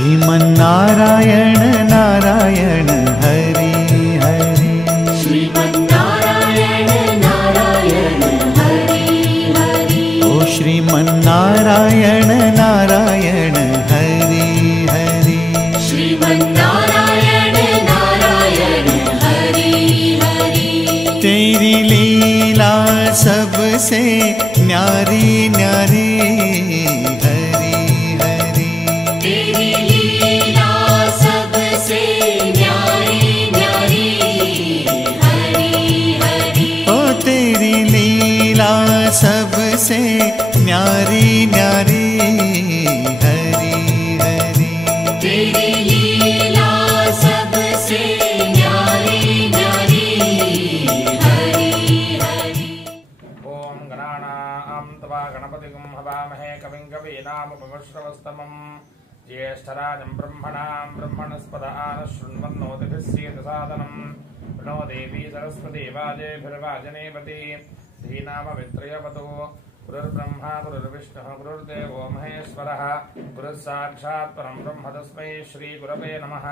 श्रीमन्नारायण नारायण हरि हरि। श्रीमन्नारायण नारायण हरि हरि। ओ श्रीमन्नारायण नारायण हरि हरि। श्रीमन्नारायण नारायण हरि हरि। तेरी लीला सबसे न्यारी न्यारी हरि हरि। तेरी लीला सबसे न्यारी न्यारी हरि हरि। ओ तेरी लीला सबसे न्यारी न्यारी हरि हरि। तेरी लीला सबसे न्यारी न्यारी हरि हरि। ओम गणानां त्वा गणपतिगं हवामहे कविं कवीनामुपमश्रवस्तमं ज्येष्ठराजं ब्रह्मणां ब्रह्मणस्पद आनशृण्वन्नोतिभिः सीदसादनं प्रणो देवी सरस्वती वाजेभिर्वाजनेपति धीनामवित्रयवतु गुरुर्ब्रह्मा गुरुर्विष्णुः गुरुर्देवो महेश्वरः गुरुस्साक्षात् परं ब्रह्म तस्मै श्रीगुरवे नमः।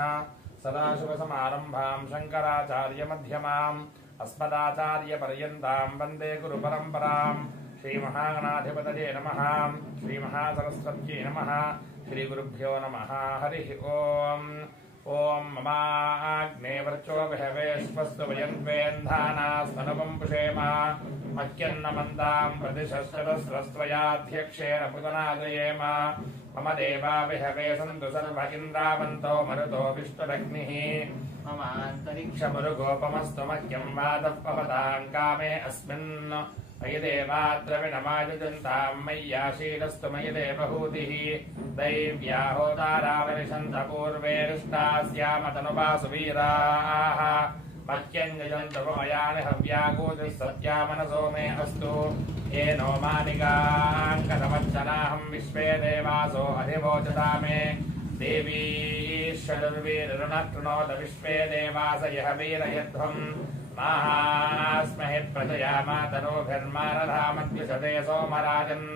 सदाशिवसमारम्भां शङ्कराचार्यमध्यमाम् अस्मदाचार्यपर्यन्तां वन्दे गुरुपरम्परां। श्रीमहागणाधिपतये नमः। श्रीमहासरस्वत्यै नमः। श्रीगुरुभ्यो नमः। हरिः ओम्। ओम ममाग्ने वर्चो विहवेश्वस्तु वयन्त्वेन्धानास्तनुपं पुषेम मह्यन्नमन्तां प्रतिशस्त्रस्रस्त्वयाध्यक्षेण पुतनादयेम। मम देवा विहवे सन्तु सर्व इन्द्रावन्तो मरुतो विष्णुरग्निः। ममान्तरिक्षमुरुगोपमस्तु मह्यं वातः पवतां कामे अस्मिन् मयि देवाद्रविणमायुजन्तां मय्याशीलस्तु मयि देवहूतिः। दैव्या होतारावरिषन्तपूर्वेरिष्टास्यामतनुवासु वीराः मह्यञ्जयन्तु मयानि हव्याकूतिः सत्या मनसो मे अस्तु। येनो मानिकाङ्कतमच्चनाहं विश्वे देवासो अधिवोचता मे। देवी षडुर्वीरुणकृणोत विश्वे देवास यः वीरयध्वम् मास्महे प्रजया मातनोभिर्मारधामद्विषदे सोमराजन्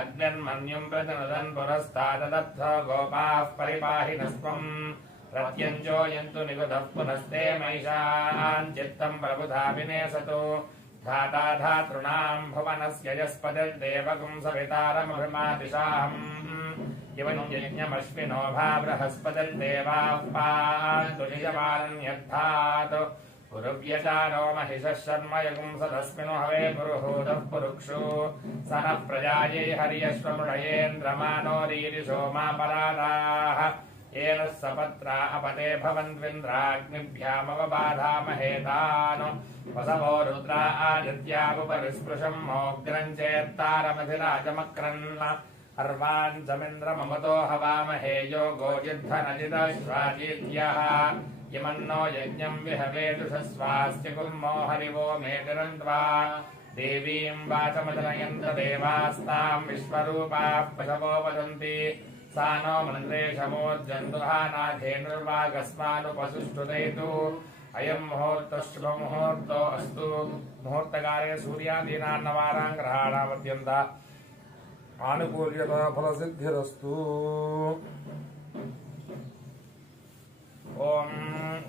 अग्निर्मन्युं प्रजनदन् पुरस्ताददत्थ गोपाः परिपाहि नस्त्वम्। प्रत्यञ्जो यन्तु निगुधः पुनस्ते महिषान् चित्तं प्रबुधा विनेसतु। धाता धातॄणां भुवनस्य यस्पतिर्देवगुं सवितारमभिमादिशाहम्। इवं यज्ञमश्विनो भा बृहस्पतिर्देवाः पान्तु निजमानन्यर्थात्। पुरुव्यचारो महिषः शर्म यगुंसदस्मिनो हवे पुरुहूतः पुरुक्षु। स नः प्रजायै हर्यश्वमृडयेन्द्रमानो रीरिषो मापरादाः। येन सपत्रा अपते भवन्त्विन्द्राग्निभ्यामवबाधामहे तान्। वसवो रुद्रा आदित्यावपरिस्पृशं मोग्रं चेत्तारमधिराजमक्रन्। अर्वान् समिन्द्रममतो हवामहे योगो युद्धनजिदश्वाजीत्यः। यमन्नो यज्ञं विहवेदुषस्वास्य कुर्मो हरिवो मेतिरन्त्वा। देवीं वाचमजनयन्त देवास्तां विश्वरूपाः पशवो वदन्ति। सा नो मन्त्रेशमोर्जन्तुहानाधेनुर्वागस्मानुपसुष्टुदयतु। अयं मुहूर्तः शुभमुहूर्तो अस्तु। मुहूर्तकाले सूर्यादीनां ग्रहाणामत्यन्त आनुकूल्यता फलसिद्धिरस्तु। ओम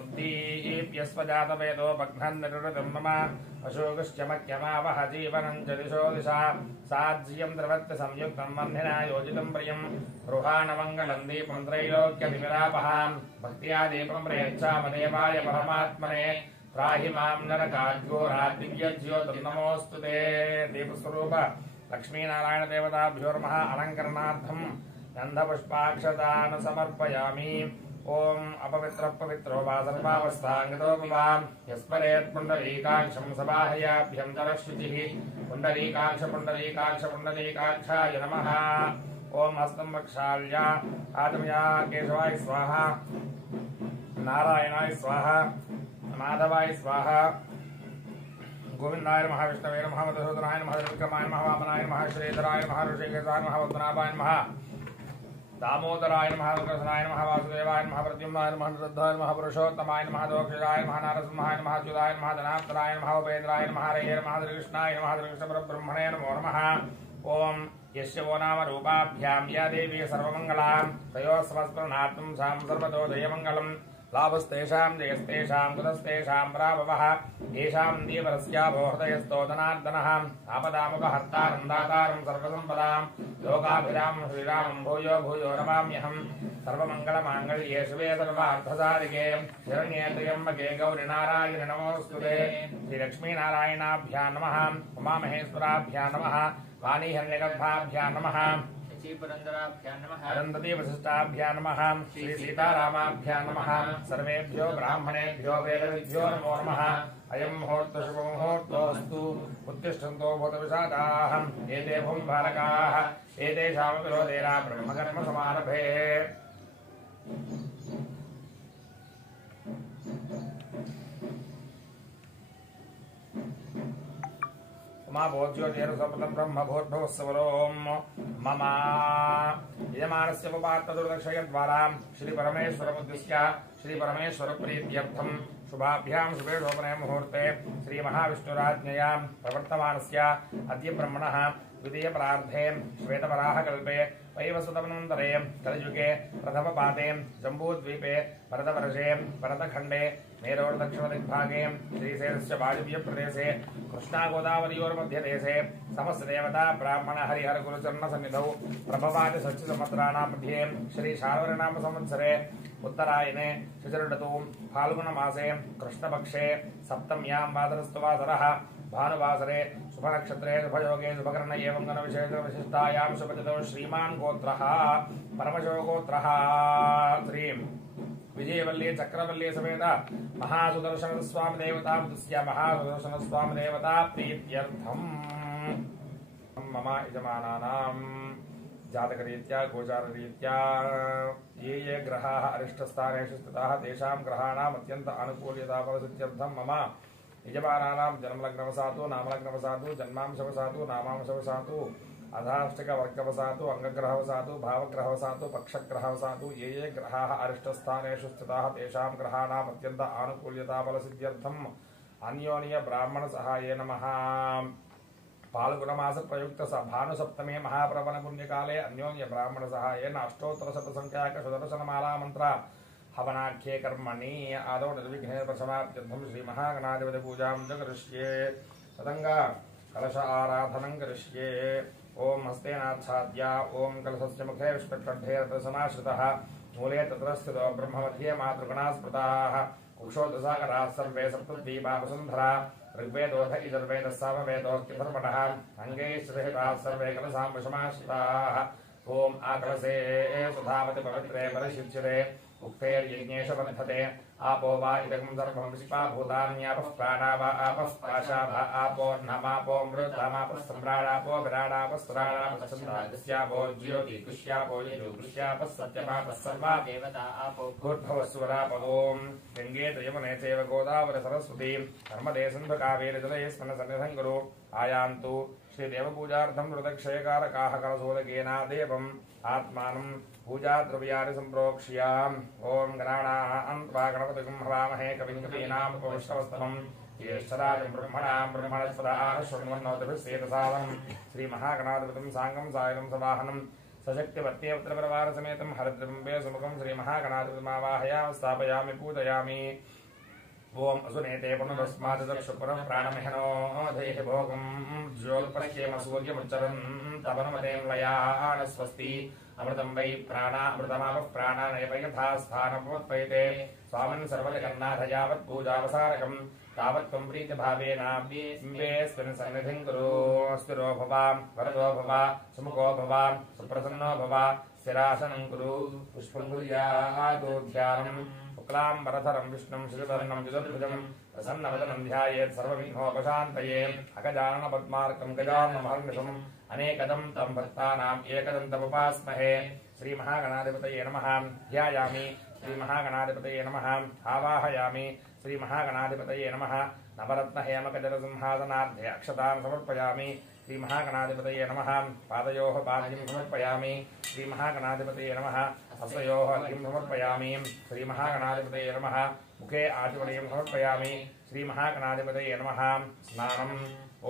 उद्दीप्यस्वजातवेदो बघ्नन्निरुतं मम अशोकश्च मह्यमावह जीवनं च दिशो दिशा। साज्यं द्रवत्य संयुक्तं वह्निना योजितं प्रियं गृहाणमङ्गलं दीपं त्रैलोक्यतिमिरापहां। भक्त्या दीपं प्रयच्छाम देवाय परमात्मने। त्राहि मां नरकाद्घोरादिव्यज्योतिं नमोऽस्तु ते। दीपस्वरूप लक्ष्मीनारायण देवताभ्यो नमः। अलङ्करणार्थं गन्धपुष्पाक्षतान् समर्पयामि। ओम अपवित्र पवित्रो वा सर्वावस्थांगतो वा यस्मरेत् पुण्डरीकाक्षं सबाहयाभ्यन्तरशुचिः। पुण्डरीकाक्षाय नमः। ओम हस्तं वक्षाल्या आत्मया केशवाय स्वाहा। नारायणाय स्वाहा। माधवाय स्वाहा। गोविंदाय नमः। विष्णवे नमः। मधुसूदनाय नमः। विक्रमाय नमः। वामनाय नमः। श्रीधराय नमः। ऋषिकेशाय नमः। पद्मनाभाय नमः। दामोदराय नमः। कृष्णाय नमः। वासुदेवाय नमः। प्रद्युम्नाय नमः। निरुद्धाय नमः। पुरुषोत्तमाय नमः। दोक्षजाय नमः। नारसिंहाय नमः। अच्युताय नमः। धनाप्तराय नमः। उपेन्द्राय नमः। हरे नमः। श्रीकृष्णाय नमः। श्रीकृष्णपरब्रह्मणे नमो नमः। ओम यस्य वो नाम रूपाभ्यां या देवी सर्वमङ्गलां तयोः समस्मरणार्थं सां सर्वतो जयमङ्गलम् लाभस्तेषां जयस्तेषां कुतस्तेषां पराभवः येषां देवरस्याभो हृदयस्तोदनार्दनः आपदामुपहर्तारं दातारं सर्वसम्पदां लोकाभिरामं श्रीरामं भूयो भूयो नमाम्यहम् सर्वमङ्गलमाङ्गल्ये शिवे सर्वार्थसाधिके शरण्ये त्र्यम्बके गौरि नारायणि नमोऽस्तुते श्रीलक्ष्मीनारायणाभ्यां नमः उमामहेश्वराभ्यां नमः वाणीहिरण्यगर्भाभ्यां नमः अरुन्धती वसिष्ठाभ्यां नमः श्री सीतारामाभ्यां नमः सर्वेभ्यो ब्राह्मणेभ्यो वेदविद्भ्यो नमो नमः अयं मुहूर्तः शुभमुहूर्तोऽस्तु उत्तिष्ठन्तो भूतविषादाः एते भूमिपालकाः एतेषामपि रोदेरा ब्रह्मकर्मसमारभे उमा भोज्योतिरसपदं ब्रह्मभूर्भुवस्सवरों मम यजमानस्य उपपात्तदुर्दक्षयद्वारा श्रीपरमेश्वरमुद्दिश्य श्रीपरमेश्वरप्रीत्यर्थं शुभाभ्यां शुभे शोभने मुहूर्ते श्रीमहाविष्णुराज्ञया प्रवर्तमानस्य अद्य ब्रह्मणः द्वितीयपरार्धे श्वेतवराहकल्पे वैवस्वतमनन्तरे कलियुगे प्रथमपादे जम्बूद्वीपे भरतवर्षे भरतखण्डे मेरोर्दक्षिणदिग्भागे श्रीशैलस्य वायव्यप्रदेशे कृष्णागोदावरीयोर्मध्यदेशे समस्तदेवता ब्राह्मण हरिहर गुरुचरणसन्निधौ प्रभवादि षष्ठिसंवत्सराणां मध्ये श्रीशार्वरीनाम संवत्सरे उत्तरायणे शिशिरऋतौ फाल्गुनमासे कृष्णपक्षे सप्तम्यां वासरस्तुवासरः भानुवासरे शुभनक्षत्रे शुभयोगे शुभकर्ण एवं गणविशेषविशिष्टायां शुभतिथौ श्रीमान् गोत्रः परमशोगोत्रः श्रीं विजयवल्ली चक्रवल्ली समेत महासुदर्शन स्वामी देवता तस्य महासुदर्शन स्वामी देवता प्रीत्यर्थम् मम यजमानानां जातकरीत्या गोचाररीत्या ये ग्रहाः अरिष्टस्थानेषु स्थिताः तेषां ग्रहाणाम् अत्यन्त अनुकूल्यताफलसिद्ध्यर्थं मम यजमानानां जन्मलग्नवसातु नामलग्नवसातु जन्मांशवसातु नामांशवसातु अधाष्टकवर्गवसातु अंगग्रहवसातु भावग्रहवसातु पक्षग्रहवसातु ये ग्रहाः अरिष्टस्थानेषु स्थिताः तेषां ग्रहाणाम् अत्यन्त आनुकूल्यताफलसिद्ध्यर्थम् अन्योन्य ब्राह्मण सहायेन नमः फाल्गुनमास प्रयुक्त भानुसप्तमे महाप्रवण पुण्यकाले अन्योन्य ब्राह्मण सहायेन अष्टोत्तरशतसंख्याक सुदर्शनमाला मंत्र हवनाख्ये कर्मणि आदौ निर्विघ्नेन प्रसमाप्त्यर्थं श्रीमहागणाधिपति पूजां च करिष्ये तदङ्गा कलश आराधनं करिष्ये ओम हस्तेनाच्छाद्य ओम कलशस्य मुखे विष्णुकण्ठे रत्नसमाश्रितः मूले तत्र स्थितो ब्रह्ममध्ये मातृगणाः स्मृताः कुक्षोदसागराः सर्वे सप्तद्वीपा वसुन्धरा ऋग्वेदोऽथ यजुर्वेदः सामवेदोऽर्किधर्मणः अङ्गैः सहिताः सर्वे कलशां वशमाश्रिताः ओम आकलसे सुधावति पवित्रे परिशुच्यते उक्तेर्यज्ञेश वर्धते आपो वा इदं सर्वं विश्वा भूतान्यापः प्राणा वा आपः पाशा वा आपो नमापो मृतामापः सम्राडापो विराडापः स्त्राडापः ज्योति कृष्यापो यजुकृष्यापः सत्यमापः सर्वा देवता आपो भूर्भुवस्वराप ओम गंगे यमुने चैव गोदावरी सरस्वती नर्मदे सिन्धु कावेरी जलेऽस्मिन् सन्निधं कुरु आयान्तु श्रीदेवपूजार्थं हृदक्षयकारकाः कलशोदकेन देवम् आत्मानं पूजाद्रव्याणि सम्प्रोक्ष्याम् ओम गणानां त्वा गणपतिं हवामहे कविं कवीनाम् उपविष्टवस्तमम् ज्येष्ठराजं ब्रह्मणां ब्रह्मणस्पदाः शृण्वन्नोतिभिस्सेदसादनं श्रीमहागणाधिपतिं साङ्गं सायनं सवाहनं सशक्तिवत्यवत्रपरवारसमेतं हरिद्रबिम्बे सुमुखं श्रीमहागणाधिपतिमावाहयामि स्थापयामि पूजयामि ओम असुनेते पुनरस्मात् दक्षपुरः प्राणमिहनो धेः भोगं ज्योल्पश्येम सूर्यमुच्चरन् तपनुमतेऽम्लयान स्वस्ति अमृतं वै प्राणामृतमापः प्राणानयप यथा स्थानमुत्पैते स्वामिन् सर्वजगन्नाथ यावत् पूजावसारकं तावत् त्वं प्रीतिभावेन बिम्बेऽस्मिन् सन्निधिं कुरु स्थिरो भव वरदो भव सुमुखो भव सुप्रसन्नो भव स्थिरासनं कुरु पुष्पं कुर्यादो ध्यानम् शुक्लाम्बरधरं विष्णुं श्रीवर्णं चतुर्भुजं प्रसन्नवदनं ध्यायेत् सर्वविघ्नोपशान्तये अगजाननपद्मार्कं गजाननमहर्निशम् अनेकदं तं भक्तानाम् एकदन्तमुपास्महे श्रीमहागणाधिपतये नमः ध्यायामि श्रीमहागणाधिपतये नमः आवाहयामि श्रीमहागणाधिपतये नमः नवरत्नहेमकजलसिंहासनार्थे अक्षतां समर्पयामि श्रीमहागणाधिपतये नमः पादयोः पाद्यं समर्पयामि श्रीमहागणाधिपतये नमः हस्तयोः अर्घ्यं समर्पयामि श्रीमहागणाधिपतये नमः मुखे आचमनीयं समर्पयामि श्रीमहागणाधिपतये नमः स्नानम्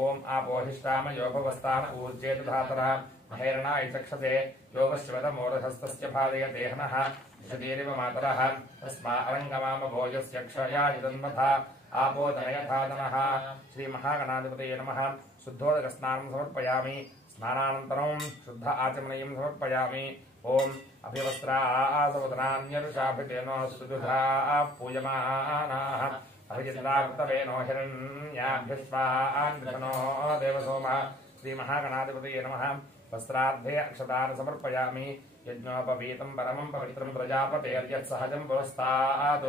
ओम आपोहिष्टामयो भवस्थान ऊर्जेत धातरः महेरणाय चक्षसे योगश्वतमोरहस्तस्य पादयते हनः विशतीरिव मातरः तस्मा अरङ्गमामभोजस्य क्षयायुधन्मथा आपोदनयथादनः श्रीमहागणाधिपतये नमः शुद्धोदकस्नानं समर्पयामि स्नानानन्तरं शुद्ध आचमनीयं समर्पयामि ओम अभिवस्त्रासवदनान्यरुषाभितेनो सुदुधा पूयमानाः अभिजित्राकृतवेनो हिरण्याभ्यस्वान्विधनो देवसोमः श्रीमहागणाधिपतये नमः वस्त्रार्धे अक्षतान् समर्पयामि यज्ञोपवीतं परमं पवित्रं प्रजापतेर्यत्सहजं पुरस्तात्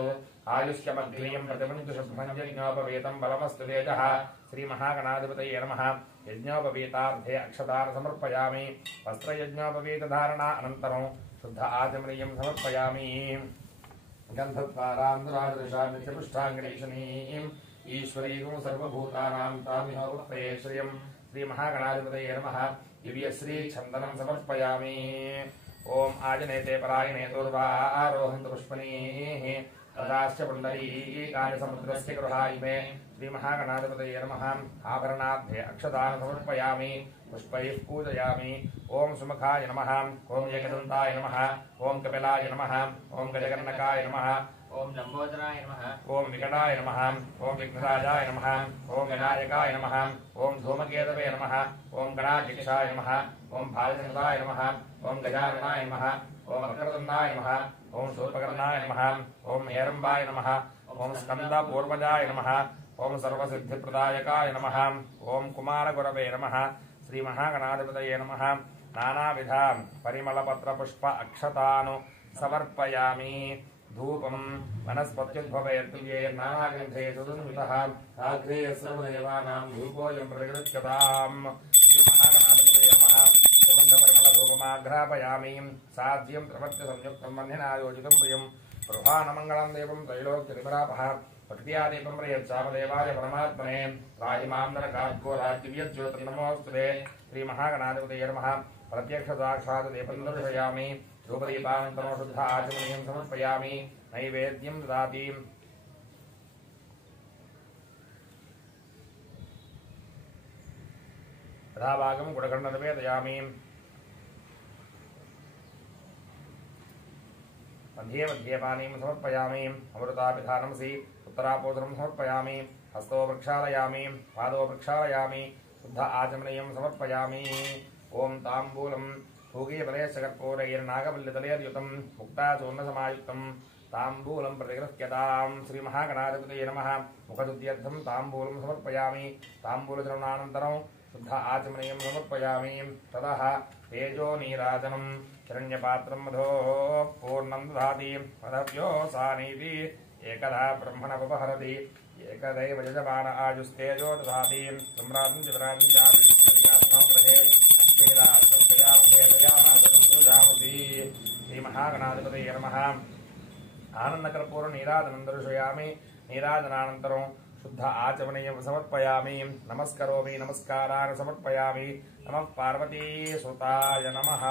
आयुष्यमग्नीयं प्रतिमञ्जुषुभं यज्ञोपवीतं बलमस्तु तेजः श्रीमहागणाधिपतये नमः यज्ञोपवीतार्धे अक्षतान् समर्पयामि वस्त्रयज्ञोपवीतधारणा अनन्तरं शुद्ध आचमनीयं समर्पयामि गन्धद्वारान्धरादृशामित्यपुष्टाङ्गणीशनीम् ईश्वरीगुं सर्वभूतानां तामिहोपये श्रियं श्रीमहागणाधिपतये नमः दिव्यश्री छन्दनं समर्पयामि ओम आजनेते परायणे दूर्वारोहन्तु पुष्पणीः तदाश्च पुण्डरीकानि समुद्रस्य गृहायिमे श्रीमहागणाधिपतये नमः आभरणार्धे अक्षतान् समर्पयामि पुष्पैः पूजयामि ओम सुमुखाय नमः ओम एकदन्ताय नमः ओम कपिलाय नमः ओम गजकर्णकाय नमः ओम लंबोदराय नमः ओम विकटाय नमः ओम विघ्नराजाय नमः ओम विनायकाय नमः ओम धूमकेतवे नमः ओम गणाध्यक्षाय नमः ओम भालचन्द्राय नमः ओम गजाननाय नमः ओम वक्रतुण्डाय नमः ओम शूर्पकर्णाय नमः ओम हेरम्बाय नमः ओम स्कन्दपूर्वजाय नमः ओम सर्वसिद्धिप्रदायकाय नमः ओम कुमारगुरवे नमः श्रीमहागणाधिपतये नमः नानाविधां परिमलपत्रपुष्प अक्षतानु समर्पयामि धूपं वनस्पत्युद्भवैर्तुल्यैर्नानागन्धे सुसंयुतः आग्रे सर्वदेवानां धूपोऽयं प्रकृत्यताम् श्रीमहागणाधिपतये नमः सुगन्धपरिमलधूपमाघ्रापयामि साध्यं प्रपत्यसंयुक्तं बन्धिनायोजितं प्रियं बृहानमङ्गलं देवं त्रैलोक्यतिपरापः भक्त्यादीपं प्रयच्छामदेवाय परमात्मने राहिमां नरकाद्घोरादिव्यज्योतिर्नमोऽस्तुते श्रीमहागणाधिपतये नमः प्रत्यक्षसाक्षात् दीपं दर्शयामि धूपदीपानन्तरं शुद्ध आचमनीयं समर्पयामि नैवेद्यं ददाति तथाभागं गुडकर्णनिवेदयामि मध्ये मध्ये पानीं समर्पयामि अमृतापिधानंसि उत्तरापोषणं समर्पयामि हस्तो प्रक्षालयामि पादो प्रक्षालयामि शुद्ध आचमनीयं समर्पयामि ओम ताम्बूलं भूगीफलेशकर्पूरैर्नागवल्लितलेर्युतं मुक्ताचूर्णसमायुक्तं ताम्बूलं प्रतिगृह्यतां श्रीमहागणाधिपतये नमः मुखशुद्ध्यर्थं ताम्बूलं समर्पयामि ताम्बूलचूर्णानन्तरं शुद्ध आचमनीयं समर्पयामि ततः तेजो नीराजनं हिरण्यपात्रं मधो पूर्णं दधाति मदव्योसानीति एकदा ब्रह्मणमुपहरति एकदैव यजमान आयुस्तेजो दधाति सम्राजं दिवराजं जाविष्यात्मं गृहे श्रीमहागणाधिपतये नमः आनन्दकर्पूर नीराजनं दर्शयामि नीराजनानन्तरं शुद्ध आचमनीयं समर्पयामि नमस्करोमि नमस्कारान् समर्पयामि नमः पार्वतीसुताय नमः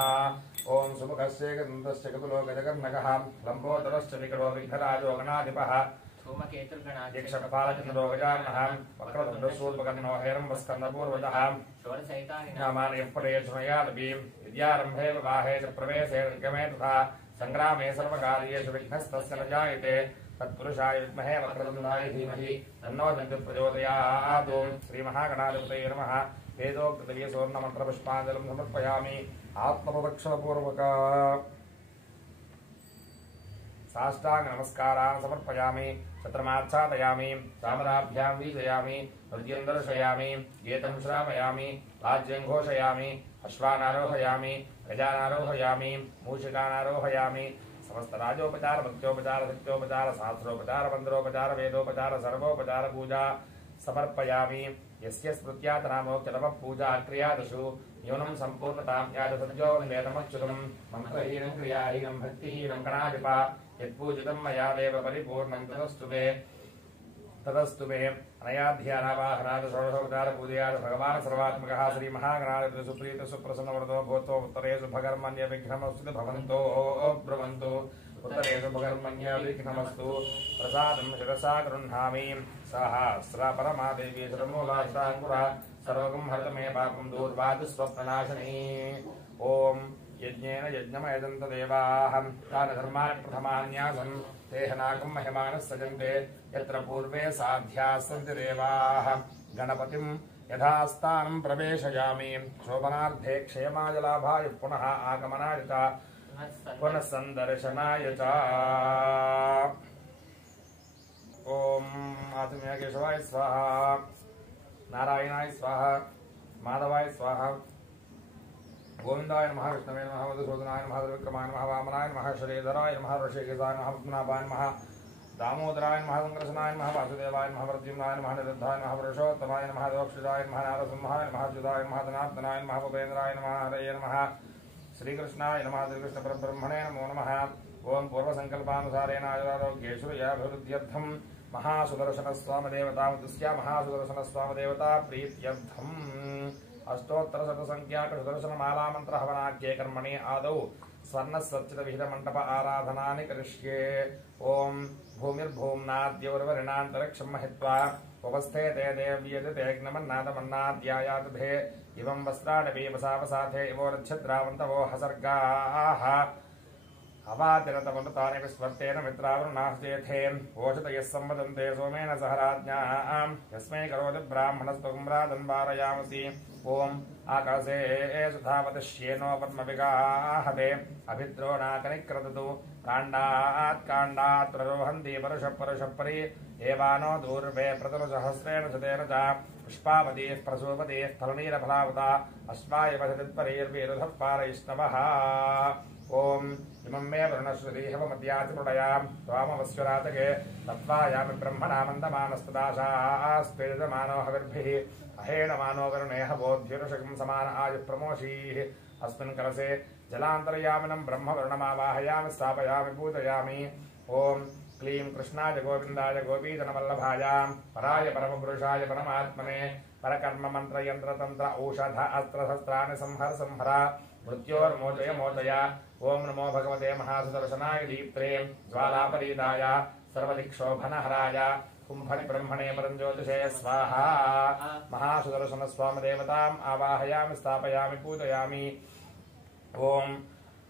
ओम सुमुखस्य गन्धस्य कपिलो गजकर्णकः लम्बोदरश्च विकटो विघ्नराजो गणाधिपः यक्षपालचन्द्रो गजाननः वक्रतुण्डशूर्पकर्णो हेरम्बस्कन्दपूर्वजः नामानि परे शृणुयादपि विद्यारम्भे विवाहे च प्रवेशे निर्गमे तथा सङ्ग्रामे सर्वकार्येषु विघ्नस्तस्य न जायते तत्पुरुषाय विद्महे वक्रतुण्डाय धीमहि तन्नो दन्तिः प्रचोदयात् श्रीमहागणाधिपतये नमः वेदोक्तदिव्यसुवर्णमन्त्रपुष्पाञ्जलिं समर्पयामि आत्मप्रदक्षिणपूर्वक साष्टांग नमस्कारान् समर्पयामि छत्रमाच्छादयामि चामराभ्यां वीजयामि नृत्यं दर्शयामि गीतं श्रावयामि राज्यं घोषयामि अश्वानारोहयामि गजानारोहयामि मूषिकानारोहयामि समस्त राजोपचार भक्त्योपचार सत्योपचार शास्त्रोपचार मंत्रोपचार वेदोपचार सर्वोपचार पूजा समर्पयामि यस्य स्मृत्यातनामोक्तनमः पूजा क्रियादिषु न्यूनं सम्पूर्णतां यादसज्जोन्वेदमच्युतं मन्त्रहीनं क्रियाहीनं भक्तिहीनं गणाधिपा यत्पूजितं मया देव परिपूर्णं तदस्तु मे अनयाध्यानावाहनाद षोडशोपचार पूजयाद भगवान् सर्वात्मकः श्रीमहागणाधिपतिः सुप्रीतः सुप्रसन्नवरदो भूतो उत्तरेषु भगर्मण्य विघ्नमस्तु भवन्तो ब्रुवन्तु उत्तरेषु भगर्मण्य विघ्नमस्तु प्रसादं शिरसा गृह्णामि सहस्र परमादेवी श्रीमूलाष्टाङ्कुरा सर्वगं हरत मे पापं दूर्वाद स्वप्ननाशनी। ओम यज्ञेन यज्ञमयजन्त देवाः तान् धर्मान् प्रथमान्यासन् तेहनाकं महिमानः सजन्ते यत्र पूर्वे साध्याः सन्ति देवाः। गणपतिं यथास्थानं प्रवेशयामि शोभनार्थे क्षेमाय लाभाय पुनः आगमनाय च पुनः सन्दर्शनाय च। ओम आत्म्या केशवाय स्वाहा नारायणाय स्वाहा माधवाय स्वाहा गोविंदाय नमः विष्णवे नमः मधुसूदनाय नमः विक्रमाय नमः वामनाय नमः श्रीधराय नमः ऋषिकेशाय नमः पद्मनाभाय नमः दामोदराय नमः संकर्षणाय नमः वासुदेवाय नमः प्रद्युम्नाय नमः निरुद्धाय नमः पुरुषोत्तमाय नमः दोक्षिताय नमः नारसिंहाय नमः अच्युताय नमः धनार्दनाय नमः भूपेन्द्राय नमः हरये नमः श्रीकृष्णाय नमः श्रीकृष्णपरब्रह्मणे नमो नमः। ओम पूर्वसंकल्पानुसारेण आयुरारोग्यैश्वर्याभिवृद्ध्यर्थं महासुदर्शनस्वामदेवतामुद्दिश्य महासुदर्शनस्वामदेवता प्रीत्यर्थम् अष्टोत्तरशतसंख्याक सुदर्शनमालामन्त्र हवनाख्ये कर्मणि आदौ स्वर्णसच्चितविहितमण्डप आराधनानि करिष्ये। ओम भूमिर्भूम्नाद्यौर्वरिणान्तरिक्षं महित्वा उपस्थेते देव्यजतेऽग्नमन्नादमन्नाद्यायातुभे इवं वस्त्राणि वसावसाथे इवोरच्छद्रावन्तवो हसर्गाः अवातिरतमृतानि विस्वर्तेन मित्रावरुणास्तेथे ओषधयः सम्वदन्ते सोमेन सह राज्ञाम् यस्मै करोति ब्राह्मणस्त्वं वारयामसि। ओम आकाशे सुधावतिष्येनो पद्मविगाहते अभिद्रोणाकनिक्रदतु काण्डात् काण्डात् प्ररोहन्ति परुषपरि एवानो दूर्वे प्रतुरसहस्रेण शतेन च पुष्पावतीः प्रसूपतीः फलनीरफलावता अश्वाय वसतित्परैर्वीरुधः पारयिष्णवः। ओम इमं मे वरुणश्रुतिहवमद्याति मृडयां त्वामवस्वरातके तत्त्वायामि ब्रह्मणामन्दमानस्तदाशास्तेजमानो हविर्भिः अहेणमानो वरुणेह बोद्ध्युरुषकं समान आयुः प्रमोषीः। अस्मिन् कलसे जलान्तर्यामिनं ब्रह्मवरुणमावाहयामि स्थापयामि पूजयामि। ओम क्लीं कृष्णाय गोविन्दाय गोपीजनवल्लभाय पराय परमपुरुषाय परमात्मने परकर्म मंत्र यंत्र तंत्र औषध अस्त्र शस्त्राणि संहर संहर मृत्योर्मोचय मोचय। ओम नमो भगवते महासुदर्शनाय दीप्त्रे ज्वालापरीताय सर्वदिक्षोभनहराय कुंभनि ब्रह्मणे परञ्ज्योतिषे स्वाहा। महासुदर्शन स्वामदेवताम् आवाहयामि स्थापयामि पूजयामि। ओम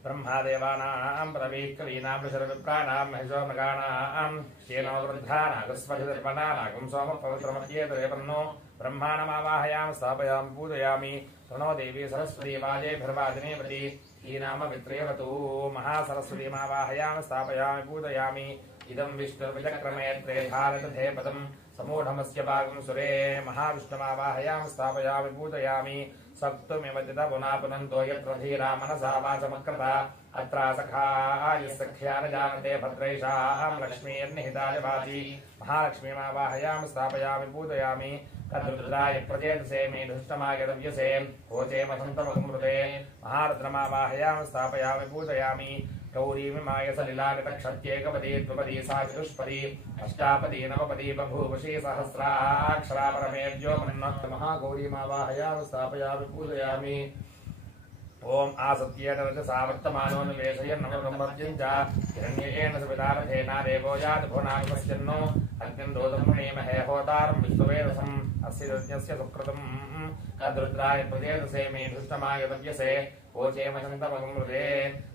ब्रह्मादेवानां प्रवीक्लीनां ऋषिर्विप्राणां महिषोमृगाणां श्येनो वृद्धानागस्वधिर्वनानागं सोमपवित्रमध्येतरेपन्नो ब्रह्माणमावाहयामि स्थापयामि पूजयामि। प्रणो देवी सरस्वती वाजेभिर्वाजिनीवती हीनाम वित्रेवतु। महासरस्वतीमावाहयामि स्थापयामि पूजयामि। इदं विष्णुर्विचक्रमे त्रेधारदधे पदं समूढमस्य भागं सुरे महाविष्णुमावाहयामि स्थापयामि पूजयामि। सप्तमिव चितपुनापुनन्तो यत्र धीरा मनसा वाचमकृता अत्रा सखाय सख्या न जानते भद्रैषां लक्ष्मीर्निहिताय वाची महालक्ष्मीमावाहयामि स्थापयामि पूजयामि। तद्रुद्राय प्रचेतसे मे धृष्टमागतव्यसे कोचेमसन्तमृते महारुद्रमावाहयामि स्थापयामि पूजयामि। गौरीमिमाय सलिलागतक्षत्येकपदी द्विपदी सा चतुष्पदी अष्टापदी नवपदी बभूवशी सहस्राक्षरा परमेभ्यो मन्नोक्त महागौरीमावाहयामि स्थापयामि पूजयामि। ओम आसत्येन रजसा वर्तमानो निवेशयन्नमृतं च हिरण्येन सवितारथेना देवो यात् भुवनानुपश्यन्नो अग्निं दोतं मुनेमहे होतारं विश्ववेदसम् अस्य यज्ञस्य सुकृतम् तद्रुद्राय प्रचेतसे मे धृष्टमागतव्यसे कोचेमसन्तमगमृते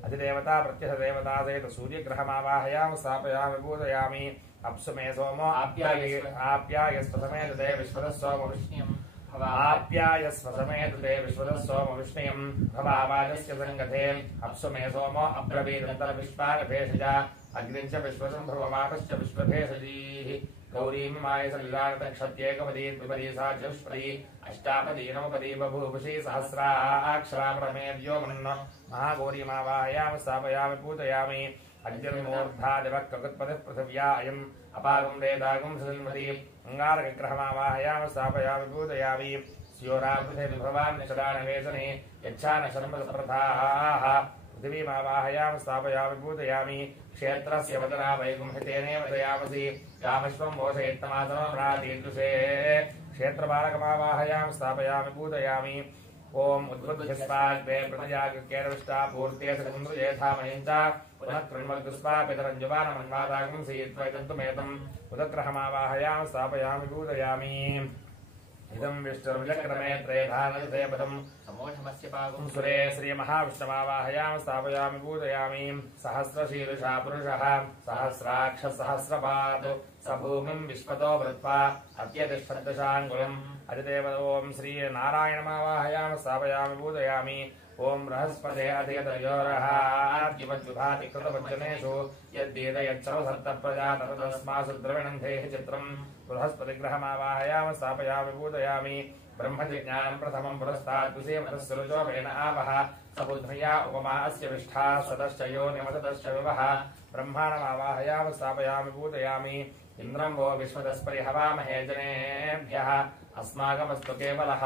अधिदेवता प्रत्यहदेवता सहित सूर्यग्रहमावाहयामि स्थापयामि पूजयामि। अप्सु मे सोमो आप्यायस्व समेत ते विश्वतः सोम विष्णुम् आप्यायस्व समेत ते विश्वतः सोम विष्णुम् भवावाजस्य संगते अप्सु मे सोमो अब्रवीदन्तर विश्वानि भेषज अग्निञ्च विश्वसम्भवमापश्च विश्वभेषजीः। गौरीमिमाय सलिलागतक्षत्येकपदी द्विपदी सा चतुष्पदी अष्टापदी नवपदी बभूवशी सहस्राक्षरा परमेभ्यो मन्नो महागौरीमावाहयामि स्थापयामि पूजयामि। अग्निर्मूर्धादिवः ककुत्पतिः पृथिव्या अयम् अपागं वेदागं सजन्मति अङ्गारकग्रहमावाहयामि स्थापयामि पूजयामि। स्योरापृथिविभवान् निषदानवेशने यच्छान शर्मसप्रथाः पृथिवीमावाहयामि स्थापयामि पूजयामि। क्षेत्रस्य वदना वैगुंहितेनेव दयामसि कामश्वं मोषयेत्तमासनोरातीदृशे क्षेत्रपालकमावाहयामि स्थापयामि पूजयामि। ओम उद्बुद्धस्वाग्वे प्रतयागकेरविष्टा पूर्ते सकुन्द्रयेथामयं च पुनः कृण्वग्स्वापितरञ्जुवानमन्वादागं सीत्वैतन्तुमेतम् उदग्रहमावाहयामि स्थापयामि पूजयामि। इदं विष्णुर्विचक्रमे त्रयधानसे पदम् समोढमस्य पागुं सुरे श्रीमहाविष्णुमावाहयामि स्थापयामि पूजयामि सहस्रशीर्षा पुरुषः सहस्राक्ष सहस्रपात् स भूमिं विश्वतो वृत्वा अत्यतिष्ठद्दशाङ्गुलम् अधिदेव ॐ श्रीनारायणमावाहयामि स्थापयामि पूजयामि ॐ बृहस्पते अधिगतयोरहाद्यवद्विभाति कृतवचनेषु यद्वेदयच्छवसत्तप्रजा ततस्मासु द्रविणन्धेः चित्रम् बृहस्पतिग्रहमावाहयामि स्थापयामि पूजयामि ब्रह्मजिज्ञानम् प्रथमम् पुरस्तात् द्वितीयमतस्सुरुचोपेन आवः सबुद्ध्या उपमा अस्य विष्ठा सदश्च योनिमसदश्च विवः ब्रह्माणमावाहयामि स्थापयामि पूजयामि इन्द्रम् वो विश्वतस्परिहवामहे जनेभ्यः अस्माकमस्तु केवलः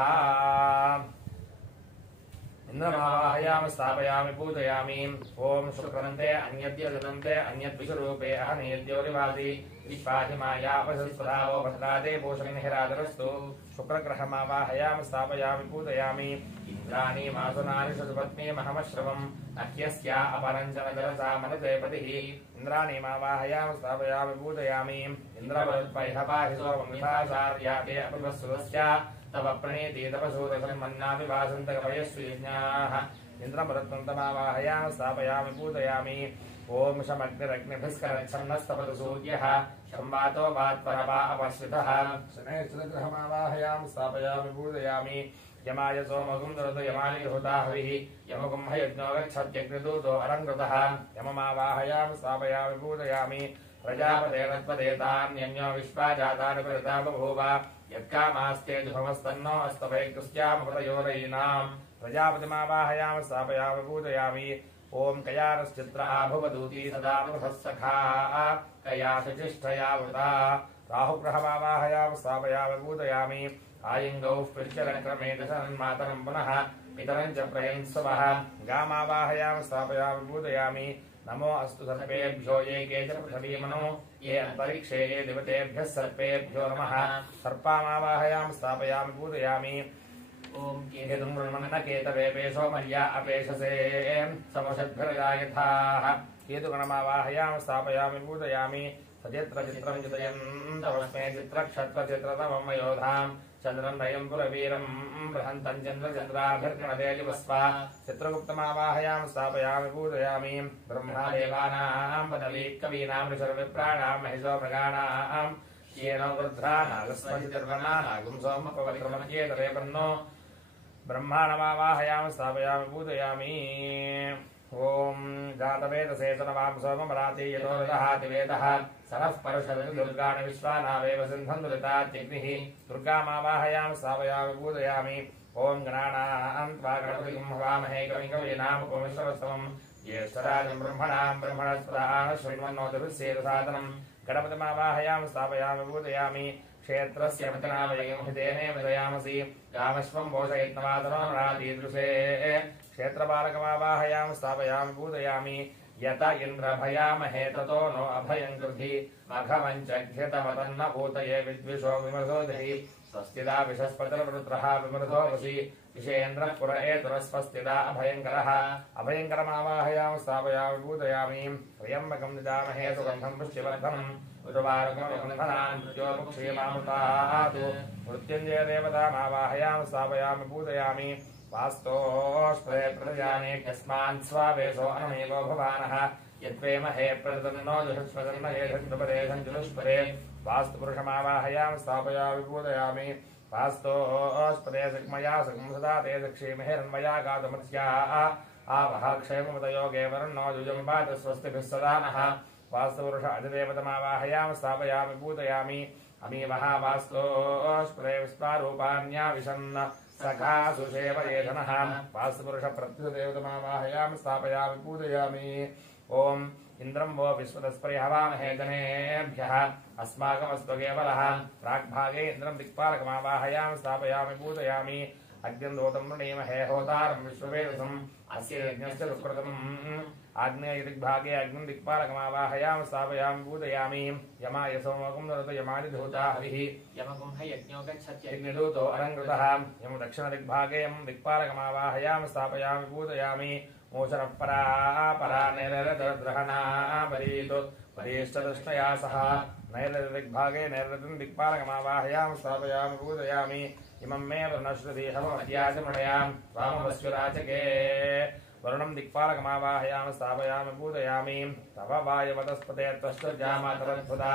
इन्द्रमावाहयामि स्थापयामि पूजयामि ॐ शुक्रदन्ते अन्यद्यदन्ते अन्यद्विषरूपे अहमेद्योरिवासि विश्वाधिमायापसस्पदावो भद्रादे भूषणिहिरादरस्तु शुक्रग्रहमावाहयामि स्थापयामि पूजयामि इन्द्राणि मासुनानि शतपत्नीमहमश्रवम् अह्यस्या अपरञ्चनजलसा मनसे पतिः इन्द्राणीमावाहयामि स्थापयामि पूजयामि इन्द्रवरुत्पैहपाहि सोममिथाचार्याके अपिवस्सुतस्य तव प्रणीति तपसूदसन्मन्नापि वासन्तकवयस्वीज्ञाः इन्द्रमरुत्तमावाहयामि स्थापयामि पूजयामि ॐ शमग्निरग्निभिस्करच्छन्नस्तपतु सूर्यः संवातो वात्परवा अपश्रितः शनैश्चरग्रहमावाहयामि स्थापयामि पूजयामि यमाय सोमगुं दरतु यमाय हुताहविः यमगुं हयज्ञो गच्छत्यग्निदूतो अलङ्कृतः यममावाहयामि स्थापयामि पूजयामि प्रजापतेरत्वदेतान्यन्यो विश्वा जातानि परिता बभूव यत्कामास्ते जुहमस्तन्नो अस्तभैकुस्यामपतयोरयीनाम् प्रजापतिमावाहयामि स्थापयामि पूजयामि ॐ कयानश्चित्र आभुवदूती सदा मृधः सखा कया शुचिष्ठया वृता राहुग्रहमावाहयामि स्थापयामि पूजयामि आयिङ्गौः पृच्छलक्रमे दशन्मातरम् पुनः पितरम् च प्रयन्सवः गामावाहयामि स्थापयामि पूजयामि नमो अस्तु सर्पेभ्यो ये केचन पृथिवीमनो ये अन्तरिक्षे ये दिवतेभ्यः सर्पेभ्यो नमः सर्पामावाहयामि स्थापयामि पूजयामि ॐ केतुम् ब्रह्मण केतवेपेशो मर्या अपेशसे समषद्भिर्गायथाः केतुगणमावाहयामि स्थापयामि पूजयामि सचित्र चित्रम् चितयन्तवस्मे चित्रक्षत्रचित्रतमम् योधाम् चन्द्रम् रयम् पुरवीरम् बृहन्तम् चन्द्रचन्द्राभिर्गणदेलिवस्व चित्रगुप्तमावाहयामि स्थापयामि पूजयामि ब्रह्मदेवानाम् पदवी कवीनाम् ऋषर्विप्राणाम् महिषो मृगाणाम् येनो वृद्ध्रा नागस्मतिर्वना नागुम् सोमपवित्रमत्येतरेपन्नो ब्रह्माणमावाहयामि स्थापयामि पूजयामि ॐ जातवेदसे सनवां सोममराति यतो रदहाति वेदः सरः परशरति दुर्गाणि विश्वानावेव सिन्धन् दुरितात्यग्निः दुर्गामावाहयामि स्थापयामि पूजयामि ॐ गणानाम् त्वा गणपतिं हवामहे कविं कवीनामुपमिश्रवस्तमम् ज्येष्ठराजम् ब्रह्मणाम् ब्रह्मणस्पदाः शृण्वन्नोतिभिस्सेदसादनम् गणपतिमावाहयामि स्थापयामि पूजयामि क्षेत्रस्य वचनावयम् हितेने विदयामसि कामश्वम् पोषयत्नवादनो रातीदृशे क्षेत्रपालकमावाहयामि स्थापयामि पूजयामि यत इन्द्रभयामहे ततो नो अभयम् कृधि मघवञ्चघ्यतमतन्न भूतये विद्विषो विमृधोधिः स्वस्तिदा विशस्पतिर्वृत्रः विमृधो वसि विषेन्द्रः पुर एतुरस्वस्तिदा अभयङ्करः अभयङ्करमावाहयामि स्थापयामि पूजयामि त्र्यम्बकम् निजामहे सुगन्धम् पुष्टिवर्धनम् उर्वारुकमबन्धनान् मृत्योर्मुक्षीमामृतात् मृत्युञ्जयदेवतामावाहयामि स्थापयामि पूजयामि वास्तोष्पदे प्रजाने कस्मान् स्वावेशो अनमेवो भवानः यद्वेमहे प्रदन्नो जुषुष्पदन्न येषन्तुपदेशम् जुलुष्पदे वास्तुपुरुषमावाहयामि स्थापयामि पूजयामि वास्तोष्पदे सुक्मया सुखम् सदा ते दक्षीमहेरन्मया गातुमत्स्याः आवः क्षेममतयोगे वरुणो जुजम्बात स्वस्तिभिः सदा नः वास्तुपुरुष अधिदेवतमावाहयामि स्थापयामि पूजयामि अमीवः वास्तोष्पदे विश्वारूपाण्याविशन् सखा सुषेवयेधनः वास्तुपुरुष प्रत्युदेवतमावाहयामि स्थापयामि पूजयामि ॐ इन्द्रम् वो विश्वतस्परिहवामहे जनेभ्यः अस्माकमस्तु केवलः प्राग्भागे इन्द्रम् दिक्पालकमावाहयामि स्थापयामि पूजयामि अग्निम् दोतम् वृणीमहे होतारम् विश्ववेदसम् अस्य यज्ञस्य सुकृतम् आग्नेयदिग्भागे अग्निम् दिक्पालकमावाहयामि स्थापयामि पूजयामि यमाय सोमगुम् दरतु यमादिधूता हविः यमगुं हयज्ञो गच्छत्यग्निः यज्ञदूतो अलङ्कृतः यम् दक्षिणदिग्भागे यम् दिक्पालकमावाहयामि स्थापयामि पूजयामि मूषणपरा परा नैरृतग्रहणामरीतु वरिष्ठदृष्टया सह नैरृदिग्भागे नैरृतिं दिक्पालकमावाहयामि स्थापयामि पूजयामि इमं मे वरुणश्रुतिहवमध्याचमणयां वामवस्विराचके वरुणं दिक्पालकमावाहयामि स्थापयामि पूजयामि तव वायुवतस्पते त्वष्टुर्जामातरद्भुता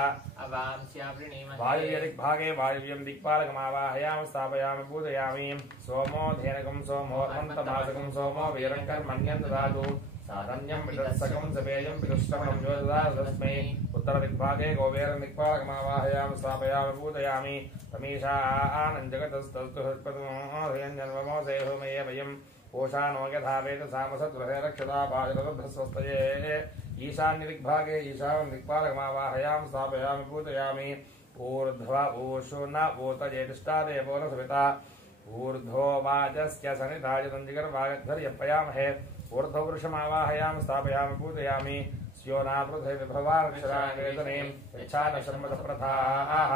वायुर्दिग्भागे वायुव्यं दिक्पालकमावाहयामि स्थापयामि पूजयामि सोमो धेनकं सोमोर्मन्तमासकं सोमो वीरङ्कर्मण्यं ददातु सारण्यं विदत्सकं सपेयं विदुष्टमनं योददातु तस्मै उत्तरदिग्भागे गोवेरं दिक्पालकमावाहयामि स्थापयामि पूजयामि तमीशानं जगतस्तस्तु हृत्पदमोऽधयञ्जन्ममोऽसेहो मय्यं ओषानो यथा वेद सामसद्गृहे रक्षता पाजरबद्धस्वस्तये ईशान्यदिग्भागे ईशानं दिक्पालकमावाहयामि स्थापयामि पूजयामि ऊर्ध्व ऊषु न ऊतजेतिष्ठादेवो न सविता ऊर्ध्वो वाचस्य सनिधायतञ्जिगर्वागध्वर्यपयामहे ऊर्ध्वपुरुषमावाहयामि स्थापयामि पूजयामि स्योना पृथिविभवाक्षरावेदने यच्छानशर्मदप्रथाः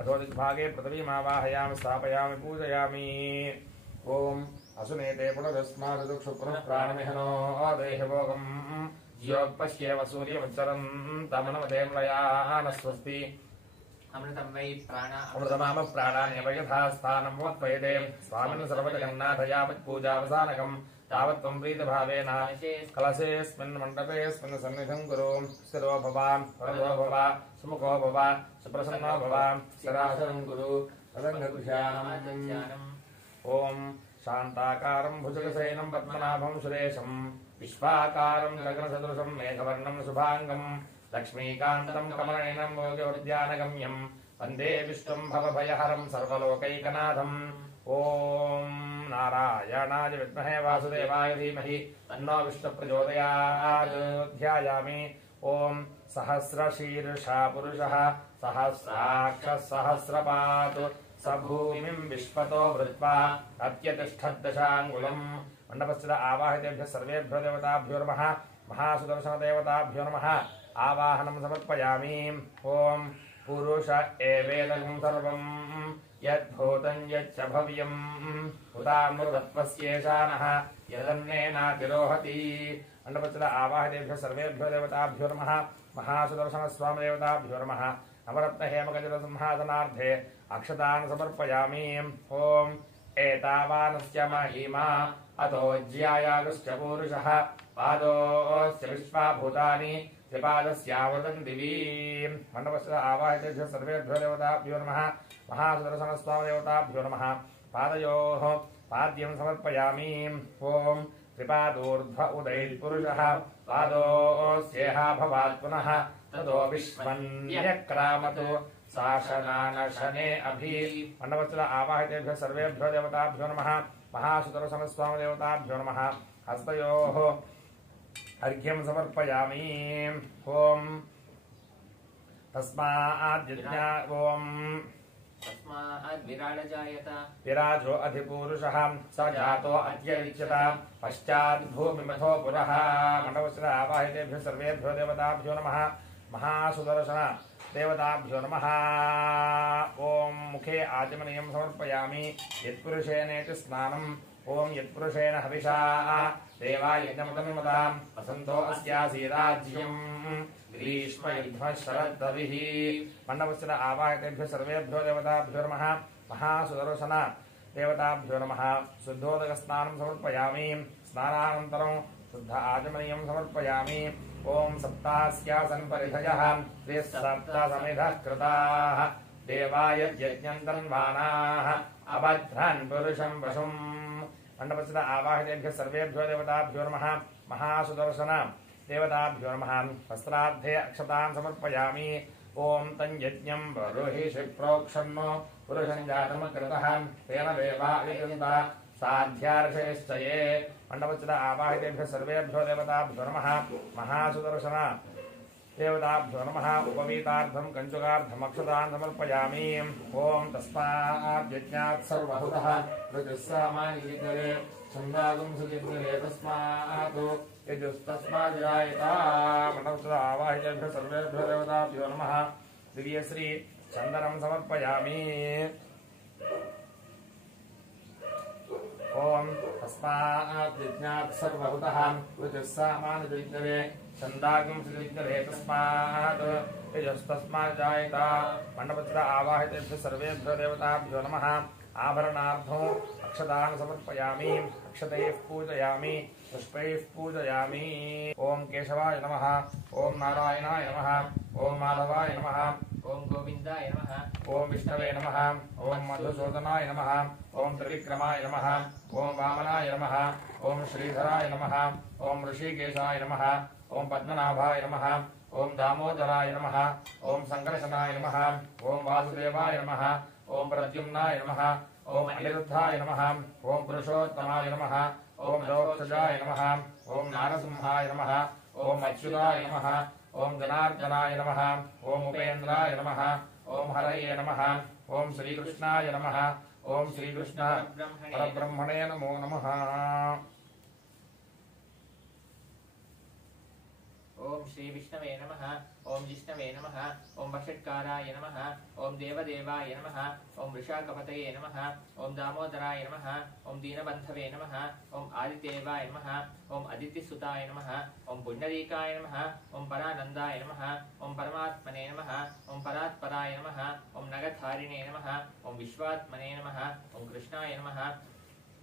अधो दिग्भागे पृथिवीमावाहयामि स्थापयामि पूजयामि ओम असुनेते पुनरस्मादुक्षुपुनः प्राणमिहनो देहभोगम् ज्योपश्येव सूर्यवच्चरम् तमनमते म्लयानस्वस्ति अमृतं वै अमृतमाम प्राणान्यव यथा स्थानं वत्वयते स्वामिन् सर्वजगन्नाथ यावत् पूजावसानकम् तावत् त्वं प्रीतभावेन कलशेऽस्मिन् मण्डपेऽस्मिन् सन्निधिं कुरु स्थिरो भव वरदो भव सुमुखो भव सुप्रसन्नो भव सदाशनं कुरु तदङ्गदृश्यानम् ओम शांताकारं भुजगशयनं पद्मनाभं सुरेशं विश्वाकारं गगनसदृशं मेघवर्णं शुभांगं लक्ष्मीकान्तं कमलनयनं योगिवर्ध्यानगम्यं वन्दे विष्णुं भवभयहरं सर्वलोकैकनाथम् ओम नारायणाय विद्महे वासुदेवाय धीमहि तन्नो विष्णुः प्रचोदयात् ध्यायामि ओम सहस्रशीर्षा पुरुषः सहस्राक्षः सहस्रपात् स भूमिं विश्वतो वृत्वा अत्यतिष्ठद्दशाङ्गुलम् मण्डपस्थित आवाहितेभ्यः सर्वेभ्यो देवताभ्यो नमः महासुदर्शनदेवताभ्यो नमः आवाहनं समर्पयामि ओम पुरुष एवेदं सर्वं यद्भूतं यच्च भव्यम् उदामृतत्वस्येषानः यदन्नेनातिरोहति मण्डपस्थित आवाहितेभ्यः सर्वेभ्यो देवताभ्यो नमः महासुदर्शनस्वामिदेवताभ्यो नमः नवरत्न हेमगजसिंहासनार्थे अक्षतान् समर्पयामि ओम एतावानस्य महिमा अतो ज्यायागश्च पूरुषः पादोऽस्य विश्वाभूतानि त्रिपादस्यावृतं दिवि मण्डपस्य आवाहितेभ्यः सर्वेभ्यो देवताभ्यो नमः महासुदर्शनस्वामिदेवताभ्यो नमः पादयोः पाद्यं समर्पयामि ओम त्रिपादोर्ध्व उदैर्पुरुषः पादोऽस्येहा भवात् पुनः ततो विश्वन्यक्रामतु शासनानशने अभि मण्डपस्थित आवाहितेभ्यः सर्वेभ्यो देवताभ्यो नमः महासुदर्शनस्वामिदेवताभ्यो नमः हस्तयोः अर्घ्यं समर्पयामि ओम तस्माद्यज्ञा ओम विराजो अधिपूरुषः स जातो अद्यरिच्यत पश्चात् भूमिमथो पुरः मण्डपस्थित आवाहितेभ्यः सर्वेभ्यो देवताभ्यो नमः महासुदर्शन देवताभ्यो नमः ओम मुखे आचमनीयं समर्पयामि यत्पुरुषेणेति स्नानम् ओम यत्पुरुषेण हविषा देवायज्ञमतन्मताम् वसन्तो अस्यासीराज्यम् ग्रीष्मयुद्धः शरद्रविः मण्डपस्थित आवाहितेभ्यः सर्वेभ्यो देवताभ्यो नमः महासुदर्शन देवताभ्यो नमः शुद्धोदकस्नानं समर्पयामि स्नानानन्तरं शुद्ध आचमनीयं समर्पयामि ओम सप्तास्यासन् परिधयः त्रिसप्तसमिधः कृताः देवाय यज्ञं तन्वानाः अभद्रन् पुरुषं वशुम् मण्डपस्थित आवाहितेभ्यः सर्वेभ्यो देवताभ्यो नमः महासुदर्शन देवताभ्यो नमः वस्त्रार्थे अक्षतान् समर्पयामि ओम तं यज्ञं बर्हिषि प्रोक्षन्नो पुरुषं जातमकृतः तेन देवा विकृता साध्यार्षयश्च ये मण्डपस्थित आवाहितेभ्यः सर्वेभ्यो देवताभ्यो नमः महासुदर्शन देवताभ्यो नमः उपवीतार्थं कञ्चुकार्थम् अक्षतान् समर्पयामि ओम तस्मात् यज्ञात् सर्वहुतः ऋजुस्सामान्यज्ञरे छन्दागुं सुयज्ञरे तस्मात् यजुस्तस्माज्जायता मण्डपस्थित आवाहितेभ्यः सर्वेभ्यो देवताभ्यो नमः दिव्यश्री चन्दनं समर्पयामि ओम तस्मात् यज्ञात् सर्वभूतः ऋजुस्सामानयज्ञरे छन्दागं सुयज्ञरे तस्मात् यजस्तस्मात् जायेत मण्डपत्र आवाहितेभ्यः सर्वेभ्यो देवताभ्यो नमः आभरणार्थं अक्षतान् समर्पयामि अक्षतैः पूजयामि पुष्पैः पूजयामि ओम केशवाय नमः ओम नारायणाय नमः ओम माधवाय नमः ओम गोविंदाय नमः ओम विष्णवे नमः ओम मधुसूदनाय नमः ओम त्रिविक्रमाय नमः ओम वामनाय नमः ओम श्रीधराय नमः ओम ऋषिकेशाय नमः ओम पद्मनाभाय नमः ओम दामोदराय नमः ओम संकर्षणाय नमः ओम वासुदेवाय नमः ओम प्रद्युम्नाय नमः ओम अनिरुद्धाय नमः ओम पुरुषोत्तमाय नमः ओम दोक्षजाय नमः ओम नारसिंहाय नमः ओम अच्युताय नमः ओम जनार्दनाय नमः ओम उपेन्द्राय नमः ओम हरये नमः ओम श्रीकृष्णाय नमः ओम श्रीकृष्ण परब्रह्मणे नमो नमः ओम श्री विष्णवे नमः ओम जिष्णवे नमः ओम वषट्काराय नमः ओम देवदेवाय नमः ओम वृषाकपतये नमः ओम दामोदराय नमः ओम दीनबन्धवे नमः ओम आदिदेवाय नमः ओम अदितिसुताय नमः ओम पुण्डरीकाय नमः ओम परानन्दाय नमः ओम परमात्मने नमः ओम परात्पराय नमः ओम नगधारिणे नमः ओम विश्वात्मने नमः ओम कृष्णाय नमः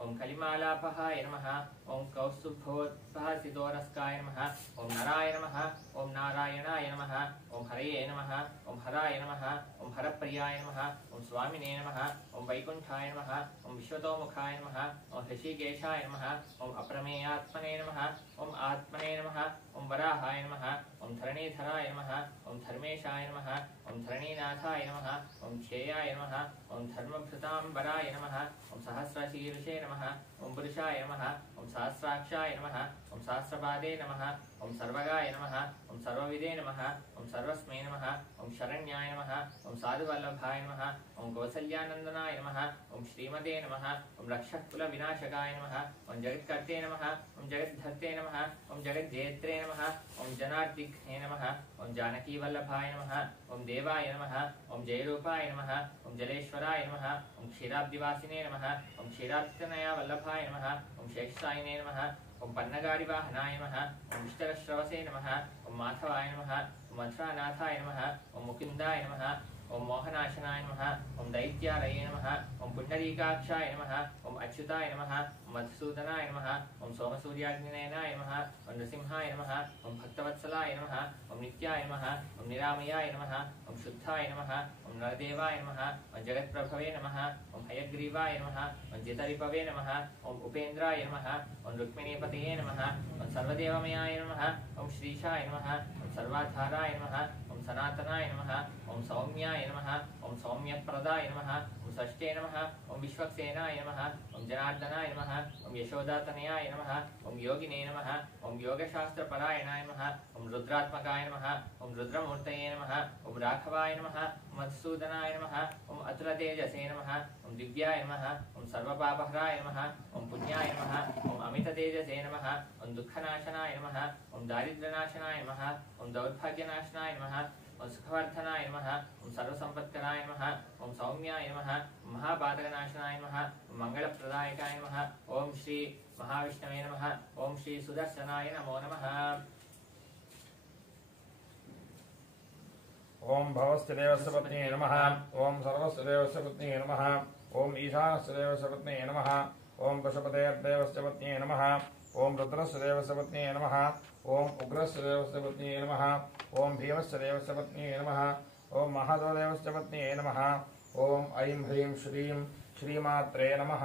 ओम कलिमालापहाय नमः ओम कौस्तुभोत्पहसिदोरस्काय नमः ओम नराय नमः ओम नारायणाय नमः ओम हरये नमः ओम हराय नमः ओम हरप्रियाय नमः ओम स्वामिने नमः ओम वैकुण्ठाय नमः ओम विश्वतोमुखाय नमः ओम ऋषिकेशाय नमः ओम अप्रमेयात्मने नमः ओम आत्मने नमः ओम वराहाय नमः ओम धरणीधराय नमः ओम धर्मेशाय नमः ओम धरणीनाथाय नमः ओम क्षेयाय नमः ओम धर्मभृताम्बराय नमः ओम सहस्रशीर्षे नमः ओम पुरुषाय नमः ओम सहस्राक्षाय नमः ओम सहस्रपादे नमः ओम सर्वगाय नमः ओम सर्वविदे नमः ओम सर्वस्मै नमः ओम शरण्याय नमः ओम साधुवल्लभाय नमः ओम कौसल्यानन्दनाय नमः ओम श्रीमते नमः ओम रक्षकुलविनाशकाय नमः ओम जगत्कर्ते नमः ओम जगद्धर्ते नमः ओम जगज्जेत्रे नमः ओम जनार्दिघ्ने नमः ओम जानकीवल्लभाय नमः ओम देवाय नमः ओम जयरूपाय नमः ओम जलेश्वराय नमः ओम क्षीराब्दिवासिने नमः ओम क्षीराब्दितनया वल्लभाय नमः ओम शेषसायिने नमः ओम पन्नगारिवाहनाय नमः ओम विष्टरश्रवसे नमः ओम माधवाय नमः ओम मथुरानाथाय नमः ओम मुकुन्दाय नमः ओम मोहनाशनाय नमः ओम दैत्यालये नमः ओम पुण्डरीकाक्षाय नमः ओम अच्युताय नमः ओम मधुसूदनाय नमः ओम सोमसूर्याग्निनयनाय नमः ओम नृसिंहाय नमः ओम भक्तवत्सलाय नमः ओम नित्याय नमः ओम निरामयाय नमः ओम शुद्धाय नमः ओम नरदेवाय नमः ओम जगत्प्रभवे नमः ओम हयग्रीवाय नमः ओम जितरिपवे नमः ओम उपेन्द्राय नमः ओम रुक्मिणीपतये नमः ओम सर्वदेवमयाय नमः ओम श्रीशाय नमः ओम सर्वाधाराय नमः ओम सनातनाय नमः ओम सौम्याय नमः ओम सौम्यप्रदाय नमः ओम षष्ठे नमः ओम विश्वक्सेनाय नमः ओम जनार्दनाय नमः ओम यशोदातनयाय नमः ओम योगिने नमः ओम योगशास्त्रपरायणाय नमः ओम रुद्रात्मकाय नमः ओम रुद्रमूर्तये नमः ओम राघवाय नमः ओम मधुसूदनाय नमः ओम अतुलतेजसे नमः ओम दिव्याय नमः ओम सर्वपापहराय नमः ओम पुण्याय नमः ओम अमिततेजसे नमः ओम दुःखनाशनाय नमः ओम दारिद्र्यनाशनाय नमः ओम दौर्भाग्यनाशनाय नमः ओम सुखवर्धनाय नमः ओम सर्वसंपत्कराय नमः ओम सौम्याय नमः ओम महापातकनाशनाय नमः ओम मंगलप्रदायकाय नमः ओम श्री महाविष्णवे नमः ओम श्री सुदर्शनाय नमो नमः ओम भवस्य देवस्य पत्न्ये नमः ओम सर्वस्य देवस्य पत्न्ये नमः ओम ईशानस्य देवस्य पत्न्ये नमः ओम पशुपतेर्देवस्य पत्न्ये नमः ओम रुद्रस्य देवस्य पत्न्ये नमः ओम उग्रस्य देवस्य पत्न्ये नमः ओम भीमस्य देवस्य पत्न्ये नमः ओम महादेवस्य पत्न्ये नमः ओम ऐं ह्रीं श्रीं श्रीमात्रे नमः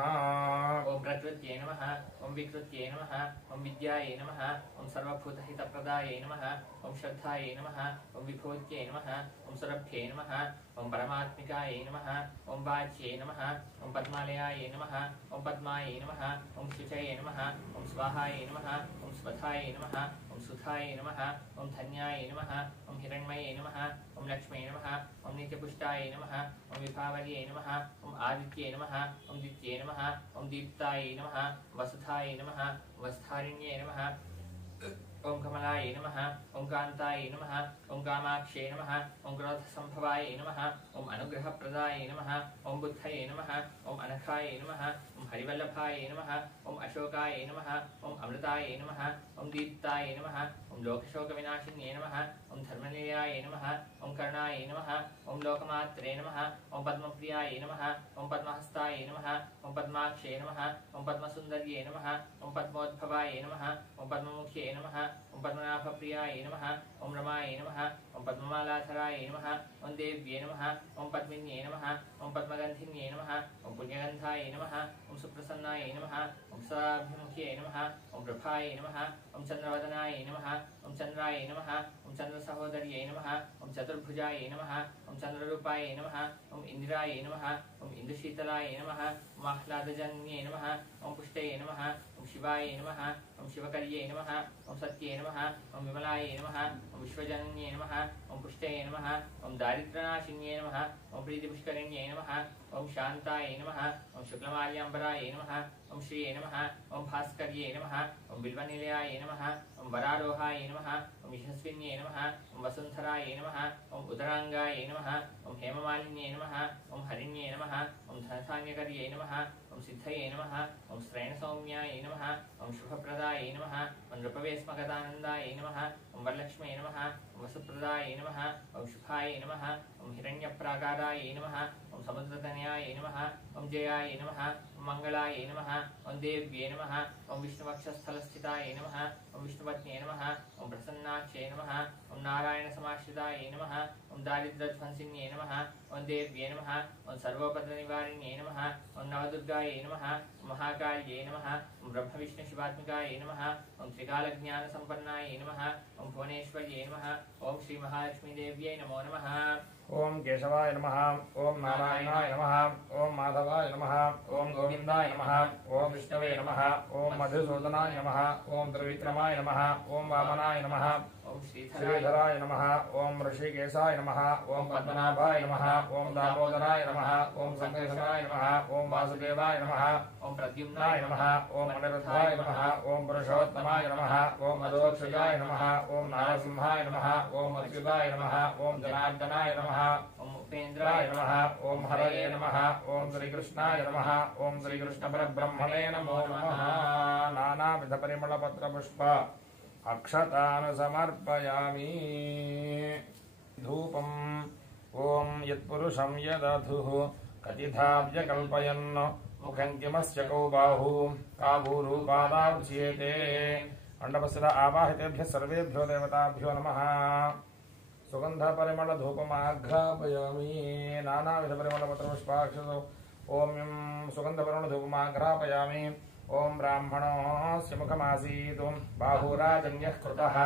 ओम प्रकृत्यै नमः ओम विकृत्यै नमः ओम विद्यायै नमः ओम सर्वभूतहितप्रदायै नमः ओम श्रद्धायै नमः ओम विभूत्यै नमः ओम सुरभ्यै नमः ओम परमात्मिकायै नमः ओम वाच्यै नमः ओम पद्मालयायै नमः ओम पद्मायै नमः ओम शुचये नमः ओम स्वाहायै नमः ओम स्वधायै नमः ओम सुधायै नमः ओम धन्यायै नमः ओम हिरण्मये नमः ओम लक्ष्म्यै नमः ओम नित्यपुष्टायै नमः ओम विभावर्यै नमः ओम आदित्ये नमः ओम दित्ये नमः ओम दीप्तायै नमः वसुधायै नमः वसुधारिण्ये नमः ओम कमलाय नमः ओम कांताय नमः ओम कामाक्षे नमः ओम क्रोधसंभवाय नमः ओम अनुग्रहप्रदाय नमः ओम बुद्धये नमः ओम अनखाय नमः ओम हरिवल्लभाय नमः ओम अशोकाय नमः ओम अमृताय नमः ओम दीप्ताय नमः ओम लोकशोकविनाशिन्ये नमः ओम धर्मनिलयाय नमः ओम कर्णाय नमः ओम लोकमात्रे नमः ओम पद्मप्रियाय नमः ओम पद्महस्ताय नमः ओम पद्माक्षे नमः ओम पद्मसुन्दर्ये नमः ओम पद्मोद्भवाय नमः ओम पद्ममुख्ये नमः ओम पद्मनाभप्रियाय नमः ओम रमाय नमः ओम पद्ममालाधराय नमः ओम देव्ये नमः ओम पद्मिन्ये नमः ओम पद्मगन्धिन्ये नमः ओम पुण्यगन्धाय नमः ओम सुप्रसन्नाय नमः ओम सदाभिमुख्ये नमः ओम प्रभाय नमः ओम चन्द्रवदनाय नमः ओम चन्द्राय नमः ओम चन्द्रसहोदर्ये नमः ओम चतुर्भुजाय नमः ओम चन्द्ररूपाय नमः ओम इन्द्राय नमः ओम इन्दुशीतलाय नमः ओम आह्लादजन्ये नमः ओम पुष्टये नमः ओम शिवाय नमः ओम शिवकर्ये नमः ओम सत्ये नमः ओम विमलाय नमः ओम विश्वजनन्ये नमः ओम पुष्टये नमः ओम दारिद्र्यनाशिन्ये नमः ओम प्रीतिपुष्करिण्ये नमः ओम शान्ताय नमः ओम शुक्लमाल्याम्बराय नमः ओम श्रिये नमः ओम भास्कर्ये नमः ओम बिल्वनिलयाय नमः ओम वरारोहाय नमः ओम यशस्विन्ये नमः ओम वसुन्धराय नमः ओम उदरांगाय नमः ओम हेममालिन्ये नमः ओम हरिण्ये नमः ओम धनधान्यकर्ये नमः ओम सिद्धये नमः ओम श्रयणसौम्याय नमः ओम शुभप्रदाय नमः ओम नृपवेस्मगतानन्दाय नमः ओम वरलक्ष्मे नमः ओम वसुप्रदाय नमः ओम शुभाय नमः ओम हिरण्यप्राकाराय नमः ओम समुद्रतनयाय नमः ओम जयाय नमः ओम मंगलाय नमः ओम देव्ये नमः ओम विष्णुवक्षस्थलस्थिताय नमः ओम विष्णुपत्न्ये नमः ओम प्रसन्नाक्षे नमः ओम नारायणसमाश्रिताय नमः ओम दारिद्र्यध्वंसिन्ये नमः ओम देव्ये नमः ओम सर्वोपद्रवनिवारिण्ये नमः ओम नवदुर्गाय नमः ओम महाकाल्ये नमः ओम ब्रह्मविष्णुशिवात्मिकाय नमः ओम त्रिकालज्ञानसम्पन्नाय नमः ओम भुवनेश्वर्ये नमः ओम श्रीमहालक्ष्मीदेव्यै नमो नमः। ओम केशवाय नमः ओम नारायणाय नमः ओम माधवाय नमः ओम गोविन्दाय नमः ओम विष्णवे नमः ओम मधुसूदनाय नमः ओम त्रिविक्रमाय नमः ओम वामनाय नमः ओम श्रीधराय नमः ओम ऋषिकेशाय नमः ओम पद्मनाभाय नमः ओम दामोदराय नमः ओम संकेशनाय नमः ओम वासुदेवाय नमः ओम प्रद्युम्नाय नमः ओम अनिरुद्धाय नमः ओम पुरुषोत्तमाय नमः ओम अदोक्षजाय नमः ओम नारसिंहाय नमः ओम अच्युताय नमः ओम जनार्दनाय नमः ओम उपेन्द्राय नमः ओम हरये नमः ओम श्रीकृष्णाय नमः ओम श्रीकृष्णपरब्रह्मणे नमो नमः। नानाविधपरिमलपत्रपुष्प अक्षतानुसमर्पयामि धूपम् ओम यत्पुरुषं यदधुः कतिधाव्यकल्पयन् मुखं किमस्य कौ बाहु काभूरूपादाच्येते। मंडपस्य आवाहितेभ्यः सर्वेभ्यो देवताभ्यो नमः। सुगन्धपरिमलधूपमाघ्रापयामि नानाविधपरिमलपत्रपुष्पाक्षतो ओम सुगन्धपरिमलधूपमाघ्रापयामि। ओम ब्राह्मणोऽस्य मुखमासीत् बाहुराजन्यः कृतः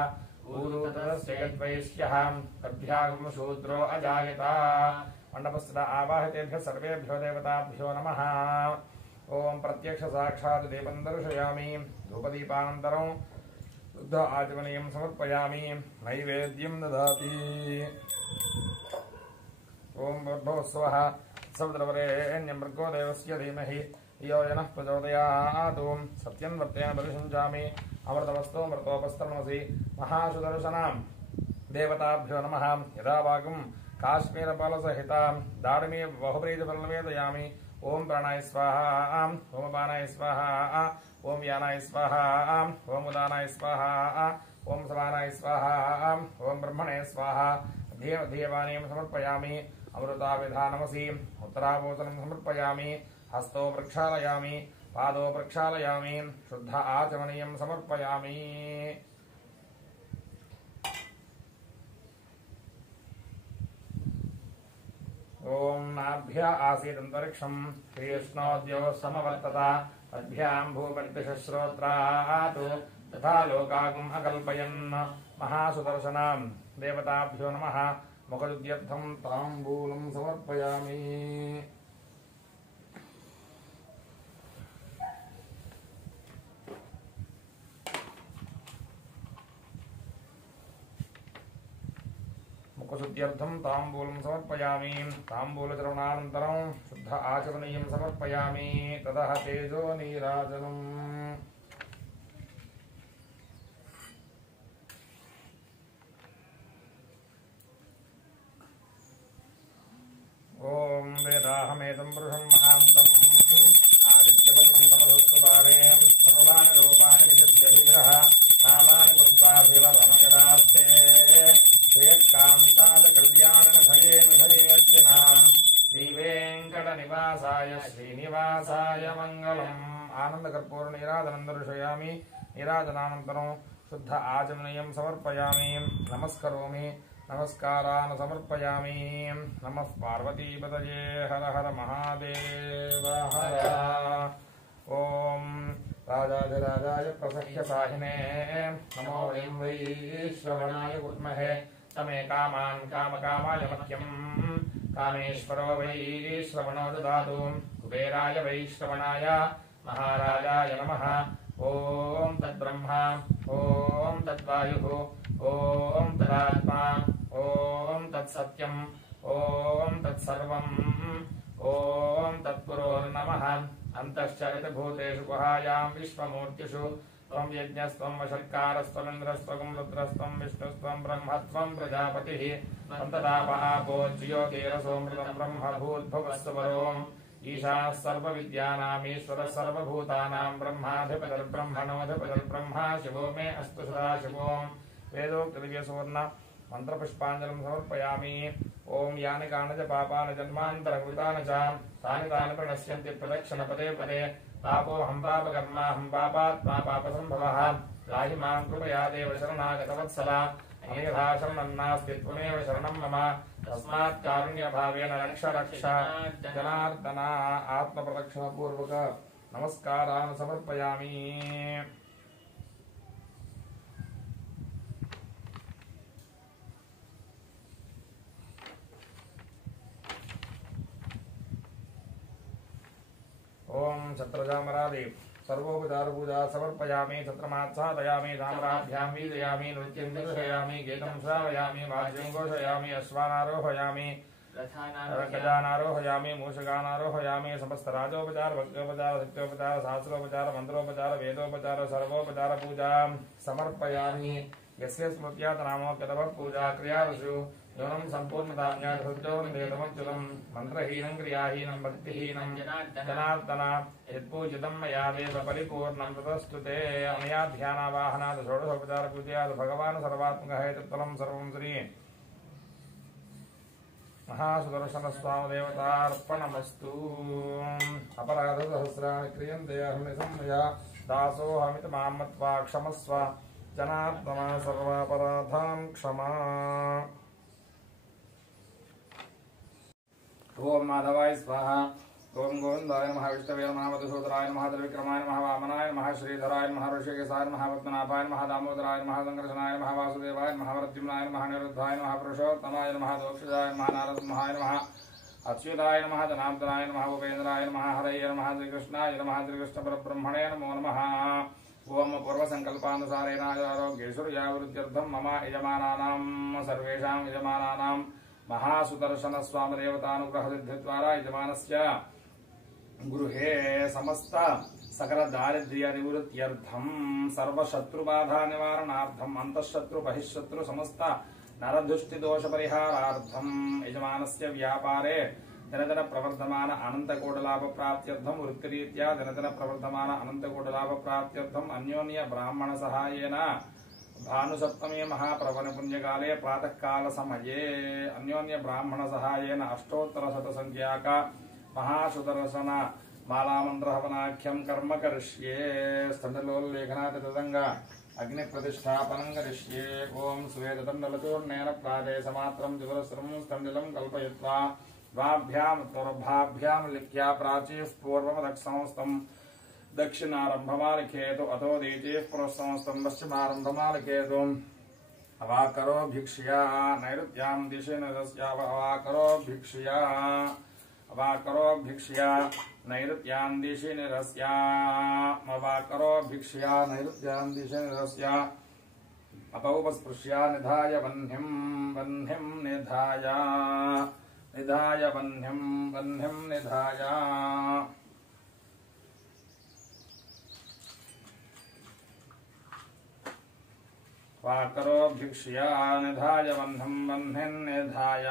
ऊरुतस्य यद्वैश्यः तद्भ्यागं शूद्रो अजायत। मंडपस्य आवाहितेभ्यः सर्वेभ्यो देवताभ्यो नमः। ओम प्रत्यक्ष साक्षात् दीपं दर्शयामि धूपदीपानन्तरं शुद्ध आचमनीयं समर्पयामि नैवेद्यं ददाति। ओम भूर्भुवस्सुवः सवितुर्वरेण्यं भर्गो देवस्य धीमहि यो जनः प्रचोदयात्। सत्यं वर्तेन परिषञ्चामि अमृतमस्तु मृतोपस्तरणमसि। महासुदर्शनां देवताभ्यो नमः। यदा वागं काश्मीरफलसहितां दाडिमी बहुप्रीतिफलनिवेदयामि। ओम प्राणाय स्वाहा ओम अपानाय स्वाहा ओम यानाय स्वाहा ओम उदानाय स्वाहा ओम समानाय स्वाहा ओम ब्रह्मणे स्वाहा। देवानीं समर्पयामि अमृताविधानमसि। उत्तराभूषणं समर्पयामि। हस्तो प्रक्षालयामि पादो प्रक्षालयामि शुद्ध आचमनीयं समर्पयामि। ओम नाभ्य आसीदन्तरिक्षं श्रीष्णोद्यो समवर्तत तद्भ्यां भूपर्दिशश्रोत्रात् तथा लोकागुम् अकल्पयन्। महासुदर्शनां देवताभ्यो नमः। मुखशुद्ध्यर्थं ताम्बूलं समर्पयामि। मुखशुद्ध्यर्थं ताम्बूलं समर्पयामि। ताम्बूलचरणानन्तरं शुद्ध आचमनीयं समर्पयामि। ततः तेजो नीराजनम्। समेतं पुरुषं महान्तं आदित्यवर्णं तमसुस्तुपारे सर्वाणि रूपाणि विचित्य धीरः नामानि कृत्वाभिवरमयदास्ते श्रेयःकान्तादकल्याणनिधये निधयेऽर्जुनाम् श्रीवेङ्कटनिवासाय श्रीनिवासाय मङ्गलम् आनन्दकर्पूरनीराजनं दर्शयामि नीराजनानन्तरं शुद्ध आचमनीयं समर्पयामि नमस्करोमि नमस्कारान् समर्पयामि नमः पार्वतीपतये हर हर महादेव हर ओम राजाधिराजाय प्रसह्यसाहिने नमो वयं वै श्रवणाय कुर्महे तमे कामान् कामकामाय मह्यं कामेश्वरो वै श्रवणो ददातु कुबेराय वै श्रवणाय महाराजाय नमः ओम तद्ब्रह्मा ओम तद्वायुः ओम तदात्मा ओम तत्सत्यम् ओम तत्सर्वम् ओम तत्पुरोर्नमः अन्तश्चरितभूतेषु गुहायां विश्वमूर्तिषु त्वं यज्ञस्त्वं वशर्कारस्त्वमिन्द्रस्त्वं रुद्रस्त्वं विष्णुस्त्वं ब्रह्मत्वं प्रजापतिः त्वं तदापो ज्योतिरसोऽमृतं ब्रह्मभूद्भुवस्वरोम् ईशानः सर्वविद्यानामीश्वरः सर्वभूतानां ब्रह्माधिपतिर्ब्रह्मणोऽधिपतिर्ब्रह्मा शिवो मे अस्तु सदा शिवोम् वेदोक्तदिव्यसुवर्ण मन्त्रपुष्पाञ्जलिं समर्पयामि ओम यानि कानि च पापानि जन्मान्तरकृतानि च तानि तानि प्रणश्यन्ति प्रदक्षिणपदे पदे पापोऽहं पापकर्माहं पापात्मा पापसम्भवः त्राहि मां कृपया देव शरणागतवत्सला अन्यथा शरणं नास्ति त्वमेव शरणं मम तस्मात् कारुण्यभावेन रक्ष रक्ष जनार्दन आत्मप्रदक्षिणपूर्वक नमस्कारान् समर्पयामि ओम छत्रजामरादि सर्वोपचार पूजा समर्पयामि छत्रमाच्छादयामि साम्राभ्यां वीजयामि नृत्यं दर्शयामि गीतं श्रावयामि वाद्यं घोषयामि अश्वानारोहयामि गजानारोहयामि मूषकानारोहयामि समस्त राजोपचार भक्तोपचार सत्योपचार शास्त्रोपचार मंत्रोपचार वेदोपचार सर्वोपचार पूजा समर्पयामि यस्य स्मृत्यात् नामोक्तवः पूजा क्रियावशु न्यूनं सम्पूर्णताज्ञातमच्युतं मन्त्रहीनं क्रियाहीनं भक्तिहीनं जनार्दन यत्पूजितं मया वेद परिपूर्णं ततस्तु ते अनया ध्यानावाहनात् षोडशोपचार पूजयात् भगवान् सर्वात्मकः तत्फलं सर्वं श्री महासुदर्शनस्वामदेवतार्पणमस्तु अपराधसहस्राणि क्रियन्ते अहर्निशं मया दासोऽहमिति मां मत्वा क्षमस्व जनार्दन सर्वापराधान् क्षमा ओम माधवाय स्वाहा ओम गोविंदाय नमः विष्णवे नमः मधुसूदनाय नमः त्रिविक्रमाय नमः वामनाय नमः श्रीधराय नमः ऋषिकेशाय नमः पद्मनाभाय नमः दामोदराय नमः संकर्षणाय नमः वासुदेवाय नमः प्रद्युम्नाय नमः निरुद्धाय नमः पुरुषोत्तमाय नमः दोक्षजाय नमः नारसिंहाय नमः अच्युताय नमः जनार्दनाय नमः भूपेन्द्राय नमः हरये नमः श्रीकृष्णाय नमः श्रीकृष्णपरब्रह्मणे नमो नमः ओम पूर्वसङ्कल्पानुसारेण आरोग्यैश्वर्याभिवृद्ध्यर्थं मम यजमानानां सर्वेषां यजमानानां महासुदर्शनस्वामदेवतानुग्रहसिद्धिद्वारा यजमानस्य गृहे समस्त सकल दारिद्र्य निवृत्त्यर्थं सर्वशत्रुबाधा निवारणार्थं अंतःशत्रु बहिःशत्रु समस्त नरदुष्टिदोषपरिहारार्थं यजमानस्य व्यापारे दिनदिन प्रवर्धमान अनन्तकोटिलाभ प्राप्त्यर्थं वृत्तिरीत्या दिनदिन प्रवर्धमान अनन्तकोटिलाभ प्राप्त्यर्थं अन्योन्य ब्राह्मण सहायेन भानुसप्तमी महाप्रवण पुण्यकाले प्रातःकाल समये अन्योन्य ब्राह्मण सहायेन अष्टोत्तरशतसंख्याक महासुदर्शन मालामन्त्रहवनाख्यं कर्म करिष्ये स्तण्डलोल्लेखनादितदङ्ग अग्निप्रतिष्ठापनं करिष्ये ओम स्वेददण्डलचूर्णेन प्रादेशमात्रं चतुरस्रं स्तण्डिलं कल्पयित्वा द्वाभ्यां त्वरभाभ्यां लिख्या प्राचीः पूर्वमदक्षसंस्थं दक्षिणारंभमालिखेतु अतो दीचीः पुरःसंस्थं पश्चिमारंभमालिखेतु अवाकरो भिक्ष्या नैऋत्यां दिशि अवाकरो भिक्ष्या नैऋत्यां दिशि निरस्या अवाकरो भिक्ष्या नैऋत्यां दिशि निरस्या अपौपस्पृश्या निधाय वह्निं निधाय वह्निं निधाय वाकरो भिक्ष्या निधाय वह्निं निधाय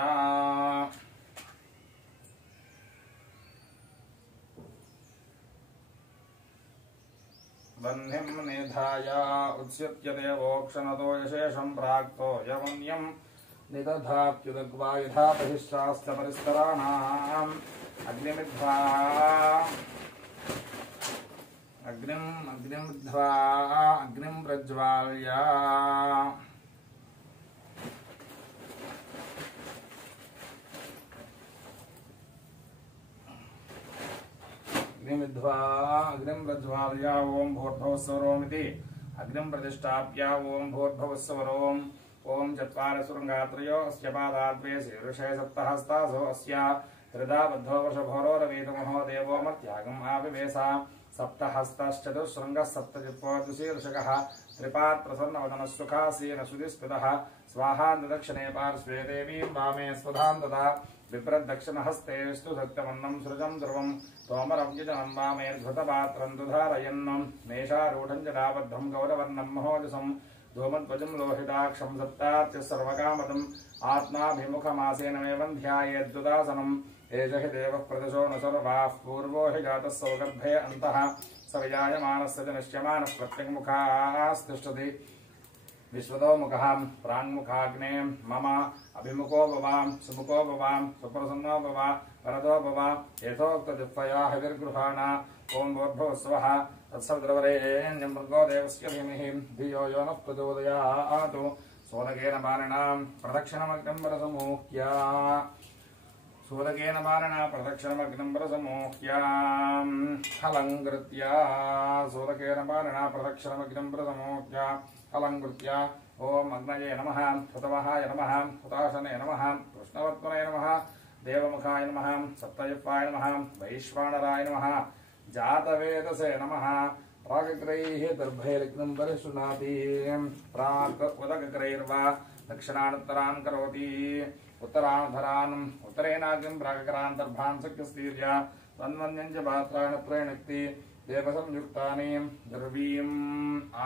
वह्निं निधाय उत्स्युत्य देवोक्षणतो यशेषं प्राक्तो यवन्यं निदधात्युदग्वा यथा बहिश्चास्य परिस्तराणाम् अग्निमिद्ध्वा अग्निं प्रज्वाल्य अग्निं प्रज्वाल्य ओं भूर्भुवस्सुवरोमिति अग्निं प्रतिष्ठाप्य ओं भूर्भुवस्सुवरोम् ओं चत्वारि सुरङ्गात्रयो अस्य पादाद्वे शीर्षे सप्तहस्तासो अस्य त्रिधा बद्धो वृषभोरोरवीतमहो देवो मत्यागम् आविवेश सप्तहस्तश्चतुःशृङ्गः सप्तजिह्वादुशीर्षकः त्रिपात् प्रसन्नवदनः सुखासीन सुधिस्थितः स्वाहा दक्षिणे पार्श्वे देवीं वामे स्वधां तथा बिभ्रद्दक्षिणहस्तेस्तु सत्यमन्नं सृजं ध्रुवं तोमरव्यजनं वामेर्घृतपात्रं दुधारयन्नं मेषारूढं जडाबद्धं गौरवर्णं महोजसं धूमध्वजं लोहिताक्षं सप्तार्च्य सर्वकामदम् आत्माभिमुखमासेनमेवं ध्यायेद्युदासनम् एष हि देवः प्रदशो न सर्वाः पूर्वो हि जातः सौगर्भे अन्तः स विजायमानस्य च निश्यमानः प्रत्यङ्मुखास्तिष्ठति विश्वतो मुखः प्राङ्मुखाग्ने मम अभिमुखो भवां सुमुखो भवां सुप्रसन्नो भव वरदो भव यथोक्तजिह्वया हविर्गृहाण ओं भूर्भुवस्सुवः तत्सवितुर्वरेण्यं भर्गो देवस्य धीमहि धियो यो नः प्रचोदयात् सोदकेन पाणिना प्रदक्षिणमग्नं वरसमूह्य सूदकेन पाणिना प्रदक्षिणमग्नं वरसमूह्य हलङ्कृत्य सूदकेन पाणिना प्रदक्षिणमग्नं वरसमूह्य हलङ्कृत्य ओम अग्नये नमः हुतवहाय नमः हुताशने नमः कृष्णवर्त्मने नमः देवमुखाय नमः सप्तजिह्वाय नमः वैश्वानराय नमः जातवेदसे नमः प्रागग्रैः दर्भैर्लिग्नं परिशुनाति प्राक् उदगग्रैर्वा दक्षिणानुत्तरान् करोति उत्तराधरान् उत्तरेणाग्निं प्रागकरान् दर्भान् शक्यस्तीर्य तन्वन्यं च पात्राणि प्रेणक्ति देवसंयुक्तानि दर्वीम्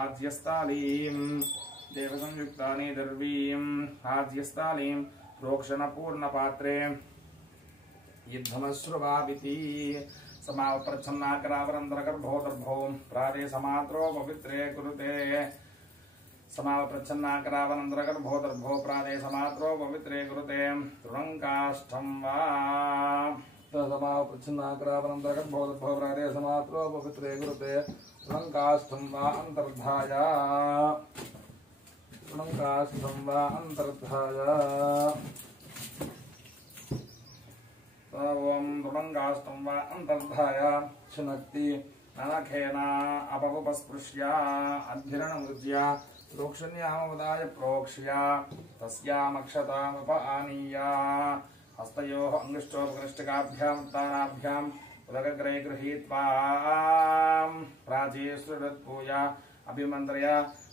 आज्यस्तालीम् देवसंयुक्तानि दर्वीम् आज्यस्तालीम् प्रोक्षणपूर्णपात्रे युद्धमश्रुवापिति समावप्रच्छन्नाकरावरन्ध्रगर्भो प्रादे समात्रो पवित्रे कुरुते समावप्रच्छन्नाकरावरन्ध्रगर्भो प्रादे समात्रो पवित्रे कुरुते तृणङ्काष्ठं वा समावप्रच्छन्नाकरावरन्ध्रगर्भो प्रादे समात्रो पवित्रे कुरुते तृणङ्काष्ठं वा अन्तर्धाय तृणङ्काष्ठं वा अन्तर्धाय ओम तृणङ्काष्ठं वा अन्तर्धाय शुनक्ति नखेन अपवपस्पृश्य अद्भिरणमुद्य प्रोक्षण्यामवदाय प्रोक्ष्य तस्यामक्षतामुप आनीय हस्तयोः अङ्गुष्ठोपकृष्टकाभ्याम् तानाभ्याम् उदगग्रे गृहीत्वा प्राचीसृडत्पूय अभिमन्त्रय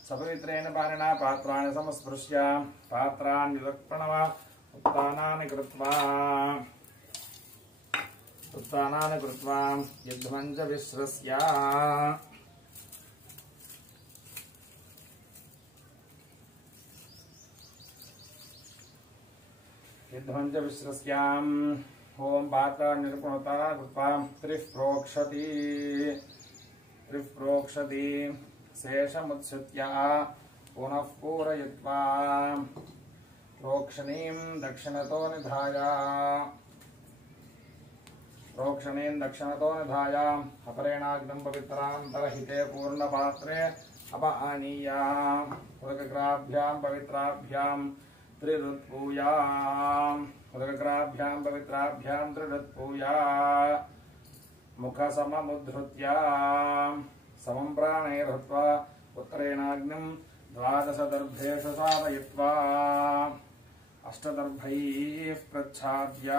सपवित्रेण पाणिना पात्राणि संस्पृश्य पात्राणि विवक्प्रणव उत्तानानि कृत्वा युद्धमञ्च विश्रस्य ओम पात्राणि निरुपणता कृत्वा त्रिः प्रोक्षति शेषमुत्सृत्य पुनः पूरयित्वा प्रोक्षणीं दक्षिणतो निधाय अपरेणाग्नं पवित्रान्तरहिते पूर्णपात्रे अप आनीय उदकग्राभ्यां पवित्राभ्यां त्रिरुत्पूया मुखसममुद्धृत्य समं प्राणैर्हृत्वा उत्तरेणाग्निं 12 दर्भेषु साधयित्वा अष्टदर्भैः प्रच्छाद्य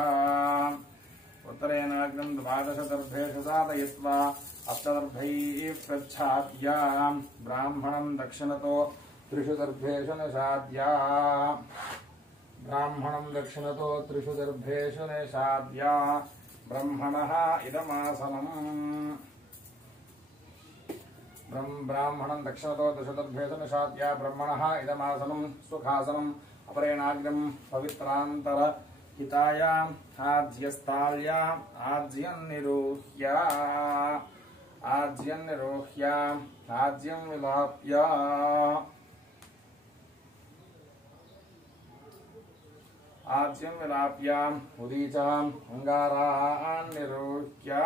उत्तरेणाग्निं 12 दर्भेषु साधयित्वा अष्टदर्भैः प्रच्छाद्य ब्राह्मणं दक्षिणतो 3 दर्भेषु निषाद्य ब्रह्मणः इदमासनम् ब्राह्मणं दक्षिणतो 3 दर्भेषु निषाद्य ब्रह्मणः इदमासनं सुखासनम् अपरेणाग्निं पवित्रान्तर हितायाम् आज्यस्ताल्याम् आज्यन्निरूह्य आज्यं निरोह्य आज्यं विलाप्य आज्यं विलाप्य उदीचाम् अंगारान् निरोह्य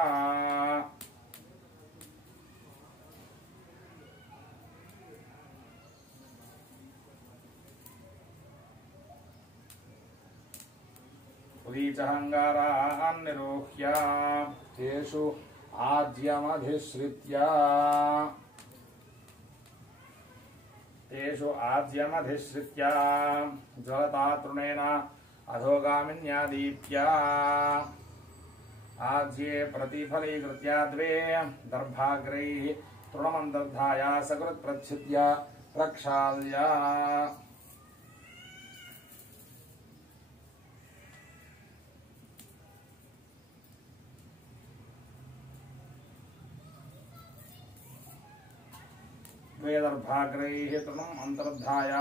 उदीचहङ्गारान् निरोह्य तेषु आज्यमधिश्रित्य ज्वलतातृणेन अधोगामिन्यादीप्य आज्ये प्रतिफलीकृत्य द्वे दर्भाग्रैः तृणमन्तर्धाय सकृत्प्रच्छिद्य प्रक्षाल्य द्वे दर्भाग्रैः तृणम् अन्तर्धाय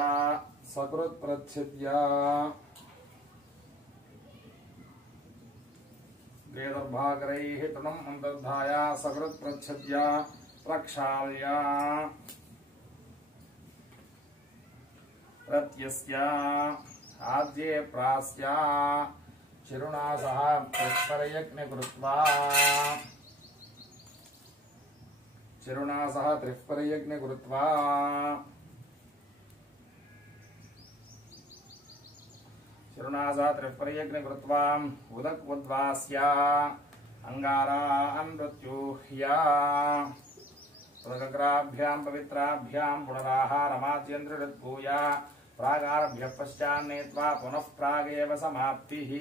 सकृत्प्रच्छिद्य द्वे दर्भाग्रैः तृणम् अन्तर्धाय सकृत्प्रच्छिद्य प्रक्षाल्य प्रत्यस्य आद्ये प्रास्य चिरुणा सह त्रिःपरयज्ञ कृत्वा चिरुणा सह त्रिःपरयज्ञ कृत्वा उदक्वद्वास्य अंगारान् प्रत्यूह्य उदकग्राभ्यां पवित्राभ्यां पुनराहारमाद्यन्त्रिभूय प्रागारभ्य पश्चान्नेत्वा पुनः प्रागेव समाप्तिः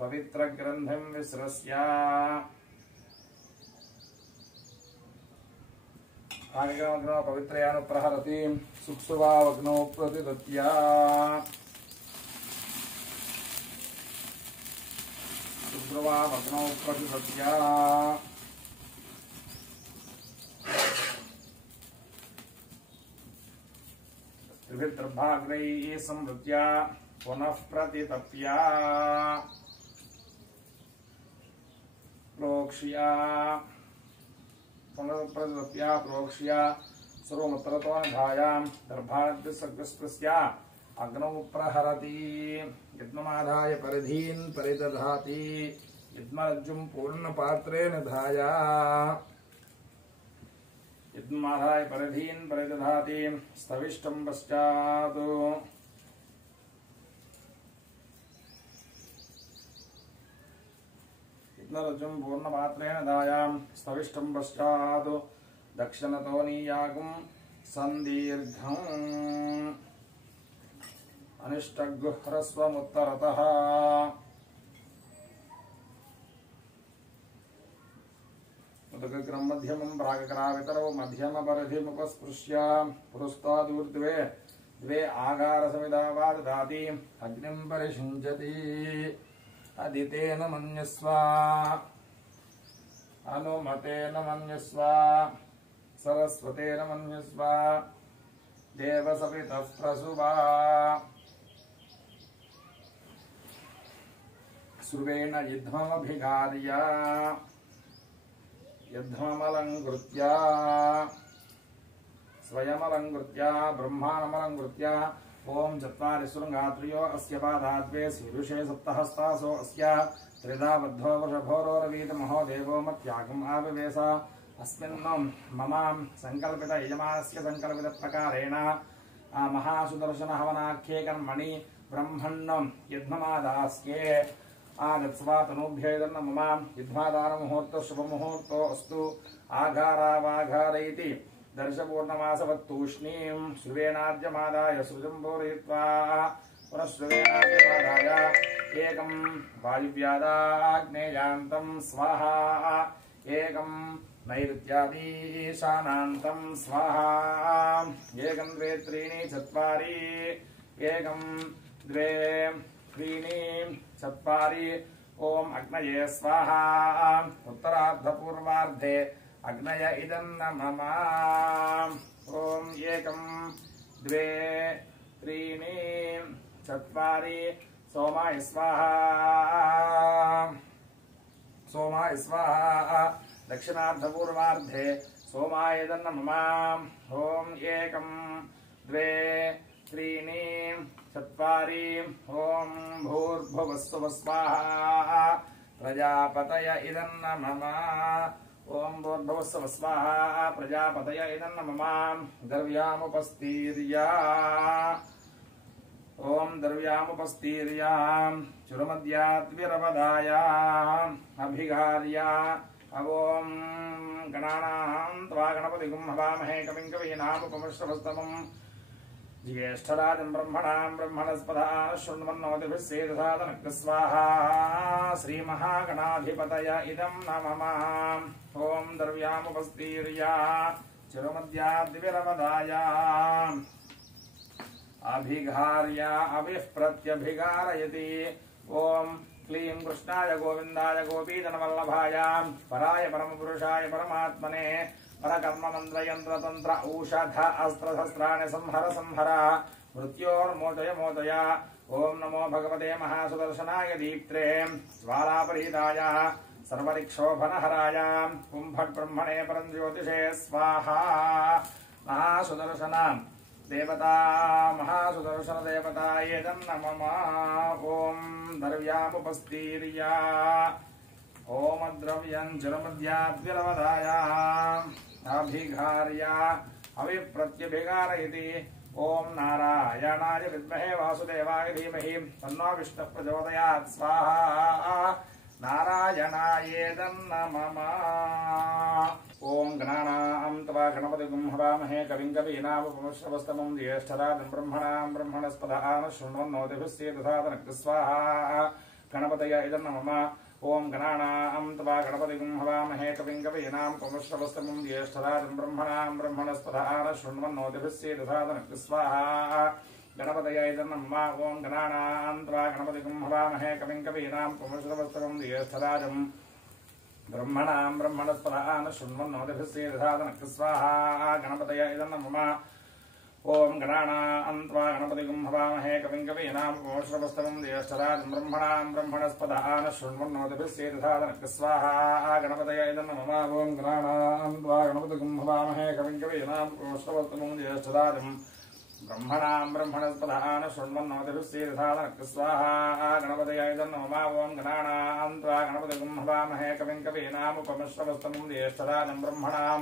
पवित्रग्रन्थिं विसृज्य आनिगमग्नो पवित्रयानुप्रहरति सुप्सुवावग्नो प्रतिदत्य त्रिभिर्दर्भाग्रैः संवृत्य पुनः प्रतितप्य प्रोक्ष्य सर्वमुत्तरतो निधायां दर्भाग्रसर्गस्पृश्य अग्नौ प्रहरति यद्ममाधाय परिधीन् परिदधाति यद्मरज्जुं पूर्णपात्रे निधाय यद्ममाधाय परिधीन् परिदधाति स्थविष्टं पश्चात् यद्मरज्जुं पूर्णपात्रेण धायां स्थविष्टं पश्चात् दक्षिणतो नीयागुं सन्दीर्घम् अनिष्टगुह्रस्वमुत्तरतः उदकग्रं मध्यमं प्रागकरावितरौ मध्यमपरिधिमुपस्पृश्य पुरस्तादूर्ध्वे द्वे आगारसमिधा वा ददाति अग्निं परिषिञ्चति अदितेन मन्यस्व अनुमतेन मन्यस्व सरस्वतेन मन्यस्व देवसपितः प्रसुवा सुर्वेण युद्धमभिघार्य युद्धमलङ्कृत्य स्वयमलङ्कृत्य ब्रह्माणमलङ्कृत्य ओम चत्वारि शृङ्गात्र्यो अस्य पादाद्वे शीर्षे सप्तहस्तासो अस्य त्रिधा बद्धो वृषभोरोरवीतमहो देवो मत्यागम् आविवेश अस्मिन् मम संकल्पित यजमानस्य संकल्पित प्रकारेण महासुदर्शन हवनाख्ये कर्मणि ब्रह्मण्णं यद्ममादास्ये आगत्स्वा तनूभ्येदन्न मम युद्धादानमुहूर्तो शुभमुहूर्तो अस्तु आघारावाघारैति दर्शपूर्णमासवत्तूष्णीं श्रुवेणाद्यमादाय सृजम्बोरयित्वा पुनः श्रुवेणाद्यमादाय एकं वायुव्यादाग्नेयान्तं स्वाहा एकं नैऋत्यादीशानान्तं स्वाहा एकं द्वे त्रीणि चत्वारि एकं द्वे त्रीणि चत्वारि ओम अग्नये स्वाहा उत्तरार्धपूर्वार्धे अग्नय इदन्न मम ओम एकं द्वे त्रीणि चत्वारि सोमाय स्वाहा सोमाय स्वाहा दक्षिणार्धपूर्वार्धे सोमाय नमः ओम एकं द्वे त्रीणि चत्वारि ओम भूर्भुवस्सुः स्वाहा प्रजापतय इदं नमः ओम भूर्भुवस्सुः स्वाहा प्रजापतय इदं नमः द्रव्यामुपस्तीर्य ओम द्रव्यामुपस्तीर्य चुरमद्याद्विरवदाय अभिघार्य अवोम गणानां त्वा गणपतिगुं हवामहे कविं कवीनामुपमश्रवस्तमम् ज्येष्ठराजं ब्रह्मणां ब्रह्मणस्पदाः शृण्वन्नोतिभिः सेदसादनक् स्वाहा श्रीमहागणाधिपतय इदं नमः ॐ द्रव्यामुपस्तीर्य चिरमद्याद्विरवदाय अभिघार्य अभिः प्रत्यभिघारयति ॐ क्लीं कृष्णाय गोविन्दाय गोपीजनवल्लभाय पराय परमपुरुषाय परमात्मने परकर्ममन्त्रयन्त्रतन्त्र औषध अस्त्रशस्त्राणि संहर संहर मृत्योर्मोचय मोचय ॐ नमो भगवते महासुदर्शनाय दीप्त्रे ज्वालापरीताय सर्वरिक्षोभनहराय कुम्भब्रह्मणे परञ्ज्योतिषे स्वाहा महासुदर्शन देवता महासुदर्शन देवतायेदं नमः ॐ द्रव्यामुपस्तीर्य ओम द्रव्यं जलमद्याद्विरवदाय अभिघार्य अभिप्रत्यभिघारयति ओम नारायणाय विद्महे वासुदेवाय धीमहि तन्नो विष्णुः प्रचोदयात् स्वाहा नारायणायेदं नमः ओम गणानां त्वा गणपतिगुं हवामहे कविं कवीनामुपमश्रवस्तमं ज्येष्ठराजं ब्रह्मणां ब्रह्मणस्पदाः शृण्वन्नोतिभिः सेदसादनक् स्वाहा गणपतये इदं नमः ओम गणानां त्वा गणपतिगुं हवामहे कविं कवीनामुपमश्रवस्तमं ज्येष्ठराजं ब्रह्मणां ब्रह्मणस्पदाः शृण्वन्नोतिभिः सेदसादनक् स्वाहा गणपतये नमः ओम गणानां त्वा गणपतिगुं हवामहे कविं कवीनामुपमश्रवस्तमं ज्येष्ठराजं ब्रह्मणां ब्रह्मणस्पदाः शृण्वन्नोतिभिः सेदसादनक् स्वाहा गणपतये नमः ओम गणानां त्वा गणपतिगुं हवामहे कविं कवीनामुपमश्रवस्तमं ज्येष्ठराजं ब्रह्मणां ब्रह्मणस्पदाः शृण्वन्नोतिभिः सेदसादनक् स्वाहा गणपतये नमः ओम गणानां त्वा गणपतिगुं हवामहे कविं कवीनामुपमश्रवस्तमं ज्येष्ठराजं ब्रह्मणां ब्रह्मणस्पदाः शृण्वन्नोतिभिः सेदसादनक् स्वाहा गणपतये नमः ओम गणानां त्वा गणपतिगुं हवामहे कविं कवीनामुपमश्रवस्तमं ज्येष्ठराजं ब्रह्मणां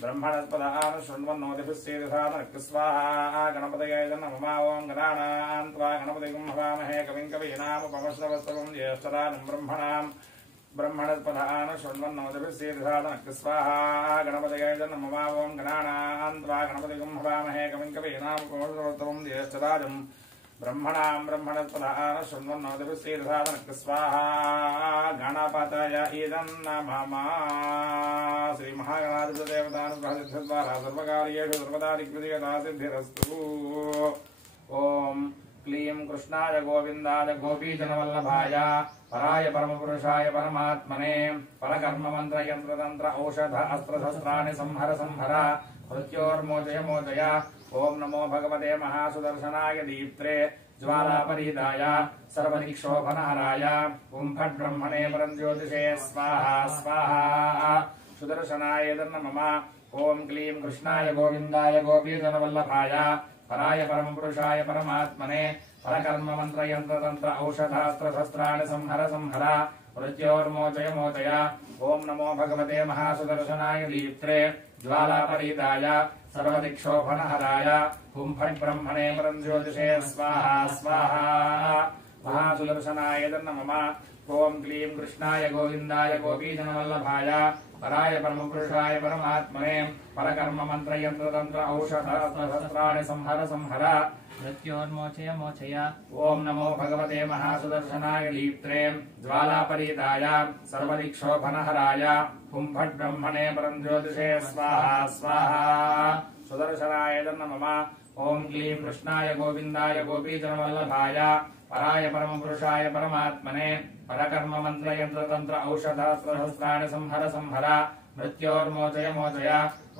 ब्रह्मणस्पदाः शृण्वन्नोतिभिः सेदसादनक् स्वाहा गणपतये नमः ओम गणानां त्वा गणपतिगुं हवामहे कविं कवीनामुपमश्रवस्तमं ज्येष्ठराजं ब्रह्मणां ब्रह्मणस्पदाः शृण्वन्नोतिभिः सेदसादनक् स्वाहा गणपतये नमः ओम गणानां त्वा गणपतिगुं हवामहे कविं कवीनामुपमश्रवस्तमं ज्येष्ठराजं ब्रह्मणां ब्रह्मणस्पदाः शृण्वन्नोतिभिः सेदसादनक् स्वाहा गणपतये इदं नमः श्री महागणाधिपतिदेवतानुग्रहसिद्धिद्वारा सर्वकार्येषु सर्वदा दिग्विजयता सिद्धिरस्तु ओम क्लीं कृष्णाय गोविन्दाय गोपीजनवल्लभाय पराय परमपुरुषाय परमात्मने परकर्ममन्त्रयन्त्रतन्त्र औषध अस्त्रशस्त्राणि संहर संहर मृत्योर्मोचय मोचय ओम नमो भगवते महासुदर्शनाय दीप्त्रे ज्वालापरीताय सर्वदिक्षोभनहराय कुम्भब्रह्मणे परञ्ज्योतिषे स्वाहा स्वाहा सुदर्शनाय नमः ओम क्लीं कृष्णाय गोविन्दाय गोपीजनवल्लभाय पराय परमपुरुषाय परमात्मने परकर्ममन्त्रयन्त्रतन्त्र औषधास्त्रशस्त्राणि संहर संहर मृत्योर्मोचय मोचय ओम नमो भगवते महासुदर्शनाय दीप्त्रे ज्वालापरीताय सर्वदिक्षोभनहराय कुम्भब्रह्मणे परञ्ज्योतिषे स्वाहा स्वाहा महासुदर्शनाय नमः ओम क्लीं कृष्णाय गोविन्दाय गोपीजनवल्लभाय पराय परमपुरुषाय परमात्मने परकर्ममन्त्रयन्त्रतन्त्र औषधास्त्रशस्त्राणि संहर संहर मृत्योर्मोचय मोचय ओम नमो भगवते महासुदर्शनाय दीप्त्रे ज्वालापरीताय सर्वदिक्षोभनहराय कुम्भब्रह्मणे परञ्ज्योतिषे स्वाहा स्वाहा सुदर्शनाय नमः ओम क्लीं कृष्णाय गोविन्दाय गोपीजनवल्लभाय पराय परमपुरुषाय परमात्मने परकर्ममन्त्रयन्त्रतन्त्र औषधास्त्रशस्त्राणि संहर संहर मृत्योर्मोचय मोचय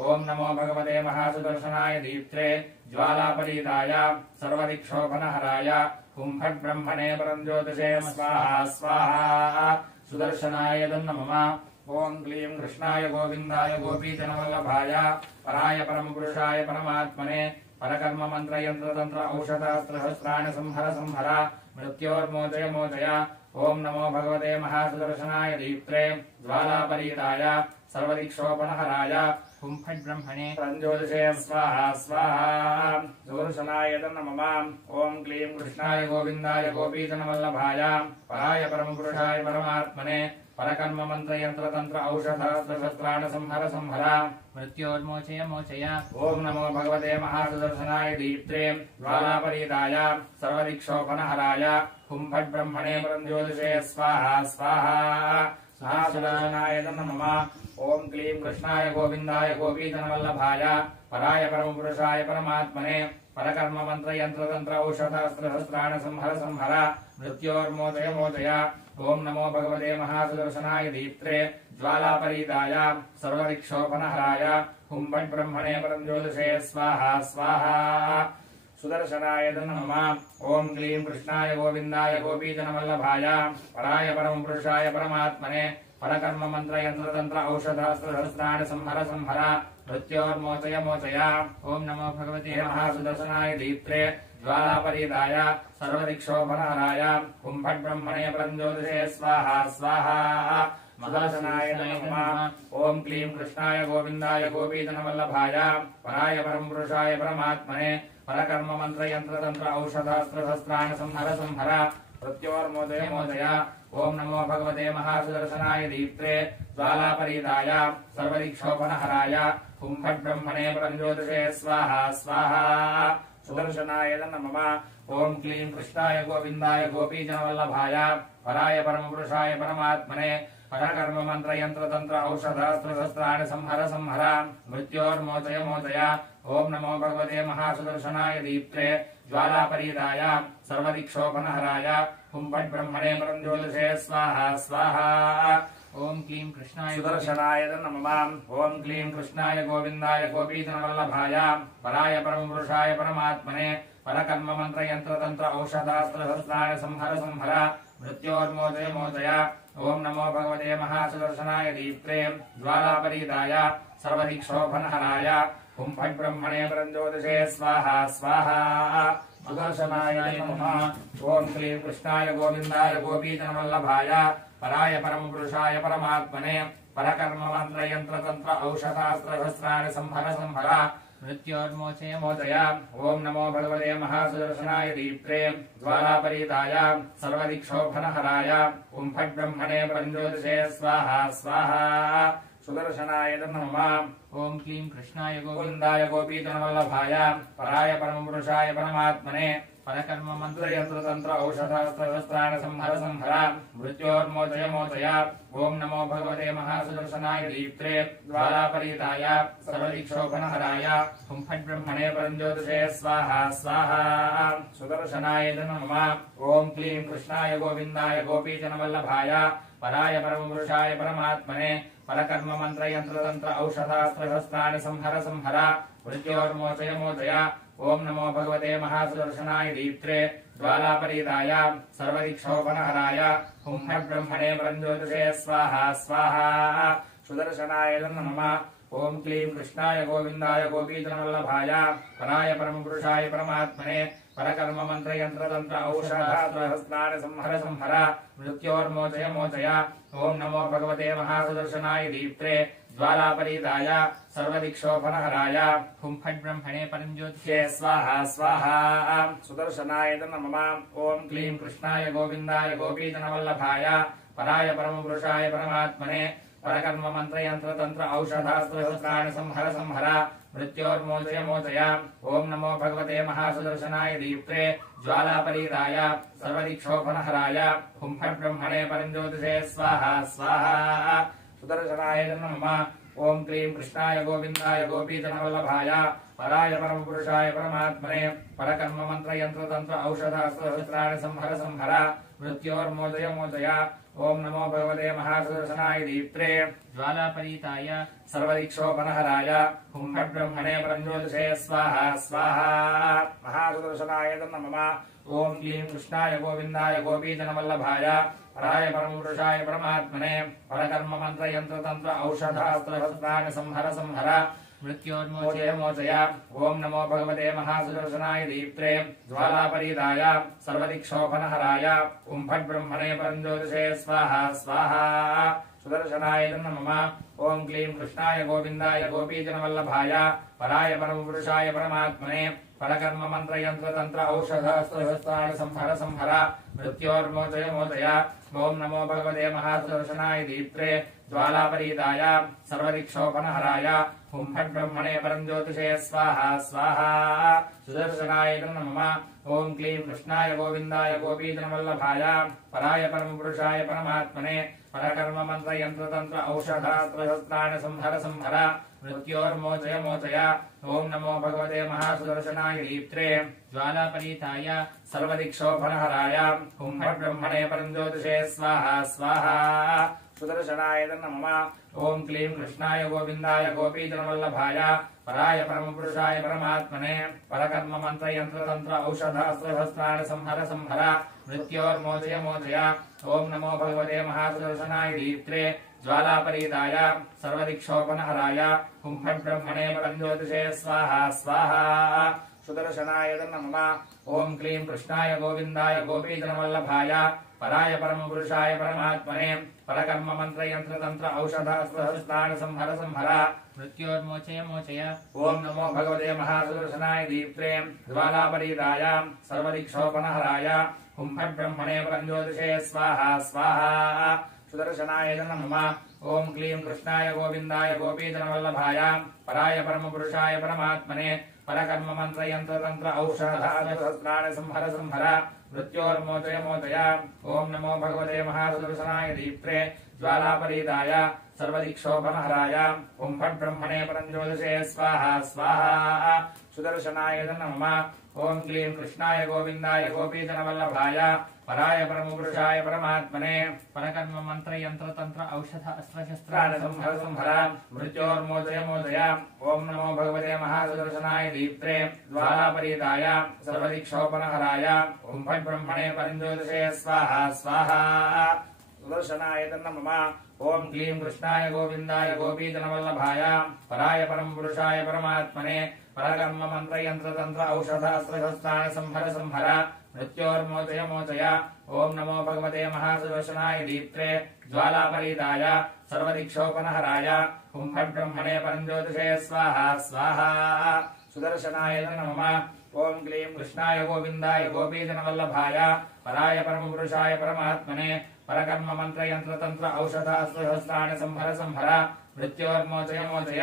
ओम नमो भगवते महासुदर्शनाय दीप्त्रे ज्वालापरीताय सर्वदिक्षोभनहराय कुम्भब्रह्मणे परञ्ज्योतिषे स्वाहा स्वाहा सुदर्शनाय नमः। ओम क्लीं कृष्णाय गोविंदाय गोपीजनवल्लभाय पराय परमपुरुषाय परमात्मने परकर्म मंत्र यंत्र तंत्र औषधास्त्र सहस्राणि संहर संहर मृत्योर्मोचय मोचय। ओम नमो भगवते महासुदर्शनाय दीप्त्रे ज्वालापरीताय सर्वदिक्षोपनहराय हुं फट् ब्रह्मणे प्रञ्ज्योतिषे स्वाहा स्वाहा। सुदर्शनाय नमः। ओम क्लीं कृष्णाय गोविंदाय गोपीजनवल्लभाय पराय परमपुरुषाय परमात्मने परकर्म मंत्र यंत्र तंत्र औषधास्त्र सहस्राणि संहर संहर मृत्योर्मोचय मोचय। ओम नमो भगवते महासुदर्शनाय दीप्त्रे ज्वालापरीताय सर्वदिक्षोपनहराय हुं फट् ब्रह्मणे परञ्ज्योतिषे स्वाहा स्वाहा। महासुदर्शनाय नमः। ओम क्लीं कृष्णाय गोविंदाय गोपीजनवल्लभाय पराय परमपुरुषाय परमात्मने परकर्म मंत्र यंत्र तंत्र औषधास्त्र सहस्राणि संहर संहर मृत्योर्मोचय मोचय। ओम नमो भगवते महासुदर्शनाय दीप्त्रे ज्वालापरीताय सर्वदिक्षोपनहराय हुं फट् ब्रह्मणे परञ्ज्योतिषे स्वाहा स्वाहा। सुदर्शनाय नमः। ओम क्लीं कृष्णाय गोविंदाय गोपीजनवल्लभाय पराय परमपुरुषाय परमात्मने परकर्म मंत्र यंत्र तंत्र औषधास्त्र सहस्राणि संहर संहर मृत्योर्मोचय मोचय। ओम नमो भगवते महासुदर्शनाय दीप्त्रे ज्वालापरीताय सर्वदिक्षोपनहराय हुं फट् ब्रह्मणे परञ्ज्योतिषे स्वाहा स्वाहा। सुदर्शनाय नमः। ओम क्लीं कृष्णाय गोविंदाय गोपीजनवल्लभाय पराय परमपुरुषाय परमात्मने परकर्म मंत्र यंत्र तंत्र औषधास्त्र सहस्राणि संहर संहर मृत्योर्मोचय मोचय। ओम नमो भगवते महासुदर्शनाय दीप्त्रे ज्वालापरीताय सर्वदिक्षोपनहराय हुं फट् ब्रह्मणे परञ्ज्योतिषे स्वाहा स्वाहा। सुदर्शनाय नमः। ओम क्लीं कृष्णाय गोविंदाय गोपीजनवल्लभाय पराय परमपुरुषाय परमात्मने परकर्म मंत्र यंत्र तंत्र औषधास्त्र सहस्राणि संहर संहर मृत्योर्मोचय मोचय। ओम नमो भगवते महासुदर्शनाय दीप्त्रे ज्वालापरीताय सर्वदिक्षोपनहराय हुं फट् ब्रह्मणे परञ्ज्योतिषे स्वाहा स्वाहा। ओम क्लीं कृष्णाय सुदर्शनाय नमः। ओम क्लीं कृष्णाय गोविंदाय गोपीजनवल्लभाय पराय परमपुरुषाय परमात्मने परकर्म मंत्र यंत्र तंत्र औषधास्त्र सहस्राणि संहर संहर मृत्योर्मोचय मोचय। ओम नमो भगवते महासुदर्शनाय दीप्त्रे ज्वालापरीताय सर्वदिक्षोपनहराय हुं फट् ब्रह्मणे परञ्ज्योतिषे स्वाहा स्वाहा। सुदर्शनाय नमः। ओम क्लीं कृष्णाय गोविंदाय गोपीजनवल्लभाय पराय परमपुरुषाय परमात्मने परकर्म मंत्र यंत्र तंत्र औषधास्त्र सहस्राणि संहर संहर मृत्योर्मोचय मोचय। ओम नमो भगवते महासुदर्शनाय दीप्त्रे ज्वालापरीताय सर्वदिक्षोपनहराय हुं फट् ब्रह्मणे परञ्ज्योतिषे स्वाहा स्वाहा। सुदर्शनाय नमः। ओम क्लीं कृष्णाय गोविंदाय गोपीजनवल्लभाय पराय परमपुरुषाय परमात्मने परकर्म मंत्र यंत्र तंत्र औषधास्त्र सहस्राणि संहर संहर मृत्योर्मोचय मोचय। ओम नमो भगवते महासुदर्शनाय दीप्त्रे ज्वालापरीताय सर्वदिक्षोपनहराय हुं फट् ब्रह्मणे परञ्ज्योतिषे स्वाहा स्वाहा। सुदर्शनाय नमः। ओम क्लीं कृष्णाय गोविंदाय गोपीजनवल्लभाय पराय परमपुरुषाय परमात्मने परकर्म मंत्र यंत्र तंत्र औषधास्त्र सहस्राणि संहर संहर मृत्योर्मोचय मोचय। ओम नमो भगवते महासुदर्शनाय दीप्त्रे ज्वालापरीताय सर्वदिक्षोपनहराय हुं फट् ब्रह्मणे परञ्ज्योतिषे स्वाहा स्वाहा। सुदर्शनाय नमः। ओम क्लीं कृष्णाय गोविंदाय गोपीजनवल्लभाय पराय परमपुरुषाय परमात्मने परकर्म मंत्र यंत्र तंत्र औषधास्त्र सहस्राणि संहर संहर मृत्योर्मोचय मोचय। ओम नमो भगवते महासुदर्शनाय दीप्त्रे ज्वालापरीताय सर्वदिक्षोपनहराय हुं फट् ब्रह्मणे परञ्ज्योतिषे स्वाहा स्वाहा। सुदर्शनाय नमः। ओम क्लीं कृष्णाय गोविंदाय गोपीजनवल्लभाय पराय परमपुरुषाय परमात्मने परकर्म मंत्र यंत्र तंत्र औषधास्त्र सहस्राणि संहर संहर मृत्योर्मोचय मोचय। ओम नमो भगवते महासुदर्शनाय दीप्त्रे ज्वालापरीताय सर्वदिक्षोपनहराय हुं फट् ब्रह्मणे परञ्ज्योतिषे स्वाहा स्वाहा। सुदर्शनाय नमः। ओम क्लीं कृष्णाय गोविंदाय गोपीजनवल्लभाय पराय परमपुरुषाय परमात्मने परकर्म मंत्र यंत्र तंत्र औषधास्त्र सहस्राणि संहर संहर मृत्योर्मोचय मोचय। ओम नमो भगवते महासुदर्शनाय दीप्त्रे ज्वालापरीताय सर्वदिक्षोपनहराय हुं फट् ब्रह्मणे परञ्ज्योतिषे स्वाहा स्वाहा। महासुदर्शनाय नमः। ओम क्लीं कृष्णाय गोविंदाय गोपीजनवल्लभाय पराय परमपुरुषाय परमात्मने परकर्म मंत्र यंत्र तंत्र औषधास्त्रशस्त्राणि संहर संहर मृत्योर्मोचय मोचय ओम नमो भगवते महासुदर्शनाय दीप्त्रे ज्वालापरीदाय सर्वदिक्षोभनहराय ओम फट् ब्रह्मणे परञ्ज्योतिषे स्वाहा स्वाहा सुदर्शनाय नमः ओम क्लीं कृष्णाय गोविंदाय गोपीजनवल्लभाय पराय परमपुरुषाय परमात्मने परकर्म मंत्र यंत्र तंत्र औषधास्त्रशस्त्राणि संहर संहर मृत्योर्मोचय मोचय ओम नमो भगवते महासुदर्शनाय दीप्त्रे ज्वालापरीदाय सर्वदिक्षोपनहराय हुं फट् ब्रह्मणे परञ्ज्योतिषे स्वाहा स्वाहा सुदर्शनाय नमः ओम क्लीं कृष्णाय गोविंदाय गोपीजनवल्लभाय पराय परमपुरुषाय परमात्मने परकर्म मंत्र यंत्र तंत्र औषधास्त्रशस्त्राणि संहर संहर मृत्योर्मोचय मोचय ओम नमो भगवते महासुदर्शनाय दीप्त्रे ज्वालापरीताय सर्वदिक्षोपनहराय हुं फट् ब्रह्मणे परञ्ज्योतिषे स्वाहा स्वाहा सुदर्शनाय नमः ओम क्लीं कृष्णाय गोविंदाय गोपीजनवल्लभाय पराय परमपुरुषाय परमात्मने परकर्म मंत्र यंत्र तंत्र औषधास्त्रशस्त्राणि संहर संहर मृत्योर्मोचय मोचय ओम नमो भगवते महासुदर्शनाय दीप्त्रे ज्वालापरीदाय सर्वदिक्षोपनहराय हुं फट् ब्रह्मणे परञ्ज्योतिषे स्वाहा स्वाहा सुदर्शनाय नमः ओम क्लीं कृष्णाय गोविंदाय गोपीजनवल्लभाय पराय परमपुरुषाय परमात्मने परकर्म मंत्र यंत्र तंत्र औषधास्त्रशस्त्राणि संहर संहर मृत्योर्मोचय मोचय ओम नमो भगवते महासुदर्शनाय दीप्त्रे ज्वालापरीदाय सर्वदिक्षोपनहराय हुं फट् ब्रह्मणे परञ्ज्योतिषे स्वाहा स्वाहा सुदर्शनाय नमः ओम क्लीं कृष्णाय गोविंदाय गोपीजनवल्लभाय पराय परमपुरुषाय परमात्मने परकर्म मंत्र यंत्र तंत्र औषधास्त्रशस्त्राणि संहर संहर मृत्योर्मोचय मोचय ओम नमो भगवते महासुदर्शनाय दीप्त्रे ज्वालापरीदाय सर्वदिक्षोपनहराय हुं फट् ब्रह्मणे परञ्ज्योतिषे स्वाहा स्वाहा सुदर्शनाय नमः ओम क्लीं कृष्णाय गोविंदाय गोपीजनवल्लभाय पराय परमपुरुषाय परमात्मने परकर्म मंत्र यंत्र तंत्र औषधास्त्रशस्त्राणि प्राण संहर संहर मृत्योर्मोचय मोचय ओम नमो भगवते महासुदर्शनाय दीप्त्रे ज्वालापरीदाय सर्वदिक्षोपनहराय हुं फट् ब्रह्मणे परञ्ज्योतिषे स्वाहा स्वाहा सुदर्शनाय नमः ओम क्लीं कृष्णाय गोविंदाय गोपीजनवल्लभाय पराय परमपुरुषाय परमात्मने परकर्म मंत्र यंत्र तंत्र औषधास्त्रशस्त्राणि संहर संहर मृत्योर्मोचय मोचय ओम नमो भगवते महासुदर्शनाय दीप्त्रे ज्वालापरीदाय सर्वदिक्षोपनहराय हुं फट् ब्रह्मणे परञ्ज्योतिषे स्वाहा स्वाहा सुदर्शनाय नमः ओम क्लीं कृष्णाय गोविंदाय गोपीजनवल्लभाय पराय परमपुरुषाय परमात्मने परकर्म मंत्र यंत्र तंत्र औषधास्त्रशस्त्राणि संहर संहर मृत्योर्मोचय मोचय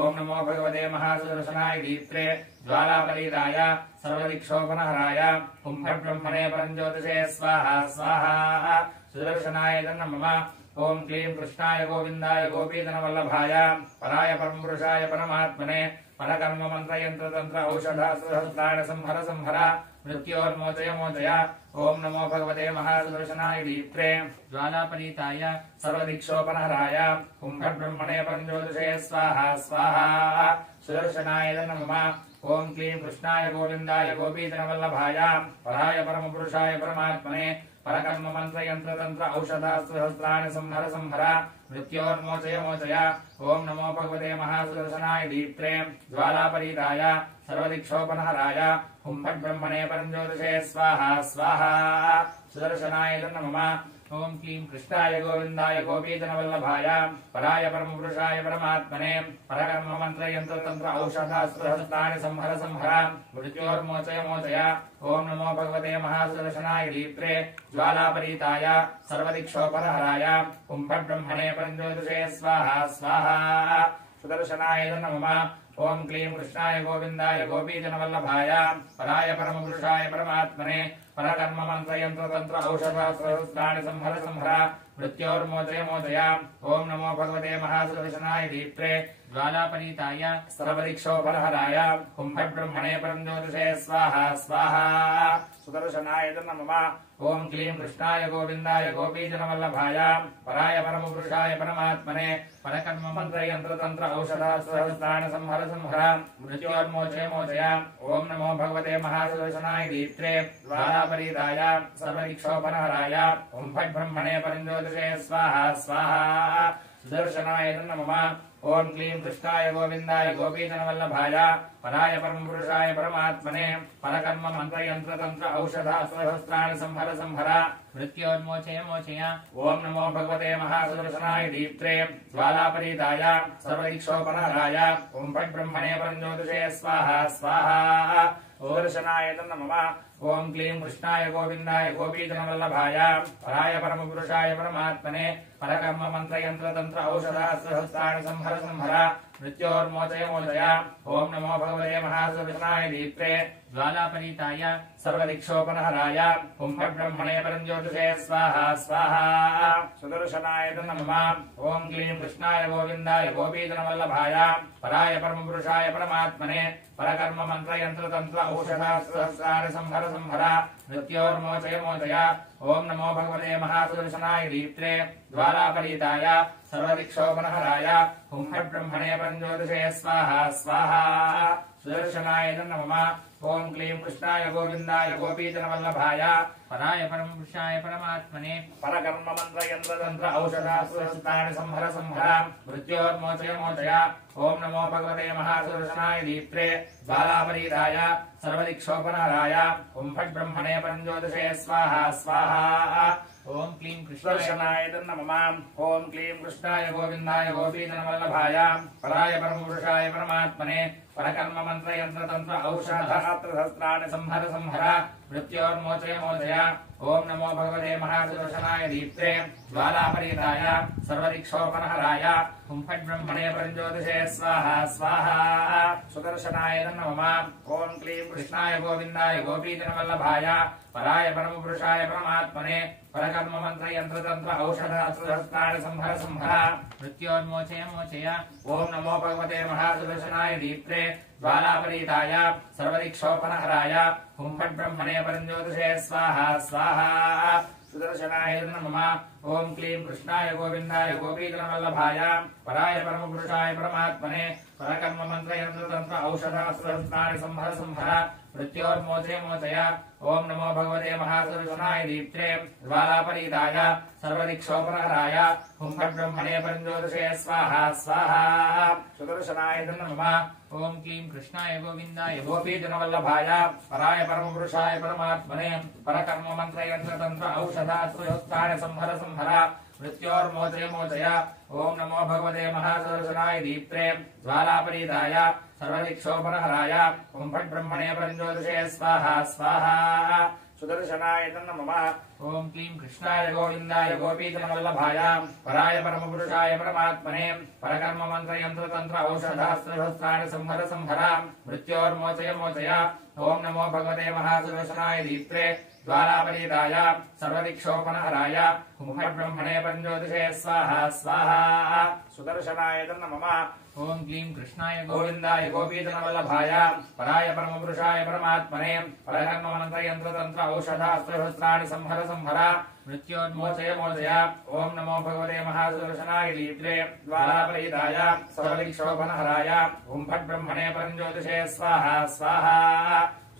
ओम नमो भगवते महासुदर्शनाय दीप्त्रे ज्वालापरीदाय सर्वदिक्षोपनहराय हुं फट् ब्रह्मणे परञ्ज्योतिषे स्वाहा स्वाहा सुदर्शनाय नमः ओम क्लीं कृष्णाय गोविंदाय गोपीजनवल्लभाय पराय परमपुरुषाय परमात्मने परकर्म मंत्र यंत्र तंत्र औषधास्त्रशस्त्राणि संहर संहर मृत्योर्मोचय मोचय ओम नमो भगवते महासुदर्शनाय दीप्त्रे ज्वालापरीताय सर्वदिक्षोपनहराय हुं फट् ब्रह्मणे परञ्ज्योतिषे स्वाहा स्वाहा सुदर्शनाय नमः ओम क्लीं कृष्णाय गोविंदाय गोपीजनवल्लभाय पराय परमपुरुषाय परमात्मने परकर्म मंत्र यंत्र तंत्र औषधास्त्रशस्त्राणि संहर संहर मृत्योर्मोचय मोचय ओम नमो भगवते महासुदर्शनाय दीप्त्रे ज्वालापरीदाय सर्वदिक्षोपनहराय हुं फट् ब्रह्मणे परञ्ज्योतिषे स्वाहा स्वाहा सुदर्शनाय नमः ओम क्लीं कृष्णाय गोविंदाय गोपीजनवल्लभाय पराय परमपुरुषाय परमात्मने परकर्म मंत्र यंत्र तंत्र औषधास्त्रशस्त्राणि संहर संहर मृत्योर्मोचय मोचय ओम नमो भगवते महासुदर्शनाय दीप्त्रे ज्वालापरीताय सर्वदिक्षोपनहराय हुं फट् ब्रह्मणे परञ्ज्योतिषे स्वाहा स्वाहा सुदर्शनाय नमः ओम क्लीं कृष्णाय गोविंदाय गोपीजनवल्लभाय पराय परमपुरुषाय परमात्मने परकर्म मंत्र यंत्र तंत्र औषधास्त्रशस्त्राणि संहर संहर मृत्योर्मोचय मोचय ओम नमो भगवते महासुदर्शनाय दीप्त्रे ज्वालापरीताय सर्वदिक्षोपनहराय हुं फट् ब्रह्मणे परञ्ज्योतिषे स्वाहा स्वाहा सुदर्शनाय नमः। ओम क्लीं कृष्णाय गोविंदाय गोपीजनवल्लभाय पराय परमपुरुषाय परमात्मने परकर्म मंत्र यंत्र तंत्र औषध सहस्राण संहर संहर मृत्योन्मोचय मोचय। ओम नमो भगवते महासुदर्शनाय दीप्त्रे ज्वालापरीताय सर्वरिक्षोपनहराय ओम फट् ब्रह्मणे परञ्ज्योतिषे स्वाहा स्वाहा। सुदर्शनाय नमः। ओम क्लीं कृष्णाय गोविंदाय गोपीजनवल्लभाय पराय परमपुरुषाय परमात्मने परकर्म मंत्र यंत्र तंत्र औषध सहस्राण संहर संहर मृत्योन्मोचय मोचय। ओम नमो भगवते महासुदर्शनाय दीप्त्रे ज्वालापरीताय सर्वरिक्षोपनहराय ओम फट् ब्रह्मणे परञ्ज्योतिषे स्वाहा स्वाहा। सुदर्शनाय नमः। ओम क्लीं कृष्णाय गोविंदाय गोपीजनवल्लभाय पराय परमपुरुषाय परमात्मने परकर्म मंत्र यंत्र तंत्र औषध सहस्राण संहर संहर मृत्योर्मोचय मोचय। ओम नमो भगवते महासुदर्शनाय दीप्त्रे ज्वालापरीताय सर्वदिक्षोपनहराय ओम फट् ब्रह्मणे परञ्ज्योतिषे स्वाहा स्वाहा। सुदर्शनाय नमः। ओम क्लीं कृष्णाय गोविंदाय गोपीजनवल्लभाय पराय परमपुरुषाय परमात्मने परकर्म मंत्र यंत्र तंत्र औषध सहस्राण संहर संहर मृत्योर्मोचय मोचय। ओम नमो भगवते महासुदर्शनाय दीप्त्रे ज्वालापरीताय सर्वदिक्षोपनहराय ओम फट् ब्रह्मणे परञ्ज्योतिषे स्वाहा स्वाहा। सुदर्शनाय नमः। ओम क्लीं कृष्णाय गोविंदाय गोपीजनवल्लभाय पराय परमपुरुषाय परमात्मने परकर्म मंत्र यंत्र तंत्र औषध सहस्राण संहर संहर मृत्योर्मोचय मोचय। ओम नमो भगवते महासुदर्शनाय दीप्त्रे ज्वालापरीताय सर्वदिक्षोपनहराय ओम फट् ब्रह्मणे परञ्ज्योतिषे स्वाहा स्वाहा। ओम क्लीं कृष्णाय सुदर्शनाय नमः। ओम क्लीं कृष्णाय गोविंदाय गोपीजनवल्लभाय पराय परमपुरुषाय परमात्मने परकर्म मंत्र यंत्र तंत्र औषध सहस्राण संहर संहर मृत्योर्मोचय मोचय। ओम नमो भगवते महासुदर्शनाय दीप्त्रे ज्वालापरीताय सर्वदिक्षोपनहराय ओम फट् ब्रह्मणे परञ्ज्योतिषे स्वाहा स्वाहा। सुदर्शनाय नमः। ओम क्लीं कृष्णाय गोविंदाय गोपीजनवल्लभाय पराय परमपुरुषाय परमात्मने परकर्म मंत्र यंत्र तंत्र औषध सहस्राण संहर संहर मृत्योन्मोचय मोचय। ओम नमो भगवते महासुदर्शनाय दीप्त्रे ज्वालापरीताय सर्वदिक्षोपनहराय ओम फट् ब्रह्मणे परञ्ज्योतिषे स्वाहा स्वाहा। सुदर्शनाय नमः। ओम क्लीं कृष्णाय गोविंदाय गोपीजनवल्लभाय पराय परमपुरुषाय परमात्मने परकर्म मंत्र यंत्र तंत्र औषध सहस्राण संहर संहर मृत्योर्मोचय मोचय। ओम नमो भगवते महासुदर्शनाय दीप्त्रे ज्वालापरीताय सर्वदिक्षोपनहराय ओम फट् ब्रह्मणे परञ्ज्योतिषे स्वाहा स्वाहा। सुदर्शनाय नमः। ओम क्लीं कृष्णाय गोविंदाय गोपीजनवल्लभाय पराय परमपुरुषाय परमात्मने परकर्म मंत्र यंत्र तंत्र औषध सहस्राण संहर संहर मृत्योर्मोचय मोचय। ओम नमो भगवते महासुदर्शनाय दीप्त्रे ज्वालापरीताय सर्वदिक्षोपनहराय ओम फट् ब्रह्मणे परञ्ज्योतिषे स्वाहा स्वाहा। सुदर्शनाय नमः। ओम क्लीं कृष्णाय गोविंदाय गोपीजनवल्लभाय पराय परमपुरुषाय परमात्मने परकर्म मंत्र यंत्र तंत्र औषध सहस्राण संहर संहर मृत्योर्मोचय मोचय। ओम नमो भगवते महासुदर्शनाय दीप्त्रे ज्वालापरीताय सर्वदिक्षोपनहराय ओम फट् ब्रह्मणे परञ्ज्योतिषे स्वाहा स्वाहा। सुदर्शनाय नमः। ओम क्लीं कृष्णाय गोविंदाय गोपीजनवल्लभाय पराय परमपुरुषाय परमात्मने परकर्म मंत्र यंत्र तंत्र औषध सहस्राण संहर संहर मृत्योन्मोचय मोचय। ओम नमो भगवते महासुदर्शनाय दीप्त्रे ज्वालापरीताय सर्वदिक्षोपनहराय ओम फट् ब्रह्मणे परञ्ज्योतिषे स्वाहा स्वाहा।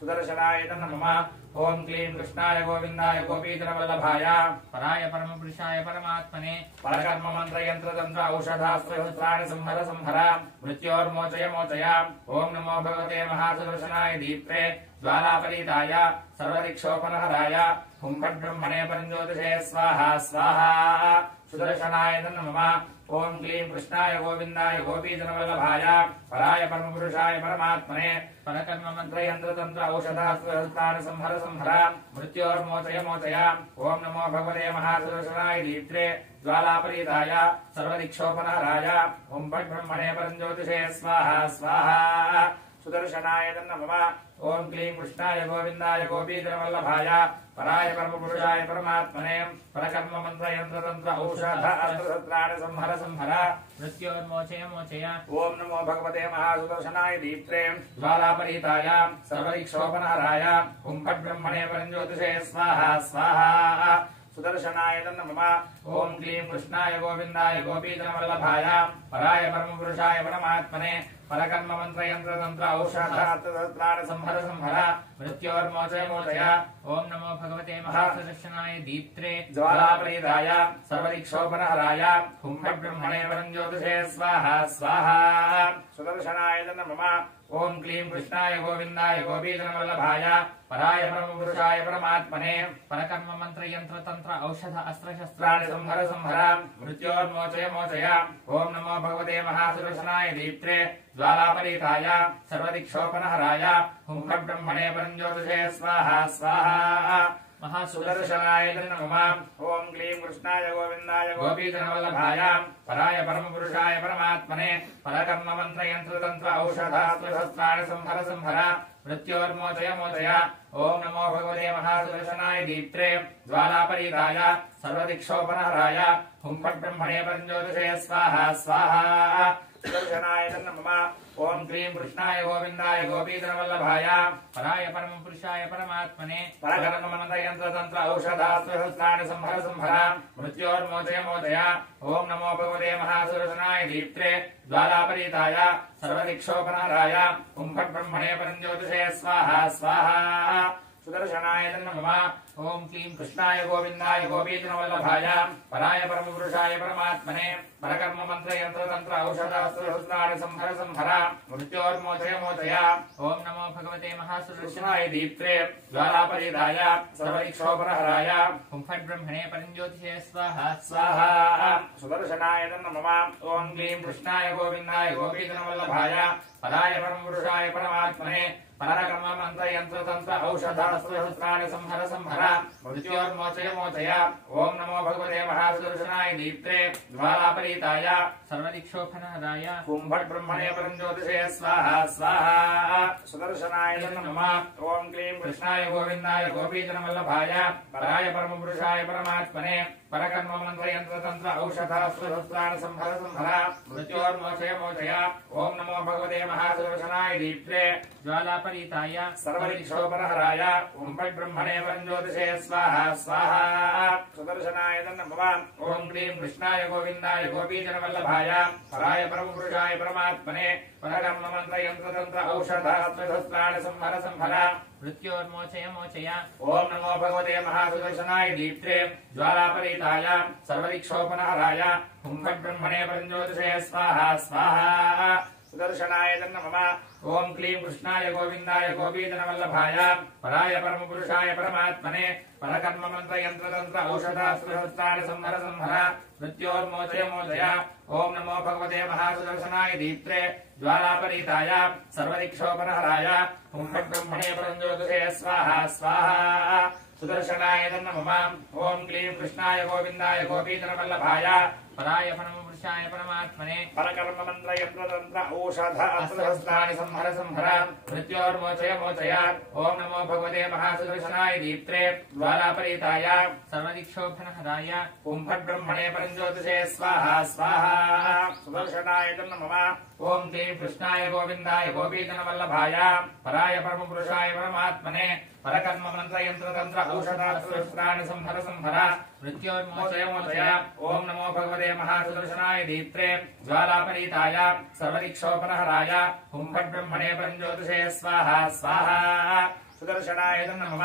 सुदर्शनाय नमः। ओम क्लीं कृष्णाय गोविंदाय गोपीजनवल्लभाय पराय परमपुरुषाय परमात्मने परकर्म मंत्र यंत्र तंत्र औषध सहस्राण संहर संहर मृत्योर्मोचय मोचय। ओम नमो भगवते महासुदर्शनाय दीप्त्रे ज्वालापरीताय सर्वदिक्षोपनहराय ओम फट् ब्रह्मणे परञ्ज्योतिषे स्वाहा स्वाहा। सुदर्शनाय नमः। ओम क्लीं कृष्णाय गोविंदाय गोपीजनवल्लभाय पराय परमपुरुषाय परमात्मने परकर्म मंत्र यंत्र तंत्र औषध सहस्राण संहर संहर मृत्योर्मोचय मोचय। ओम नमो भगवते महासुदर्शनाय दीप्त्रे ज्वालापरीताय सर्वदिक्षोपनहराय ओम फट् ब्रह्मणे परञ्ज्योतिषे स्वाहा स्वाहा। सुदर्शनाय नमः ओम क्लीं कृष्णाय गोविंदाय गोपीजनवल्लभाय पराय परमपुरुषाय परमात्मने परकर्म मंत्र यंत्र तंत्र औषध अस्त्रशस्त्राणि संहर संहर मृत्योर्मोचय मोचय ओम नमो भगवते महासुदर्शनाय दीप्त्रे ज्वालापरीताय सर्वदिक्षोपनहराय हुं फट् ब्रह्मणे परञ्ज्योतिषे स्वाहा स्वाहा सुदर्शनाय नमः ओम क्लीं कृष्णाय गोविंदाय गोपीजनवल्लभाय पराय परमपुरुषाय परमात्मने परकर्म मंत्र यंत्र तंत्र औषध अस्त्रशस्त्राणि संहर संहर मृत्योर्मोचय मोचय ओम नमो भगवते महासुदर्शनाय दीप्त्रे ज्वालापरीताय सर्वदिक्षोपनहराय हुं फट् ब्रह्मणे परञ्ज्योतिषे स्वाहा स्वाहा सुदर्शनाय नमः ओम क्लीं कृष्णाय गोविंदाय गोपीजनवल्लभाय पराय परमपुरुषाय परमात्मने परकर्म मंत्र यंत्र तंत्र औषध अस्त्रशस्त्राणि प्राणि संहर संहर मृत्योर्मोचय मोचय ओम नमो भगवते महासुदर्शनाय दीप्त्रे ज्वालापरीताय सर्वदिक्षोपनहराय हुं फट् ब्रह्मणे परञ्ज्योतिषे स्वाहा स्वाहा महासुदर्शनाय नमः ओम क्लीं कृष्णाय गोविंदाय गोपीजनवल्लभाय पराय परमपुरुषाय परमात्मने परकर्म मंत्र यंत्र तंत्र औषध अस्त्रशस्त्राणि संहर संहर मृत्योर्मोचय मोचय ओम नमो भगवते महासुदर्शनाय दीप्त्रे ज्वालापरीताय सर्वदिक्षोपनहराय हुं फट् ब्रह्मणे परञ्ज्योतिषे स्वाहा स्वाहा सुदर्शनाय नमः ओम क्लीं कृष्णाय गोविंदाय गोपीजनवल्लभाय पराय परमपुरुषाय परमात्मने परकर्म मंत्र यंत्र तंत्र औषधास्त्रशस्त्राणि संहर संहर मृत्योर्मोचय मोचय ओम नमो भगवते महासुदर्शनाय दीप्त्रे ज्वालापरीताय सर्वदिक्षोपनहराय हुं फट् ब्रह्मणे परञ्ज्योतिषे स्वाहा स्वाहा सुदर्शनाय नमः ओम क्लीं कृष्णाय गोविंदाय गोपीजनवल्लभाय पराय परमपुरुषाय परमात्मने परकर्म मंत्र यंत्र तंत्र औषधास्त्रशस्त्राणि संहर संहर मृत्योर्मोचय मोचय ओम नमो भगवते महासुदर्शनाय कृष्णाय दीप्त्रे ज्वालापरीताय सर्वदिक्षोपनहराय हुं फट् ब्रह्मणे परञ्ज्योतिषे स्वाहा स्वाहा सुदर्शनाय नमः ओम क्लीं कृष्णाय गोविंदाय गोपीजनवल्लभाय पराय परमपुरुषाय परमात्मने परकर्म मंत्र यंत्र तंत्र औषधास्त्रशस्त्राणि संहर संहर मृत्योर्मोचय मोचय ओम नमो भगवते महासुदर्शनाय दीप्त्रे ज्वालापरीताय सर्वदिक्षोपनहराय हुं फट् ब्रह्मणे परञ्ज्योतिषे स्वाहा स्वाहा सुदर्शनाय नमः ओम क्लीं कृष्णाय गोविंदाय गोपीजनवल्लभाय पराय परमपुरुषाय परमात्मने परकर्म मंत्र यंत्र तंत्र औषधास्त्रशस्त्राणि संहर संहर मृत्योर्मोचय मोचय ओम नमो भगवते महासुदर्शनाय दीप्त्रे ज्वालापरीताय सर्वदिक्षोपनहराय हुं फट् ब्रह्मणे परञ्ज्योतिषे स्वाहा स्वाहा सुदर्शनाय नमः ओम क्लीं कृष्णाय गोविंदाय गोपीजनवल्लभाय पराय परमपुरुषाय परमात्मने परकर्म मंत्र यंत्र तंत्र औषधास्त्रशस्त्राणि संहर संहर मृत्योर्मोचय मोचय ओम नमो भगवते महासुदर्शनाय दीप्त्रे ज्वालापरीताय सर्वदिक्षोपनहराय हुं फट् ब्रह्मणे परञ्ज्योतिषे स्वाहा स्वाहा सुदर्शनाय नमः ओम क्लीं कृष्णाय गोविंदाय गोपीजनवल्लभाय पराय परमपुरुषाय परमात्मने परकर्म मंत्र यंत्र तंत्र औषधास्त्रशस्त्राणि संहर संहर मृत्योर्मोचय मोचय ओम नमो भगवते महासुदर्शनाय दीप्त्रे ज्वालापरीताय सर्वदिक्षोपनहराय हुं फट् ब्रह्मणे परञ्ज्योतिषे स्वाहा स्वाहा सुदर्शनाय नमः ओम क्लीं कृष्णाय गोविंदाय गोपीजनवल्लभाय पराय परमपुरुषाय परमात्मने परकर्म मंत्र यंत्र तंत्र औषध अस्त्रशस्त्राणि संहर संहर मृत्योर्मोचय मोचय ओम नमो भगवते महासुदर्शनाय दीप्त्रे ज्वालापरीताय सर्वदिक्षोपनहराय हुं फट् ब्रह्मणे परञ्ज्योतिषे स्वाहा स्वाहा सुदर्शनाय नमः ओम क्लीं कृष्णाय गोविंदाय गोपीजनवल्लभाय पराय परमपुरुषाय परमात्मने परकर्म मंत्र यंत्र तंत्र औषधास्त्रशस्त्राणि संहर संहर मृत्योर्मोचय मोचय ओम नमो भगवते महासुदर्शनाय दीप्त्रे ज्वालापरीताय सर्वदिक्षोपनहराय हुं फट् ब्रह्मणे परञ्ज्योतिषे स्वाहा स्वाहा सुदर्शनाय नमः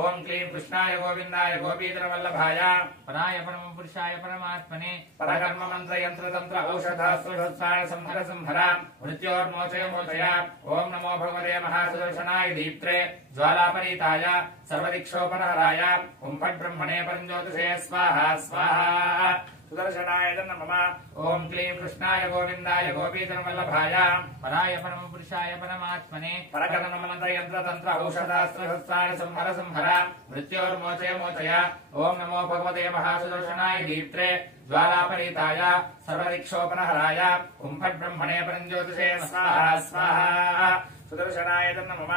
ओम क्लीं कृष्णाय गोविंदाय गोपीजनवल्लभाय पराय परमपुरुषाय परमात्मने परकर्म मंत्र यंत्र तंत्र औषधास्त्रशस्त्राणि संहर संहर मृत्योर्मोचय मोचय ओम नमो भगवते महासुदर्शनाय दीप्त्रे ज्वालापरीताय सर्वदिक्षोपनहराय हुं फट् ब्रह्मणे परञ्ज्योतिषे स्वाहा स्वाहा सुदर्शनाय नमः ओम क्लीं कृष्णाय गोविंदाय गोपीजनवल्लभाय पराय परमपुरुषाय परमात्मने परकर्म मंत्र यंत्र तंत्र औषधास्त्रशस्त्राणि संहर संहर मृत्योर्मोचय मोचय ओम नमो भगवते महासुदर्शनाय दीप्त्रे ज्वालापरीताय सर्वदिक्षोपनहराय हुं फट् ब्रह्मणे परञ्ज्योतिषे स्वाहा स्वाहा सुदर्शनाय नमः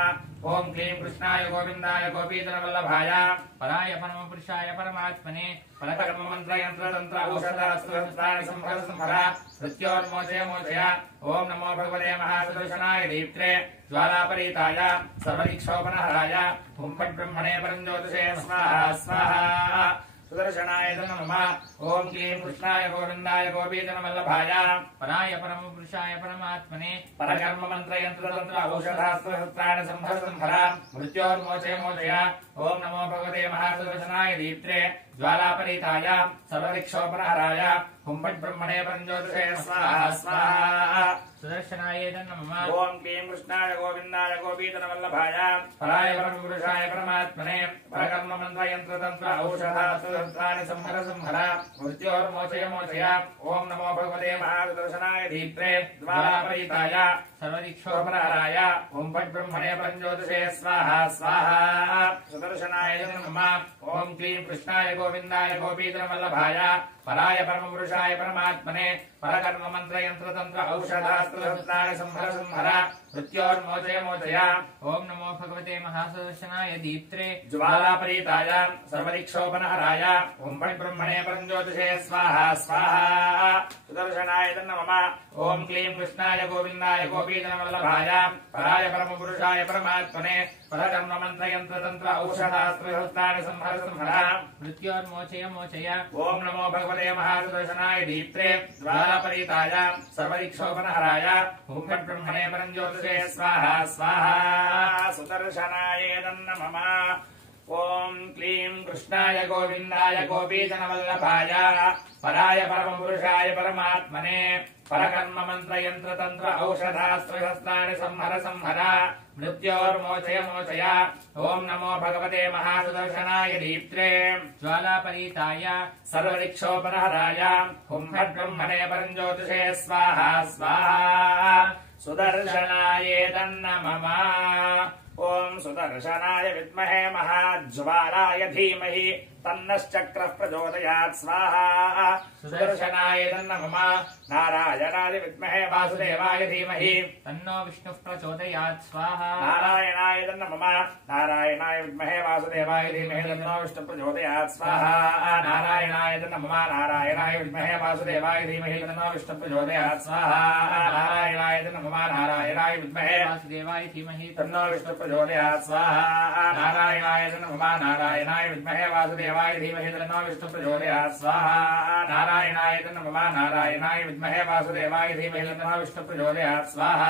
ओम क्लीं कृष्णाय गोविंदाय गोपीजनवल्लभाय पराय परमपुरुषाय परमात्मने परकर्म मंत्र यंत्र तंत्र औषधास्त्राणि संहर संहर मृत्योर्मोचय मोचय ओम नमो भगवते महासुदर्शनाय दीप्त्रे ज्वालापरीताय सर्वदिक्षोपनहराय हुं फट् ब्रह्मणे परञ्ज्योतिषे स्वाहा स्वाहा सुदर्शनाय नमः ओम क्लीं कृष्णाय गोविंदाय गोपीजनवल्लभाय पराय परमपुरुषाय परमात्मने परकर्म मंत्र यंत्र तंत्र औषधास्त्राणि संहर संहर मृत्योर्मोचय मोचय ओम नमो भगवते महासुदर्शनाय दीप्त्रे ज्वालापरीताय सर्वदिक्षोपनहराय हुं फट् ब्रह्मणे परञ्ज्योतिषे स्वाहा स्वाहा सुदर्शनाय नमः ओम क्लीं कृष्णाय गोविंदाय गोपीजनवल्लभाय पराय परमपुरुषाय परमात्मने परकर्म मंत्र यंत्र तंत्र औषधास्त्राणि संहर संहर मृत्योर्मोचय मोचय ओम नमो भगवते महासुदर्शनाय दीप्त्रे ज्वालापरीताय सर्वदिक्षोपनहराय हुं फट् ब्रह्मणे परञ्ज्योतिषे स्वाहा स्वाहा सुदर्शनाय नमः ओम क्लीं कृष्णाय गोविंदाय गोपीजनवल्लभाय पराय परमपुरुषाय परमात्मने परकर्म मंत्र यंत्र तंत्र औषधास्त्राणि संहर संहर मृत्योर्मोचय मोचय ओम नमो भगवते महासुदर्शनाय दीप्त्रे ज्वालापरीताय सर्वदिक्षोपनहराय हुं फट् ब्रह्मणे परञ्ज्योतिषे स्वाहा स्वाहा सुदर्शनाय नमः ओम क्लीं कृष्णाय गोविंदाय गोपीजनवल्लभाय पराय परमपुरुषाय परमात्मने परकर्म मंत्र यंत्र तंत्र औषधास्त्राणि संहर संहर मृत्योर्मोचय मोचय ओम नमो भगवते महासुदर्शनाय दीप्त्रे ज्वालापरीताय सर्वदिक्षोपनहराय हुं फट् ब्रह्मणे परञ्ज्योतिषे स्वाहा स्वाहा सुदर्शनाय नमः ओम क्लीं कृष्णाय गोविंदाय गोपीजनवल्लभाय पराय परमपुरुषाय परमात्मने परकर्म मंत्र यंत्र तंत्र औषधास्त्राणि संहर संहर मृत्योर्मोचय मोचय ओम नमो भगवते महासुदर्शनाय दीप्त्रे ज्वालापरीताय सर्वदिक्षोपनहराय हुं फट् ब्रह्मणे परञ्ज्योतिषे स्वाहा स्वाहा सुदर्शनाय नमः ओम सुदर्शनाय विद्महे महाज्वालाय धीमहि तन्नश्चक्रः प्रचोदयात् स्वाहा सुदर्शनाय नमः नारायणाय विद्महे वासुदेवाय धीमहि तन्नो विष्णुः प्रचोदयात् स्वाहा नारायणाय नमः नारायणाय विद्महे वासुदेवाय धीमहि तन्नो विष्णुः प्रचोदयात् स्वाहा नारायणाय नमः नारायणाय विद्महे वासुदेवाय धीमहि तन्नो विष्णुः प्रचोदयात् स्वाहा नारायणाय नमः नारायणाय विद्महे वासुदेवाय धीमहि तन्नो विष्णुः प्रचोदयात् स्वाहा नारायणाय नमः नारायणाय विद्महे वासुदेवाय धीमहि तन्नो विष्णुः प्रचोदयात् स्वाहा नारायणाय नमः नारायणाय विद्महे वासुदेवाय धीमहि तन्नो विष्णुः प्रचोदयात् स्वाहा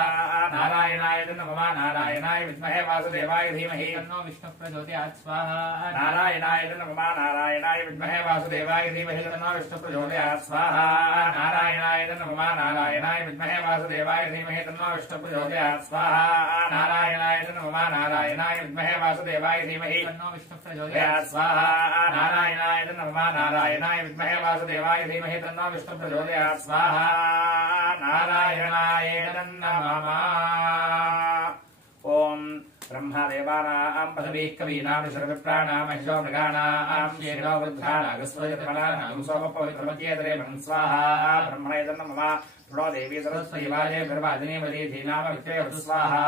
नारायणाय नमः नारायणाय विद्महे वासुदेवाय धीमहि तन्नो विष्णुः प्रचोदयात् स्वाहा नारायणाय नमः नारायणाय विद्महे वासुदेवाय धीमहि तन्नो विष्णुः प्रचोदयात् स्वाहा नारायणाय नमः नारायणाय विद्महे वासुदेवाय धीमहि तन्नो विष्णुः प्रचोदयात् स्वाहा नारायणाय नमः नारायणाय विद्महे वासुदेवाय धीमहि तन्नो विष्णुः प्रचोदयात् स्वाहा नारायणाय नमः नारायणाय विद्महे वासुदेवाय धीमहि तन्नो विष्णुः प्रचोदयात् स्वाहा नारायणाय नमः ओम ब्रह्मदेवानां पदवीः कवीनां सर्वप्राणां महिषो मृगाणां शेनो वृद्धानागस्वयतमलानां सोमपवित्रमत्येतरे स्वाहा ब्रह्मणे नमः प्रणो देवी सरस्वती वाजे गर्भाजने वदे धीनाम वित्रे स्वाहा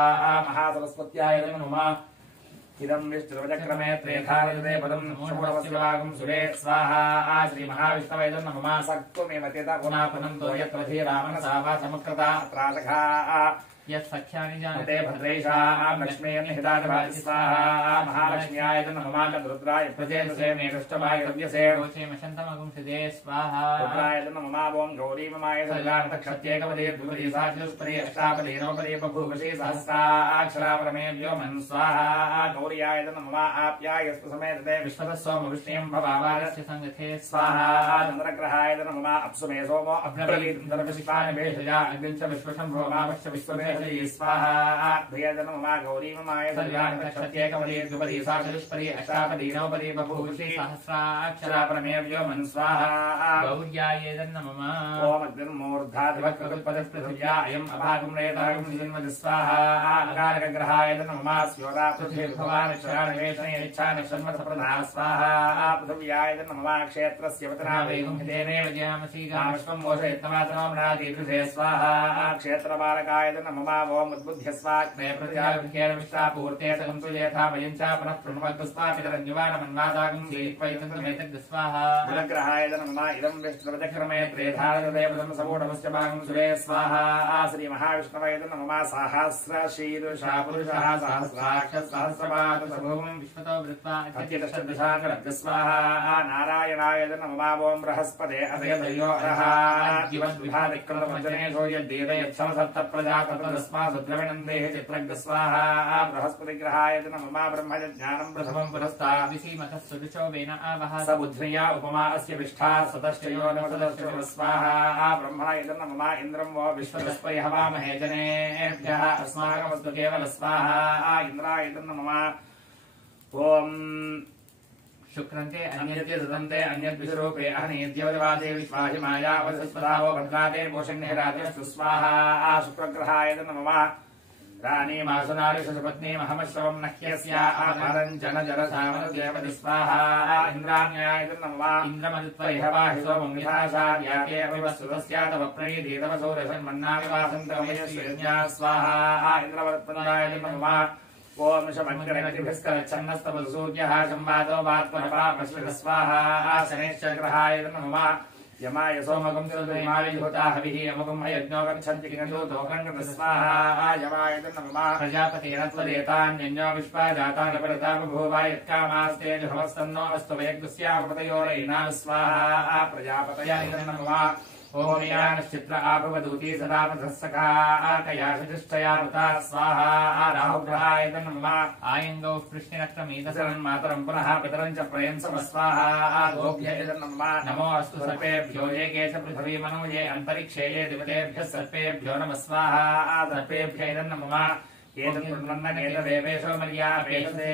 महासरस्वत्याय नमः इदं विष्णुर्वचक्रमे त्रेधारयते पदं षोडशशिवागं सुरे स्वाहा श्रीमहाविष्णवे नमः सक्त्वमेव तेता पुनापनं यत्र धीरामनसा वाचमकृता त्रासखा यत्सख्यानि ते जानते भद्रेशां लक्ष्मीर्निहिताय स्वाहा महालक्ष्म्याय नमः रुद्राय प्रचेतसे मेघष्टमाय रव्यसे रोचेमशन्तमगुंसदे स्वाहा रुद्राय नमः ओं गौरीममाय सल्लानतक्षत्येकपदे द्विपदे साचतुष्पदे अष्टापदे नवपदे बभूवशे सहस्राक्षरा परमे व्योमन् स्वाहा गौर्याय नमः आप्याय समेतते विश्वतः सोम विष्णुं भवावारस्य संगते स्वाहा चन्द्रग्रहाय नमः अप्सुमे सोमो अभ्रवीतं दर्पशिपानि भेषजा अग्निञ्च विश्वशम्भो मावश्च विश्वमे स्वाहा धिया नमः गौरीममाय सल्लानतक्षत्येकपदे द्विपदे साचतुष्पदे अष्टापदे नवपदे बभूवशे सहस्राक्षरा परमे व्योमन् स्वाहा गौर्याय नमः ओम अग्निर्मूर्धादिवक्पृथिव्या अयम् अभागं रेतागं जन्मति स्वाहा अकारकग्रहाय नमः स्योदा पृथिवीर्भवानक्षराणवेशनेच्छानक्षन्मथप्रधा स्वाहा पृथिव्याय नमः क्षेत्रस्य वतनावेगं हितेनेव जयामसि गामश्वं मोषयत्नमातनो मृणाति पृथे स्वाहा क्षेत्रबालकाय नमः मम ओम उद्बुध्यस्वाग्ने प्रतिजाविकेन विश्वापूर्ते सकं सुयथा वयं च पुनः प्रणवद्स्वापितरन्युवानमन्वादागं श्रीत्वैतन्तमेतद् स्वाहा गुणग्रहाय नमः इदं विष्णुवचक्रमे त्रेधारदेवतं समूढमस्य भागं सुरे स्वाहा श्री महाविष्णवे नमः सहस्रशीर्षा पुरुषः सहस्राक्ष सहस्रपाद समूहं विश्वतो वृत्वा अत्यदशदशाकरद् स्वाहा नारायणाय नमः ओम बृहस्पते अभयदयो अरः जीवद्विभादिक्रमवचनेषु यद्देवयच्छमसप्तप्रजातस्मासुद्रविणन्देः चित्रज्ञ स्वाहा बृहस्पतिग्रहाय नमः ब्रह्मज्ञानं प्रथमं पुरस्तात् विसीमतः सुदुचो वेन आवह स बुद्ध्या उपमा अस्य विष्ठा सतश्चयो नवसदश्च स्वाहा ब्रह्मणाय नमः इन्द्रं वो विश्वदस्पै हवामहे जनेभ्यः अस्माकमस्तु केवल स्वाहा इन्द्राय नमः ओम शुक्रन्ते अन्यद्य सदन्ते अन्यद्विषरूपे अहनेद्यवदवादे विश्वाहिमाया वसस्पदावो भद्राते मोषण्यराजस्तु स्वाहा शुक्रग्रहाय नमः राणी मासुनारि शशपत्नी महमश्रवं नह्यस्या आधारं जनजरसामनदेवति स्वाहा इन्द्राण्याय नमः इन्द्रमदित्वैहवाहि सोमं विधाशार्याके अविवस्सुतस्यातव प्रणीतितव सौरसन्मन्नाविवासन्तमयस्यज्ञा स्वाहा इन्द्रवत्पन्दाय नमः ओम शमग्रहतिभिस्करच्छन्नस्तपसूर्यः संवादो वात्मनपापश्च स्वाहा शनैश्चग्रहाय नमः यमाय सोमगं सुदयमाविभूता हविः अमुकं यज्ञो गच्छन्ति किञ्चिदूतो गङ्गत स्वाहा यमाय नमः प्रजापतिरत्वदेतान्यन्यो विश्वाजातानपरिता बभूवा यत्कामास्ते जुहवस्तन्नो अस्तु वयग्दस्यापतयोरयिना स्वाहा प्रजापतयाय नमः ओम यानश्चित्र आभवदूती सदा पथस्सखा आकयाशतिष्ठया मृता स्वाहा राहुग्रहाय नमः आयङ्गौ कृष्णरक्तमेतसरन् मातरं पुनः पितरं च प्रयंसम स्वाहा गोभ्यय नमः नमो अस्तु सर्पेभ्यो ये के च पृथिवी मनो ये अन्तरिक्षे ये दिवतेभ्यः सर्पेभ्यो नमः स्वाहा सर्पेभ्यः नमः एतदेवेशो मर्यापेक्षते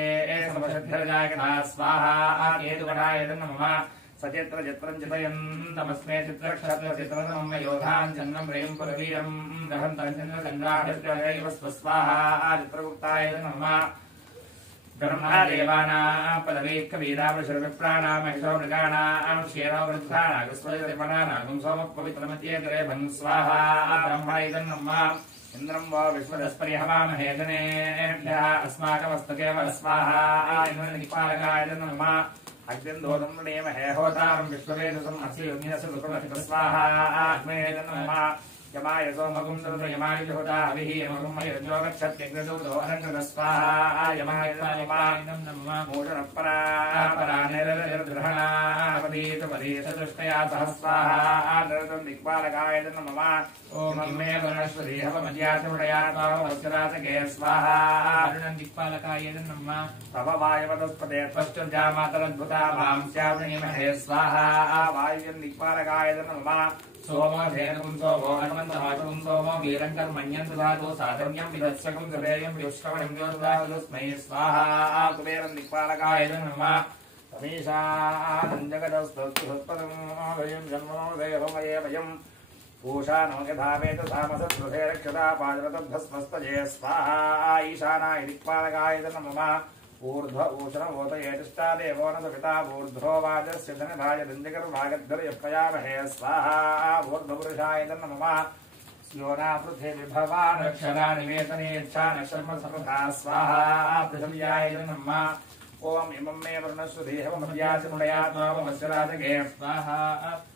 समशद्धरजागता स्वाहा एतुगणाय नमः सचित्र चित्रं चितयन्तमस्मे चित्रक्षत्रचित्रनमं योधान् चन्नं प्रेम पुरवीरं दहन्तञ्चन्द्रचन्द्राभिष्टैव स्वस्वाहा चित्रगुप्ताय नमः ब्रह्मदेवानां पदवीकवीरावृषविप्राणामहिषो मृगाणां क्षीरो वृद्धानागस्वरिपणानागं सोमपवित्रमत्येतरे भं स्वाहा ब्रह्माय नमः इन्द्रं वो विश्वदस्परिहवामहे जनेभ्यः अस्माकमस्तकेवल स्वाहा इन्द्रनिपालकाय नमः अग्निन्दोदं नृणीमहे होतारं विश्ववेदसं अस्योग्निरस्य सुकृमथित स्वाहा अग्नेय नमः यमाय सोमगुं सर्वयमाय होता हविः यमगुं यज्ञो गच्छत्यग्निदूतो अनङ्कृत स्वाहा यमाय नमः मोषणपरापरानिरनिर्ग्रहणापदीतपदीतदृष्टया सह स्वाहा निरतं दिक्पालकाय नमः ओम इमे वनश्वरीहवमद्याचमुडयात्मावस्यरासके स्वाहा अरुणं दिक्पालकाय नमः तव वायवतस्पते त्वष्टुर्जामातरद्भुता मां स्यावृणीमहे स्वाहा वायुं दिक्पालकाय नमः सोमो धेनुं सोमो हनुमन्तमातुं सोमो वीरं कर्मण्यं ददातु साधन्यं विदत्सकं सुरेयं युष्कवणं योददातुस्मै स्वाहा कुबेरं दिक्पालकाय नमः तमीशानं जगदस्तुत्पदं वयं जन्मोदयमये वयं पूषा नो यथा वेदसामसत्सुधे रक्षता पादरतभस्मस्तये स्वाहा ईशानाय दिक्पालकाय नमः ऊर्ध्व ऊषणवोतये तिष्ठा देवो न सविता ऊर्ध्वो वाजस्य धनधाय दिञ्जकर्वागद्धर्यपयामहे स्वाहा ऊर्ध्वपुरुषाय नमः स्योना पृथिविभवा नक्षरा निवेशनेच्छा नक्षर्म समथा स्वाहा पृथिव्याय नमः ओम इमं मे वर्णस्वदेहमद्याचमुडयात्मावमस्यराजगे स्वाहा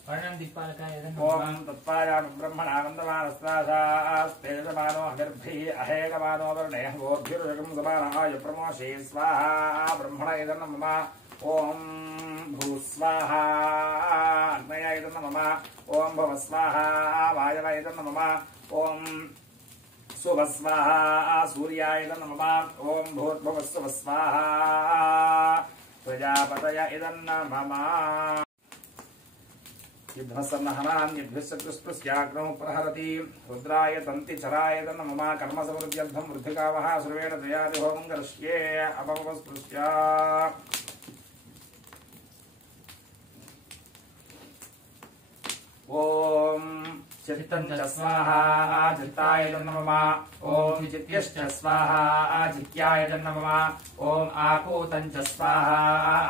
वर्णं दिक्पालकाय ओम तत्पायाम ब्रह्मणानन्दमानस्तासास्तेजमानो अगर्भिः अहेगमानो वर्णे गोभ्युर्जगं समानाय प्रमोषे स्वाहा ब्रह्मणाय नमः ओम भूस्वाहा अग्नयाय नमः ओम भवस्वाहा वायवाय नमः ओम सुभस्वाहा सूर्याय नमः ओम भूर्भुवस्सुभस्वाहा प्रजापतय इदं नमः युद्धसन्नहनान् युद्धशत्रुस्पृश्याग्नौ प्रहरति रुद्राय तन्तिचराय नमः कर्मसमृद्ध्यर्थं वृद्धिकावः सर्वेण दयादिहोमं करिष्ये अपवस्पृश्य ओम चित्तं च स्वाहा चित्ताय नमः ओम चित्यश्च स्वाहा चित्याय नमः ओम आकूतं च स्वाहा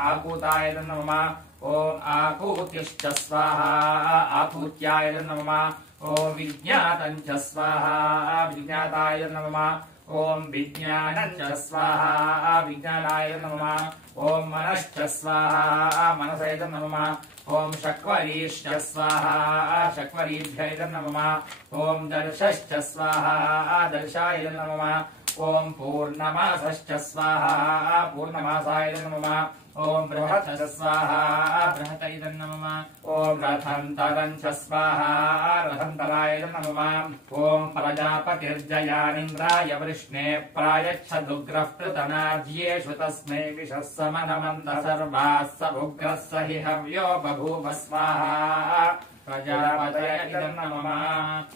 आकूताय नमः ॐ आकूतिश्च स्वाहा आकूत्याय नमः ॐ विज्ञातं च स्वाहा विज्ञाताय नमः ॐ विज्ञानं च स्वाहा विज्ञानाय नमः ॐ मनश्च स्वाहा मनसे नमः ॐ शक्वरीश्च स्वाहा शक्वरीभ्यै नमः ॐ दर्शश्च स्वाहा दर्शाय नमः ॐ पूर्णमासश्च स्वाहा पूर्णमासाय नमः ॐ बृहत् स्वाहा बृहतै नमः ॐ रथन्तरं च स्वाहा रथन्तराय नमः ॐ प्रजापतिर्जयानिन्द्राय वृष्णे प्रायच्छदुग्रः पृतनाज्येषु तस्मै विशः समनमन्त सर्वाः स उग्रः स हि हव्यो बभूव स्वाहा प्रजापतये नमः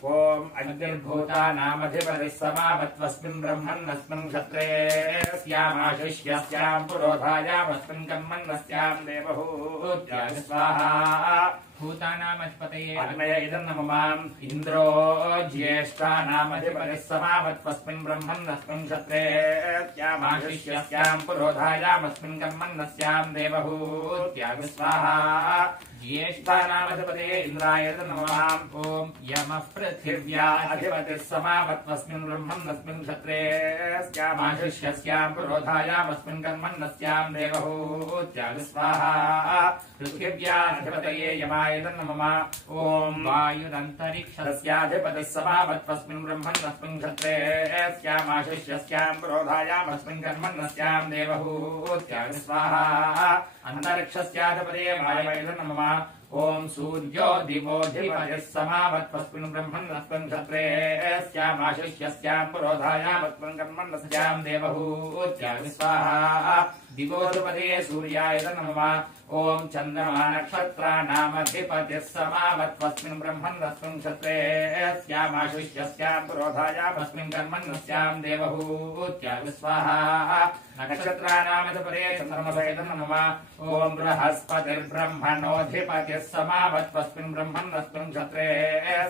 ॐ अग्निर्भूतानामधिपतिः समावत्वस्मिन् ब्रह्मण्यस्मिन् क्षत्रे स्यामाशिष्यस्यां पुरोधायामस्मिन् कर्मण्यस्यां देवहूत्याय स्वाहा भूतानामधिपतये अग्नये नमः इन्द्रो ज्येष्ठानामधिपतिः समावत्वस्मिन् ब्रह्मण्यस्मिन् क्षत्रे स्यामाशिष्यस्यां पुरोधायामस्मिन् कर्मण्यस्यां देवहूत्याय स्वाहा ज्येष्ठानामधिपतये इन्द्राय नमः ॐ यमः पृथिव्याधिपतिः समावत्वस्मिन् ब्रह्मण्यस्मिन् क्षत्रे स्यामाशिष्यस्यां पुरोधायामस्मिन् कर्मण्यस्यां देवहूत्याय स्वाहा पृथिव्याधिपतये यमाय नमः ॐ वायुरन्तरिक्षस्याधिपतिः समावत्वस्मिन् ब्रह्मण्यस्मिन् क्षत्रे स्यामाशिष्यस्यां पुरोधायामस्मिन् कर्मण्यस्यां देवहूत्याय स्वाहा अन्तरिक्षस्याधिपतये वायवे नमः ॐ सूर्यो दिवोऽधिपतिः समावत्वस्मिन् ब्रह्मण्यस्मिन् क्षत्रे स्यामाशिष्यस्यां पुरोधायामस्मिन् कर्मण्यस्यां देवहूत्याय स्वाहा दिवोऽधिपतये सूर्याय नमः ॐ चन्द्रमा नक्षत्राणामधिपतिः समावत्वस्मिन् ब्रह्मण्यस्मिन् क्षत्रे स्यामाशिष्यस्यां पुरोधायामस्मिन् कर्मण्यस्यां देवहूत्याय स्वाहा नक्षत्राणामधिपतये चन्द्रमसे नमः ॐ बृहस्पतिर्ब्रह्मणोऽधिपतिः समावत्वस्मिन् ब्रह्मण्यस्मिन् क्षत्रे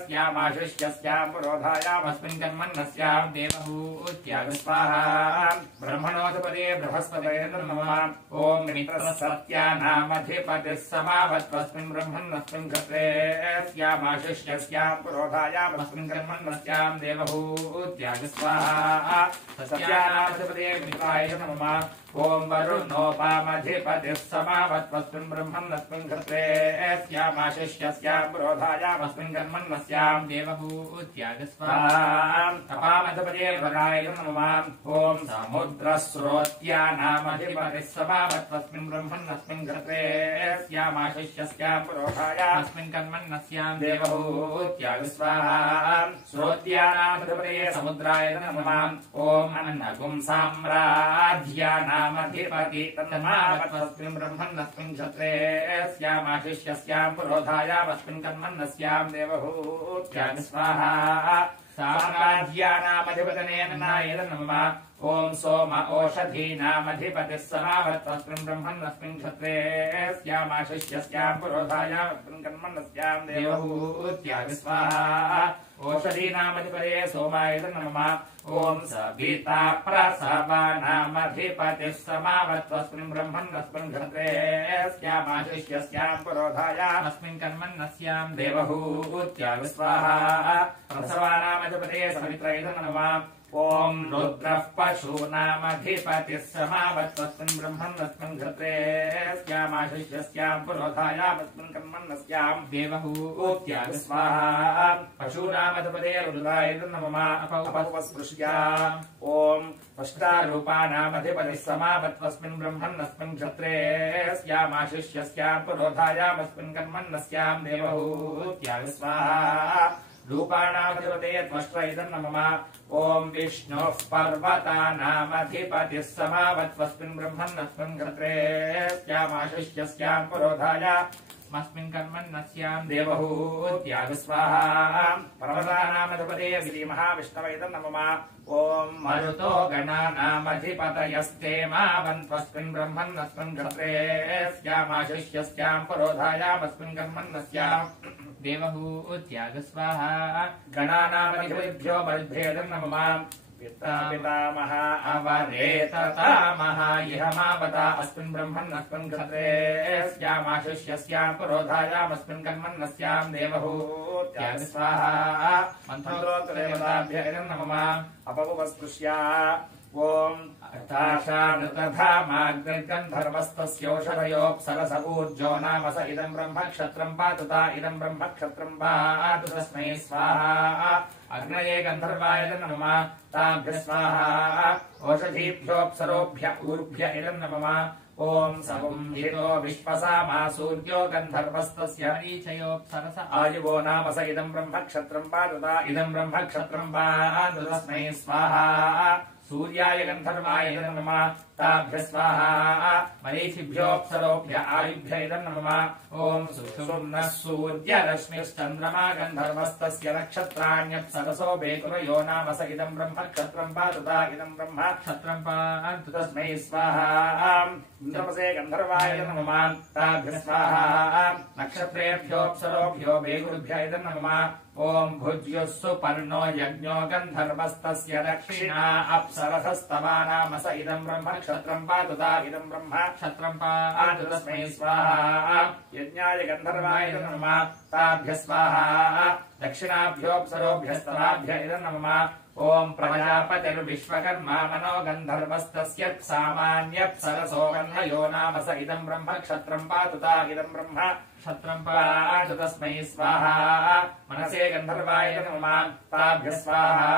स्यामाशिष्यस्यां पुरोधायामस्मिन् कर्मण्यस्यां देवहूत्याय स्वाहा ब्रह्मणोऽधिपतये बृहस्पतये नमः ॐ मित्रसत्यानामधिपतिः समावत्वस्मिन् ब्रह्मण्यस्मिन् क्षत्रे स्यामाशिष्यस्यां पुरोधायामस्मिन् कर्मण्यस्यां देवहूत्याय स्वाहा सत्यानामधिपतये मित्राय नमः ॐ वरुणोपामधिपतिः समावत्वस्मिन् ब्रह्मण्यस्मिन् क्षत्रे स्यामाशिष्यस्यां पुरोधायामस्मिन् कर्मण्यस्यां देवहूत्याय स्वाहा अपामधिपतये वराय नमः ॐ समुद्रस्रोत्यानामधिपतिः समावत्वस्मिन् ब्रह्मण्यस्मिन् क्षत्रे स्यामाशिष्यस्यां पुरोधायामस्मिन् कर्मण्यस्यां देवहूत्याय स्वाहा स्रोत्यानामधिपतये समुद्राय नमः ॐ अन्नगुं साम्राज्यानामधिपति समावत्वस्मिन् ब्रह्मण्यस्मिन् क्षत्रे स्यामाशिष्यस्यां पुरोधायामस्मिन् कर्मण्यस्यां देवहूत्याय स्वाहा साम्राज्यानामधिपतये नमः ॐ सोम ओषधीनामधिपतिः समावत्वस्मिन् ब्रह्मण्यस्मिन् क्षत्रे स्यामाशिष्यस्यां पुरोधायामस्मिन् कर्मण्यस्यां देवहूत्याय स्वाहा ओषधीनामधिपतये सोमाय नमः ॐ सविता प्रसवानामधिपतिः समावत्वस्मिन् ब्रह्मण्यस्मिन् क्षत्रे स्यामाशिष्यस्यां पुरोधायामस्मिन् कर्मण्यस्यां देवहूत्याय स्वाहा प्रसवानामधिपतये सवित्रै नमः ॐ रुद्रः पशूनामधिपतिः समावत्वस्मिन् ब्रह्मण्यस्मिन् क्षत्रे स्यामाशिष्यस्यां पुरोधायामस्मिन् कर्मण्यस्यां देवहूत्याय स्वाहा पशूनामधिपतये रुद्राय नमः अपस्पृश्या ॐ अष्टारूपानामधिपतिः समावत्वस्मिन् ब्रह्मण्यस्मिन् क्षत्रे स्यामाशिष्यस्यां पुरोधायामस्मिन् कर्मण्यस्यां देवहूत्याय स्वाहा रूपाणामधिपतये त्वष्ट्रै नमः ॐ विष्णुः पर्वतानामधिपतिः समावत्वस्मिन् ब्रह्मण्यस्मिन् क्षत्रे स्यामाशिष्यस्यां पुरोधायामस्मिन् कर्मण्यस्यां देवहूत्याय स्वाहा पर्वतानामधिपतये श्रीमहाविष्णवे नमः ॐ मरुतो गणानामधिपतयस्ते मावन्त्वस्मिन् ब्रह्मण्यस्मिन् क्षत्रे स्यामाशिष्यस्यां पुरोधायामस्मिन् कर्मण्यस्यां देवहूत्याय स्वाहा गणानामधिपतिभ्यो बलिभ्यो नमः पितामह अवरेततामह इहमावता अस्मिन् ब्रह्मन् अस्मिन् क्षत्रेस्यामाशिष्यस्यां पुरोधायामस्मिन् कर्मन्नस्यां देवहूत्यादि स्वाहा मन्त्रोक्तदेवताभ्य नमः अपवस्पृश्य ओम अर्थाशानुतधामाग्निर्गन्धर्वस्तस्योषधयोऽप्सरसपूर्जो नाम स इदं ब्रह्म क्षत्रं पातुता इदं ब्रह्म क्षत्रं पातु तस्मै स्वाहा अग्नये गन्धर्वाय नमः ताभ्य स्वाहा ओषधीभ्योऽप्सरोभ्य ऊर्भ्य इदं नमः ओम सवंहितो विश्वसामा सूर्यो गन्धर्वस्तस्य नीचयोऽप्सरस आयुवो नाम स इदं ब्रह्म क्षत्रं पातुता इदं ब्रह्म क्षत्रं पातु तस्मै स्वाहा सूर्याय गन्धर्वाय नमः ताभ्य स्वाहा मरीचिभ्योऽप्सरोभ्य आयुभ्य इदं नमः ओम सुषुम्नः सूर्यरश्मिश्चन्द्रमा गन्धर्वस्तस्य नक्षत्राण्यप्सरसो बेकुरयो नाम स इदं ब्रह्म क्षत्रं पातुता इदं ब्रह्म क्षत्रं पातु तस्मै स्वाहा नमसे गन्धर्वाय नमः ताभ्य स्वाहा नक्षत्रेभ्योऽप्सरोभ्यो बेकुरुभ्य इदं नमः ओम भुज्युः सुपर्णो यज्ञो गन्धर्वस्तस्य दक्षिणा अप्सरसस्तवा नाम स इदं ब्रह्म क्षत्रं पातुता इदं ब्रह्म क्षत्रं पातु तस्मै स्वाहा यज्ञाय गन्धर्वाय नमः ताभ्य स्वाहा दक्षिणाभ्योऽप्सरोभ्यस्तवाभ्य इदं नमः ओम प्रजापतिर्विश्वकर्मा मनो गन्धर्वस्तस्य सामान्यप्सरसो गन्धयो नाम स इदं ब्रह्म क्षत्रं पातुता इदं ब्रह्म क्षत्रं पातु तस्मै स्वाहा मनसे गन्धर्वाय नमः ताभ्य स्वाहा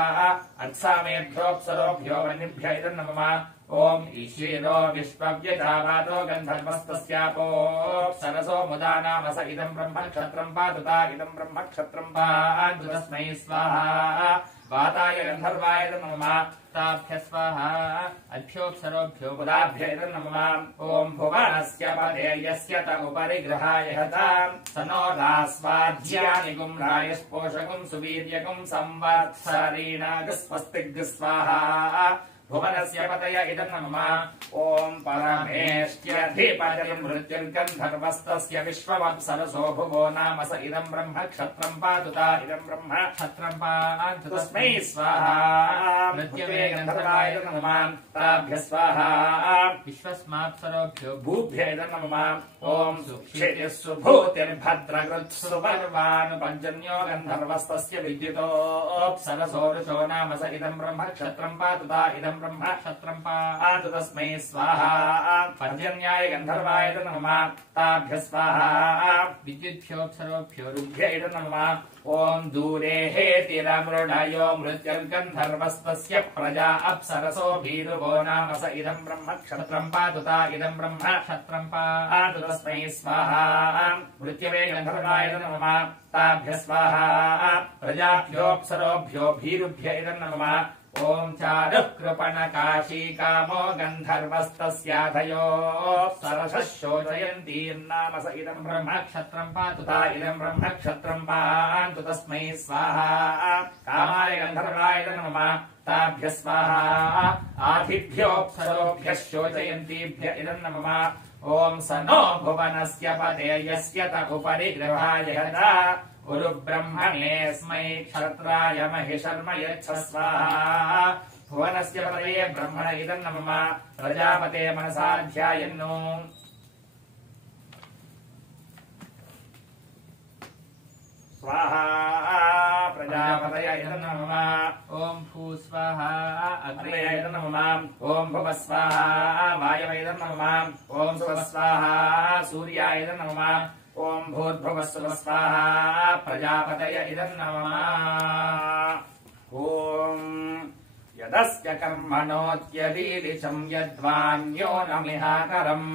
अर्थसामेभ्योऽप्सरोभ्यो वह्निभ्य इदं नमः ओम ईश्वरो विश्वव्यजावातो गन्धर्वस्तस्यापोऽप्सरसो मुदा नाम स इदं ब्रह्म क्षत्रं पातुता इदं ब्रह्म क्षत्रं पातु तस्मै स्वाहा वाताय गन्धर्वाय नमः ताभ्य स्वाहा अभ्योऽप्सरोभ्यो बुधाभ्य नमः ओम भुवनस्य पदे यस्य त उपरि गृहाय हतां स नो रास्वाध्यानि गुम्रायस्पोषकं सुवीर्यकं संवत्सरीणागस्वस्तिग् स्वाहा भुवनस्य पतय इदं नमः ओम परमेष्ट्यधिपतिं मृत्युर्गन्धर्वस्तस्य विश्ववत्सरसो भुवो नाम स इदं ब्रह्म क्षत्रं पातुता इदं ब्रह्म क्षत्रं पातु तस्मै स्वाहा मृत्युवे गन्धर्वाय नमः ताभ्य स्वाहा विश्वस्माप्सरोभ्यो भूभ्य इदं नमः ओम सुक्षितिः सुभूतिर्भद्रकृत् सुपर्वानुपञ्जन्यो गन्धर्वस्तस्य विद्युतोऽप्सरसो ऋषो नाम स इदं ब्रह्म क्षत्रं पातुता इदं ब्रह्म क्षत्रं पातु तस्मै स्वाहा पर्जन्याय गन्धर्वाय नमः ताभ्य स्वाहा विद्युद्भ्योऽप्सरोभ्यो रुभ्य इदं नमः ओम दूरे हेतिरमृडयो मृत्युर्गन्धर्वस्तस्य प्रजा अप्सरसो भीरुवो नाम स इदं ब्रह्म क्षत्रं पातुता इदं ब्रह्म क्षत्रं पातु तस्मै स्वाहा मृत्युवे गन्धर्वाय नमः ताभ्य स्वाहा प्रजाभ्योऽप्सरोभ्यो भीरुभ्य इदं नमः ओम चारुः कृपणकाशी कामो गन्धर्वस्तस्याधयोऽप्सरसः शोचयन्तीर्नाम स इदं ब्रह्म क्षत्रं पातुता इदं ब्रह्म क्षत्रं पातु तस्मै स्वाहा कामाय गन्धर्वाय नमः ताभ्य स्वाहा आदिभ्योऽप्सरोभ्यः शोचयन्तीभ्य इदं नमः ओम स नो भुवनस्य पदे यस्य त उपरि गृहाय हता उरु ब्रह्मणेऽस्मै क्षत्राय महिषर्म यच्छ स्वाहा भुवनस्य पतये ब्रह्मण इदं नमः प्रजापते मनसा ध्यायन्नो स्वाहा प्रजापतय इदं नमः ओम भू स्वाहा अग्नय इदं नमः ओम भुव स्वाहा वायव इदं नमः ओम सुव स्वाहा सूर्याय इदं नमः ओम भूर्भुवस्सुव स्वाहा प्रजापतय इदं नमः ओम यदस्य कर्मणोऽत्यलीलिचं यद्वान्यो नमिहाकरम्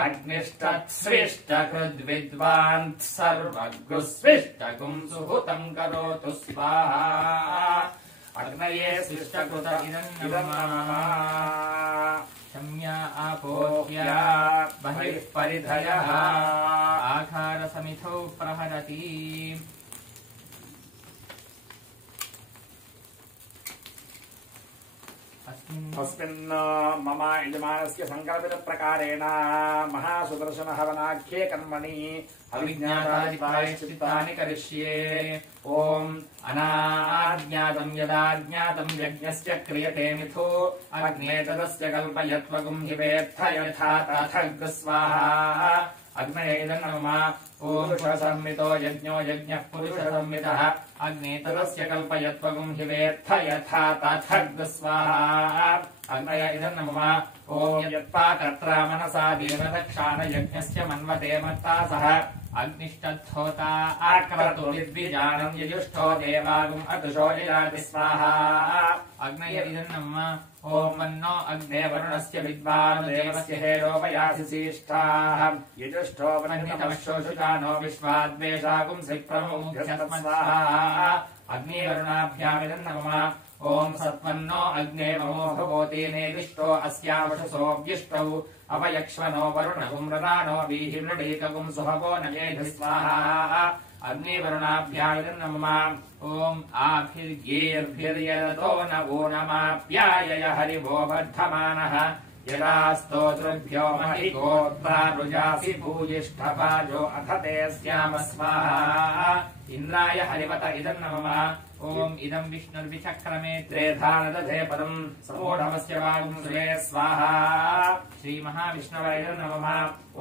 अग्निष्टत्स्विष्टकृद्विद्वान् सर्वगुस्विष्टकुं सुहुतं करोतु स्वाहा अग्नये स्विष्टकृत इदं नमः शम्या आपोह्या बहिः परिधयः आधारसमिधौ प्रहरति तस्मिन् मम यजमानस्य सङ्कल्पितप्रकारेण महासुदर्शन हवनाख्ये कर्मणि अविज्ञातानि करिष्ये। ओम अनाज्ञातं यदाज्ञातं यज्ञस्य क्रियते मिथो अग्ने तदस्य कल्पयत्वगुं हि वेत्थ यथा तथग् स्वाहा। अग्नये इदं नमः। ओम पुरुषसंहितो यज्ञो यज्ञः पुरुषसंहितः अग्ने तदस्य कल्पयत्वगुं हि वेत्थ यथा तथग् स्वाहा। अग्नये इदं नमः। ओम यत्पाकर्त्रा मनसा देवदक्षाण यज्ञस्य मन्वते मत्ता सह अग्निष्टद्धोता आक्रतु विद्विजानं यजुष्ठो देवागुम् अदृशो यजाति स्वाहा। अग्नये इदं नमः। ओम मन्नो अग्ने वरुणस्य विद्वान् देवस्य हेरोपयासि सीष्ठाः यजुष्ठो वह्नितमश्शोषुचानो विश्वाद्वेषागुं स्वाहा। अग्निवरुणाभ्यामिदं नमः। ओम सत्वन्नो अग्ने ममो भवोति नेदिष्टो अस्यावशसो व्युष्टौ अवयक्ष्वनो वरुणगुं रदानो वीहिमृडीकगुं सुहवो नयेधि स्वाहा। अग्निवरुणाभ्यामिदं नमः। ओम आभिर्येर्भिर्यदतो न ऊनमाप्यायय हरिवो वर्धमानः यदा स्तोतृभ्यो महिगोत्रा रुजासि भूयिष्ठपाजो अथ ते स्याम स्वाहा। इन्द्राय हरिवत इदं नमः। ओम इदं विष्णुर्विचक्रमे त्रेधानदधे पदं समूढमस्य वागुं श्रे स्वाहा। श्रीमहाविष्णवे नमः।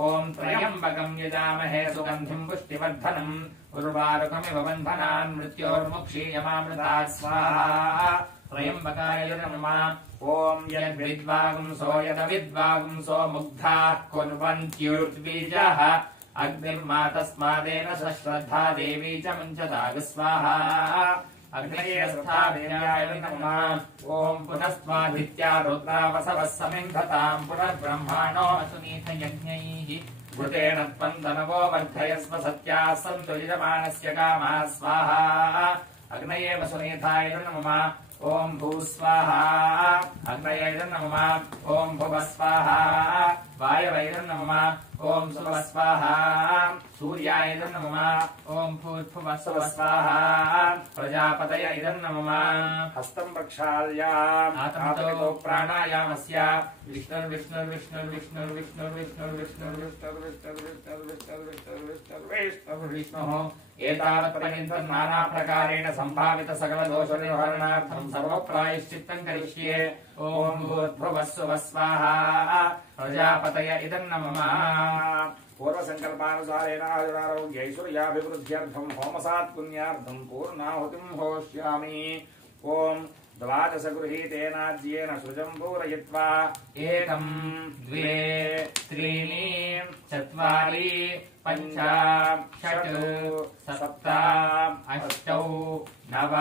ओम त्र्यम्बकं यजामहे सुगन्धिं पुष्टिवर्धनम् उर्वारुकमिव बन्धनान् मृत्योर्मुक्षीयमामृतात् स्वाहा। त्र्यम्बकाय नमः। ओम यद्विद्वागुंसो यदविद्वागुंसो मुग्धाः कुर्वन्त्युर्द्विजः अग्निर्मा तस्मादेन श्रद्धा देवी च मुञ्चताग स्वाहा। अग्नये स्थापयाय नमः। ओम पुनस्त्वादित्या रुद्रा वसवः समिन्धताम् पुनर्ब्रह्माणो असुनीथ यज्ञैः भूतेन त्वन्दनवो वर्धयस्व सत्याः सन्तु यजमानस्य कामाः स्वाहा। अग्नये वसुनीथाय नमः। ओम भूस्वाहा। अग्नये नमः। ओम भुवस्वाहा। वायवे नमः। ओम सुवस्वाहा। सूर्याय नमः। ओम भूर्भुवस्वाहा। प्रजापतये नमः। हस्तं प्रक्षाल्य आत्मतो प्राणायामस्य विष्णुः एतावत्पर्यन्तं नानाप्रकारेण सम्भावित सकलदोषनिवारणार्थं सर्वप्रायश्चित्तं करिष्ये। ओम भूर्भुवः सुवः स्वाहा। प्रजापतये इदं नमः। पूर्वसङ्कल्पानुसारेण आयुरारोग्यैश्वर्याभिवृद्ध्यर्थं होमसात् पुण्यार्थं पूर्णाहुतिं होष्यामि। ओम द्वादश गृहीतेनाज्येन सृजं पूरयित्वा एकं द्वे त्रीणि चत्वारि पञ्च षट् सप्त अष्टौ नव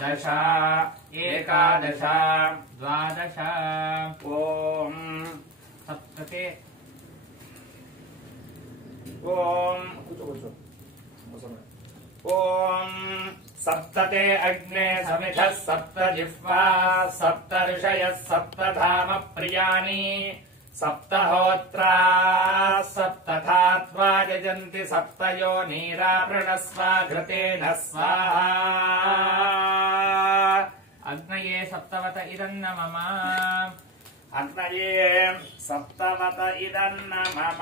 दश एकादश द्वादश ओम सप्तते ओम ओम सप्तते अग्ने समिधः सप्त जिह्वा सप्त ऋषयः सप्तधाम प्रियाणि सप्तहोत्रा सप्तथा त्वा यजन्ति सप्तयो नीरावृणस्वा घृतेन स्वाहा। अग्नये सप्तवत इदं नमः। अग्नये सप्तवत इदं नमः।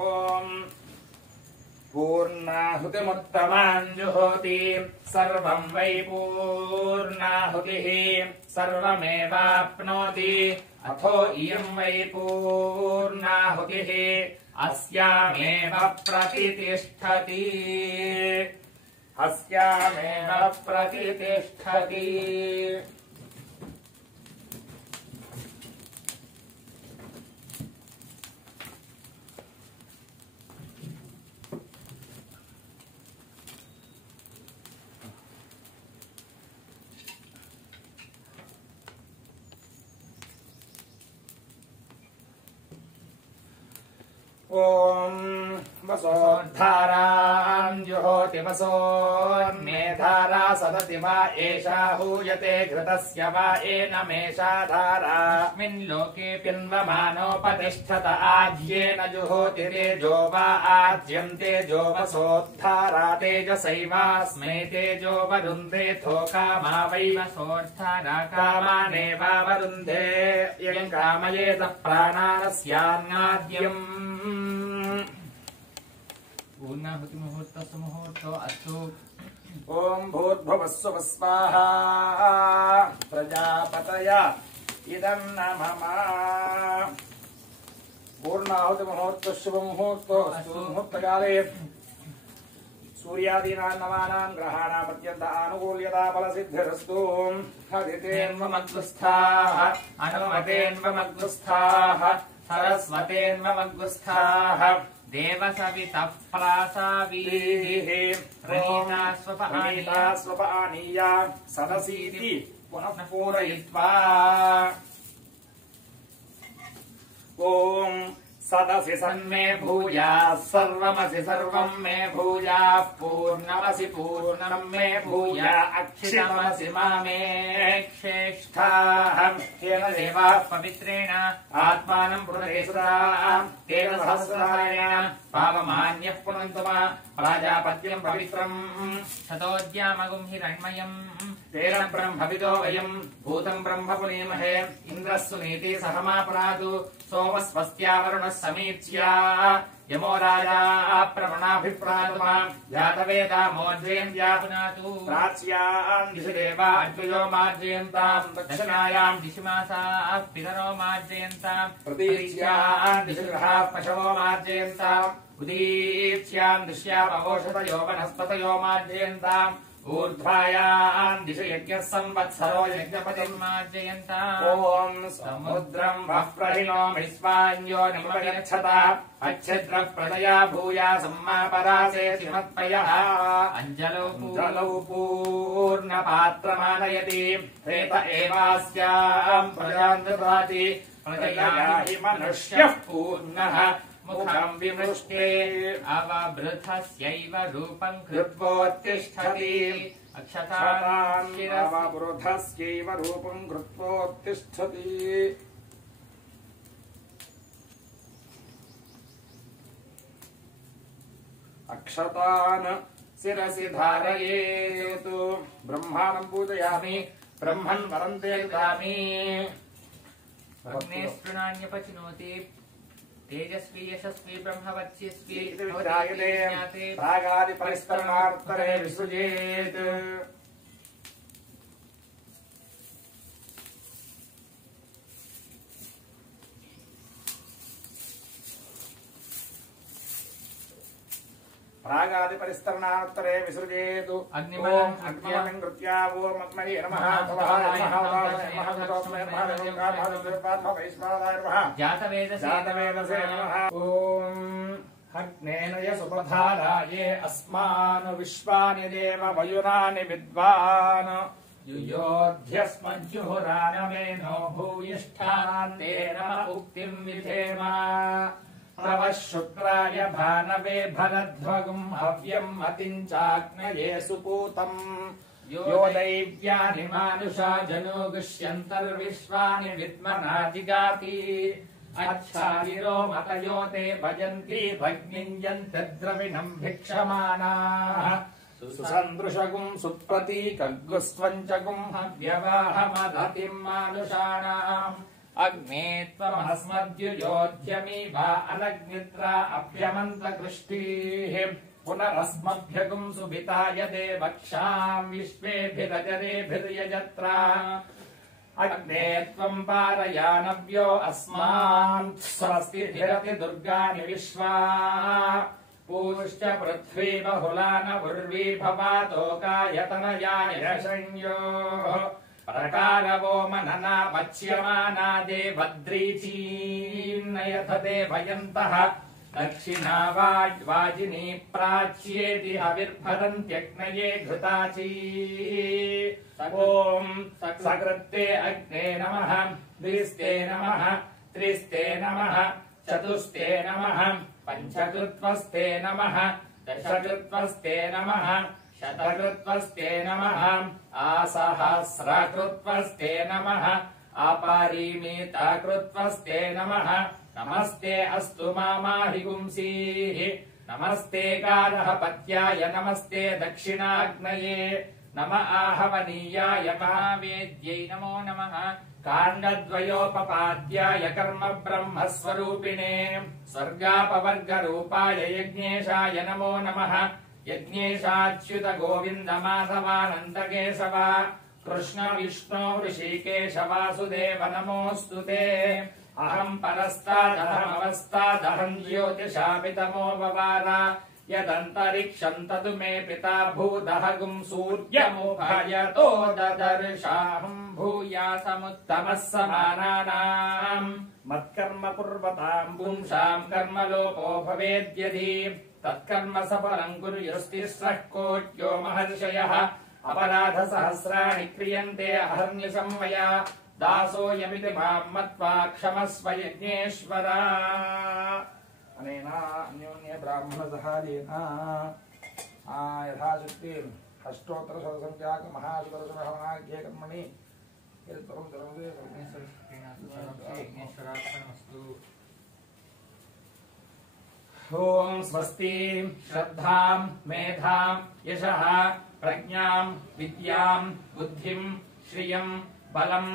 ओम पूर्णाहुतिमुत्तमां जुहोति सर्वं वै पूर्णाहुतिः सर्वमेवाप्नोति अथो इयं वै पूर्णाहुतिः अस्यामेव प्रतितिष्ठति अस्यामेव प्रतितिष्ठति। ओम वसोद्धारां जुहोति वसोन्मेधारा सदति वा एषा हूयते घृतस्य वा एनमेषा धारा अस्मिन् लोके पिन्वमानोपतिष्ठत आज्येन जुहोति तेजो वा आज्यं तेजो वसोद्धारा तेजसैवास्मै तेजो वरुन्धे थो कामा वै वसोऽर्थारा कामानेवावरुन्धे यं कामयेत प्राणानस्यान्नाद्यम् पूर्णाहुति मुहूर्तस्य मुहूर्तो अस्तु। ॐ भूर्भुवः स्वः स्वाहा प्रजापतय इदं न मम पूर्णाहुति मुहूर्तः शुभमुहूर्तो अस्तु। मुहूर्तकाले सूर्यादीनां नवानां ग्रहाणां अत्यन्त आनुकूल्यता फलसिद्धिरस्तु। हरितेन्वमग्रस्थाः अनुमतेन्वमग्रस्थाः सरस्वतेन्वमग्रस्थाः देवसवितः प्रासावीः प्रणीता स्वपानीया सदसीति पुनः पूरयित्वा ॐ सदसि सन्मे भूयाः सर्वमसि सर्वं मे भूयाः पूर्णमसि पूर्णं मे भूयाः अक्षितमसि मामे श्रेष्ठाः तेन देवाः पवित्रेण आत्मानं पुनरे सदा तेन सहस्रायण पावमान्यः पुनन्तु मा प्राजापत्यं पवित्रम् शतोद्यामगुं हिरण्मयम् तेन ब्रह्मविदो वयम् भूतं ब्रह्म पुनीमहे इन्द्रः सुनीति सहमापरातु सोमस्वस्त्यावरुणः समीच्या यमो राजा प्रमणाभिप्रातुमा जातवेदा मोर्जयन्त्या पुनातु प्राच्याम् दिशि देवा अद्वयो मार्जयन्ताम् दक्षिणायाम् दिशि मासाः पितरो मार्जयन्ताम् प्रतीच्याम् दिशि गृहाः पशवो मार्जयन्ताम् उदीच्याम् दिश्यामवोषधयो वनस्पतयो मार्जयन्ताम् ऊर्ध्वायाम् दिशि यज्ञः संवत्सरो यज्ञपतिम् मार्जयन्ताम् ॐ समुद्रम् वः प्रहिणो विश्वान्यो निमगच्छत अच्छिद्रः प्रदया भूया सम्मापरासे श्रीमत्पयः अञ्जलौ पूर्णपात्रमानयति प्रेत एवास्याम् प्रजाम् ददाति प्रजया हि मनुष्यः पूर्णः मुखम् विमृष्टे अवभृतस्यैव रूपम् कृत्वोत्तिष्ठति अक्षताम् शिरसि अवबृधस्यैव रूपम् कृत्वोत्तिष्ठति अक्षतान् शिरसि धारयेतु ब्रह्माणम् पूजयामि ब्रह्मन् वरम् ते ददामि अग्ने स्पृणान्यपचिनोति तेजस्वी यशस्वी ब्रह्मवत्स्यस्वी इति विचार्यते प्रागादिपरिस्करणार्थरे विसृजेत् प्रागादिपरिस्तरणात्तरे विसृजेतु अग्निमयम् अग्निमयम् कृत्या ओम् अग्नये नमः भवाय नमः उदासने नमः वितोस्मे नमः देवोङ्गाय नमः दुर्योपात्मः वैश्वानाय नमः जातवेदसे नमः ॐ अग्नेन यसुपधाराये अस्मान् विश्वानि देव वयुनानि विद्वान् युयोध्यस्मज्जुहुरानमेनो भूयिष्ठान् ते नम उक्तिम् विधेम प्रवः शुक्राय भानवे भरध्वगुम् हव्यम् अतिञ्चाग्नये सुपूतम् यो दैव्यानि मानुषा जनो गुष्यन्तर्विश्वानि विद्मनादिगाति अच्छादिरो मतयो ते भजन्ति भग्निञ्जन्त्यद्रविणम् भिक्षमाणाः सुसन्दृशगुम् सुप्रतीकगुस्त्वञ्चगुम् हव्यवाहमदतिम् मानुषाणाम् अग्ने त्वमस्मद्युयोध्यमी वा अनग्नित्रा अभ्यमन्तकृष्टीः पुनरस्मभ्यगुम् सुभिताय देवक्षाम् विश्वेभिरजरेभिर्यजत्रा अग्ने त्वम् पारयानव्यो अस्मान् स्वस्तिभिरति दुर्गाणि विश्वा पूश्च पृथ्वी बहुला न उर्वी भवातोकायतनयाय शंयोः प्रकारवो मनना वच्यमाना देवद्रीचीन्नयथ देवयन्तः दक्षिणा वाजिनी प्राच्येति हविर्भरन्त्यग्नये घृताची ॐ सकृत्ते अग्ने नमः द्विस्ते नमः त्रिस्ते नमः चतुस्ते नमः पञ्चकृत्वस्ते नमः दशकृत्वस्ते नमः शतकृत्वस्ते नमः असहस्रकृत्वस्ते नमः अपरिमितकृत्वस्ते नमः नमस्ते अस्तु मामाहिगुंसीः नमस्ते गार्हपत्याय नमस्ते दक्षिणाग्नये नम आहवनीयाय महावेद्यै नमो नमः काण्डद्वयोपपाद्याय कर्म ब्रह्मस्वरूपिणे स्वर्गापवर्गरूपाय यज्ञेशाय नमो नमः यज्ञेशाच्युत गोविन्द माधवानन्द केशव कृष्ण विष्णु ऋषिकेश वासुदेव नमोऽस्तु ते अहम् परस्तादहमवस्थादहम् ज्योतिषामितमो ववार यदन्तरिक्षम् तदु मे पिता भूदहगुम् सूर्यमुभयतो ददर्शाहम् भूयासमुत्तमः समानानाम् मत्कर्म कुर्वताम् पुंसाम् कर्मलोपो भवेद्यधि तत्कर्म सफलम् कुर्युस्तिस्रः कोट्यो महर्षयः अपराधसहस्राणि क्रियन्ते अहर्निशम् मया दासोऽयमिति माम् मत्वा क्षमस्व यज्ञेश्वर अनेन अन्योन्य ब्राह्मण सहायेन यथाशक्ति अष्टोत्तरशतसंख्याक महासुदर्शनहवनाख्ये कर्मणि ओम स्वस्ति श्रद्धां मेधां यशः प्रज्ञां विद्यां बुद्धिं श्रियं बलम्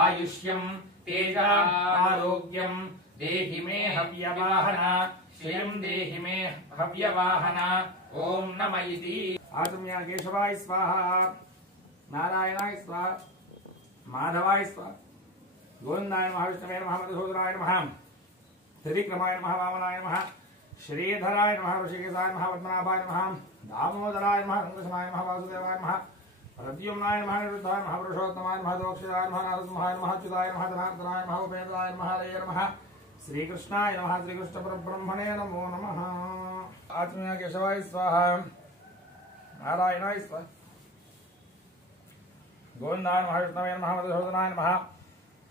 आयुष्यं तेजारोग्यं देहि मे हव्यवाहन श्रियं देहि मे हव्यवाहन ओम नमः इति आचम्य केशवाय स्वाहा नारायणाय स्वाहा माधवाय स्वाहा गोविन्दाय नमः विष्णवे नमः मधुसूदनाय नमः त्रिविक्रमाय नमः वामनाय नमः श्रीधराय नमः ऋषिकेशाय नमः पद्मनाभाय नमः दामोदराय नमः रङ्गसमाय नमः वासुदेवाय नमः प्रद्युम्नाय नमः निरुद्धाय नमः पुरुषोत्तमाय नमः दोक्षिताय नमः नरसिंहाय नमः अच्युताय नमः धनार्दनाय नमः उपेन्द्राय नमः हरये नमः श्रीकृष्णाय नमः श्रीकृष्णपरब्रह्मणे नमो नमः आत्मया केशवाय स्वाहा नारायणाय स्वाहा गोविन्दाय नमः विष्णवे नमः मधुसूदनाय नमः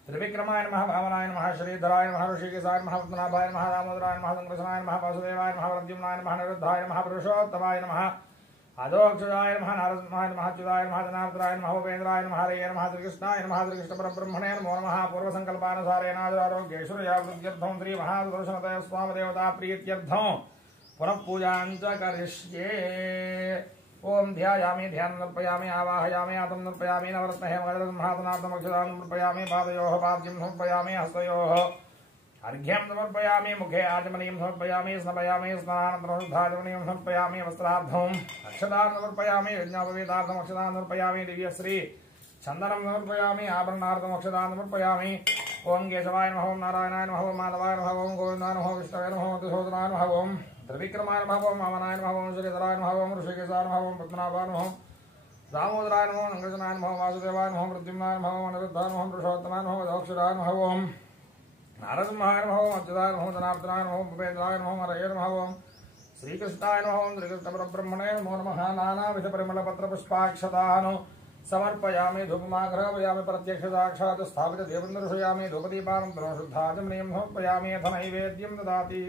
त्रिविक्रमाय नमः वामनाय नमः श्रीधराय नमः ऋषिकेशाय नमः पद्मनाभाय नमः दामोदराय नमः रङ्गसमाय नमः वासुदेवाय नमः प्रद्युम्नाय नमः निरुद्धाय नमः पुरुषोत्तमाय नमः अधोक्षजाय नमः नारसिंहाय नमः अच्युताय नमः धनार्दनाय नमः उपेन्द्राय नमः हरये नमः श्रीकृष्णाय नमः श्रीकृष्णपरब्रह्मणे नमो नमः पूर्वसङ्कल्पानुसारेणारोग्यैश्वर्यावृद्ध्यर्थं श्रीमहासुदर्शनतः स्वामदेवता प्रीत्यर्थं पुनः पूजां च करिष्ये ओम ध्यायामि ध्यानं समर्पयामि आवाहयामि आत्मं समर्पयामि नवरत्नहेमगजरत्नहातनार्थम् अक्षतां समर्पयामि पादयोः पाद्यं समर्पयामि हस्तयोः अर्घ्यं समर्पयामि मुखे आचमनीयं समर्पयामि स्नापयामि स्नानानन्तरं शुद्धाचमनीयं समर्पयामि वस्त्रार्थम् अक्षतां समर्पयामि यज्ञोपवीतार्थम् अक्षतां समर्पयामि दिव्यश्री चन्दनं समर्पयामि आभरणार्थम् अक्षतां समर्पयामि ओम केशवाय नमः ओम नारायणाय नमः ओम माधवाय नमः ओम गोविन्दाय नमः विष्णवे नमः मधुसूदनाय नमः ओम त्रिविक्रमाय नमः ओम वामनाय नमः ओम श्रीधराय नमः ओम ऋषिकेशाय नमः ओम पद्मनाभाय नमः दामोदराय नमः रङ्गसमाय नमः वासुदेवाय नमः प्रद्युम्नाय नमः ओम अनिरुद्धाय नमः पुरुषोत्तमाय नमः दोक्षिताय नमः ओम नारसिंहाय नमः ओम अच्युताय नमः धनार्दनाय नमः उपेन्द्राय नमः हरये नमः ओम श्रीकृष्णाय नमः ओम श्रीकृष्णपरब्रह्मणे नमो नमः नानाविधपरिमलपत्रपुष्पाक्षतान् समर्पयामि धूपमाघ्रापयामि प्रत्यक्षसाक्षात् स्थापितदेवं दर्शयामि धूपदीपानन्तरं शुद्धाचमनीयं समर्पयामि अथ नैवेद्यं ददाति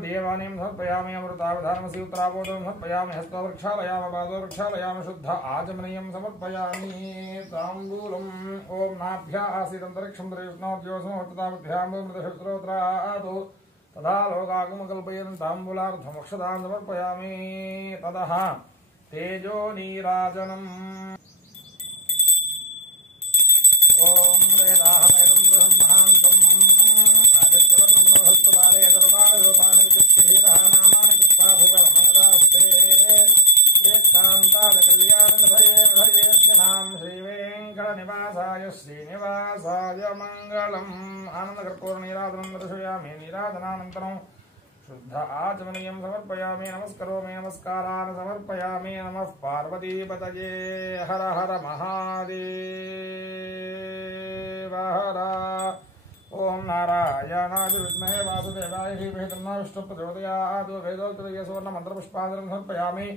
देवानीं समर्पयामि अमृतावधानमसि उत्तराबोधं समर्पयामि हस्तवृक्षालयामि पादवृक्षालयामि शुद्ध आचमनीयं समर्पयामि ताम्बूलम् ओम नाभ्या आसीदन्तरिक्षं दृष्णोद्योसमोत्ताभ्यामृतशस्त्रोत्रादो तथा लोकागमकल्पयन् ताम्बूलार्थम् अक्षतां समर्पयामि ततः तेजो नीराजनम् ओम वेदाहमेदं बृहन्महान्तम् आदित्यवर्णं नोहस्तवारे सर्वाणरूपाणि विचित्तिधीरः नामानि कृत्वाभिवरमदास्ते प्रेत्कान्तादकल्याणनिधयेर्जनां श्रीवेङ्कटनिवासाय श्रीनिवासाय मङ्गलम् आनन्दकर्पूरनीराजनं दर्शयामि नीराजनानन्तरं शुद्ध आचमनीयं समर्पयामि नमस्करोमि नमस्कारान् समर्पयामि नमः पार्वतीपतये हर हर महादेव हर ओम नारायणाय विद्महे वासुदेवाय धीमहि तन्नो विष्णुः प्रचोदयात् वेदोक्तस्य सुवर्ण मंत्रपुष्पाञ्जलिं समर्पयामि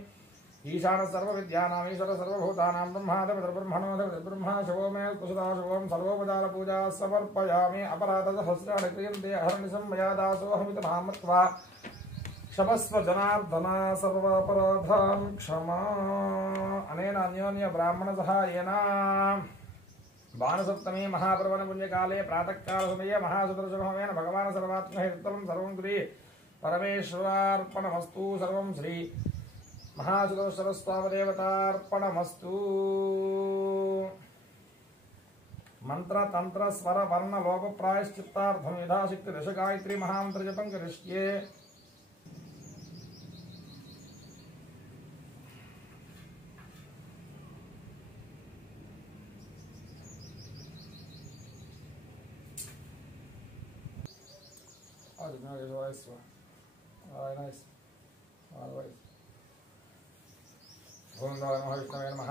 ईशान सर्वविद्यानां ईश्वर सर्वभूतानां ब्रह्मादपितर्ब्रह्मणोऽधिपतिर्ब्रह्मा शिवो मे कुसुदा शिवं सर्वोपचार पूजा समर्पयामि अपराधसहस्राणि क्रियन्ते अहर्निशं मया दासोऽहमिति मां मत्वा क्षमस्व जनार्दन सर्वापराधान् क्षमा अनेन अन्योन्य ब्राह्मण सहायेन बाणसप्तमी महापर्वण पुण्यकाले प्रातःकाल समये महासुदर्शनहोमेन भगवान् सर्वात्महेतुं सर्वं श्री परमेश्वरार्पणमस्तु सर्वं श्री महासुदर्शनस्वामदेवतार्पणमस्तु मंत्र तंत्र स्वर वर्ण लोक प्रायश्चित्तार्थं यथाशक्ति दश गायत्री महामंत्र जपं करिष्ये गोविंदाय नमः विष्णवे नमः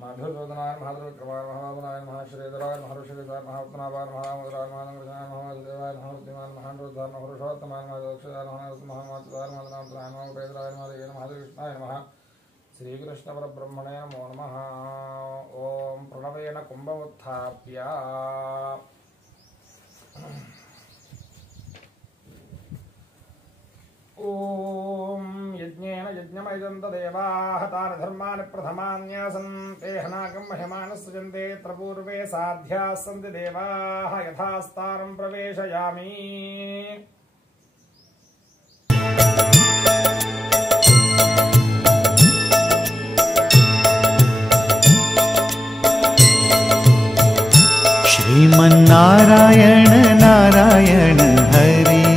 माधुर्योधनाय महाद्रविक्रमाय महावामनाय नमः श्रीधराय नमः ऋषिकेशाय नमः उत्तनाभाय नमः मुद्राय नमः नंदकृष्णाय नमः वासुदेवाय नमः बुद्धिमान् नमः रुद्राय नमः पुरुषोत्तमाय नमः दक्षाय नमः नरसिंहाय नमः नारायणाय नमः उपेन्द्राय नमः देवाय नमः कृष्णाय नमः श्रीकृष्णपरब्रह्मणे नमो नमः ओम प्रणवेन कुम्भमुत्थाप्य ओम यज्ञेन यज्ञमयजन्त देवाः तानि धर्माणि प्रथमान्यासन् ते हनाकं महिमानः सृजन्ते त्रिपूर्वे साध्याः सन्ति देवाः यथास्तारं प्रवेशयामि श्रीमन्नारायण नारायण हरि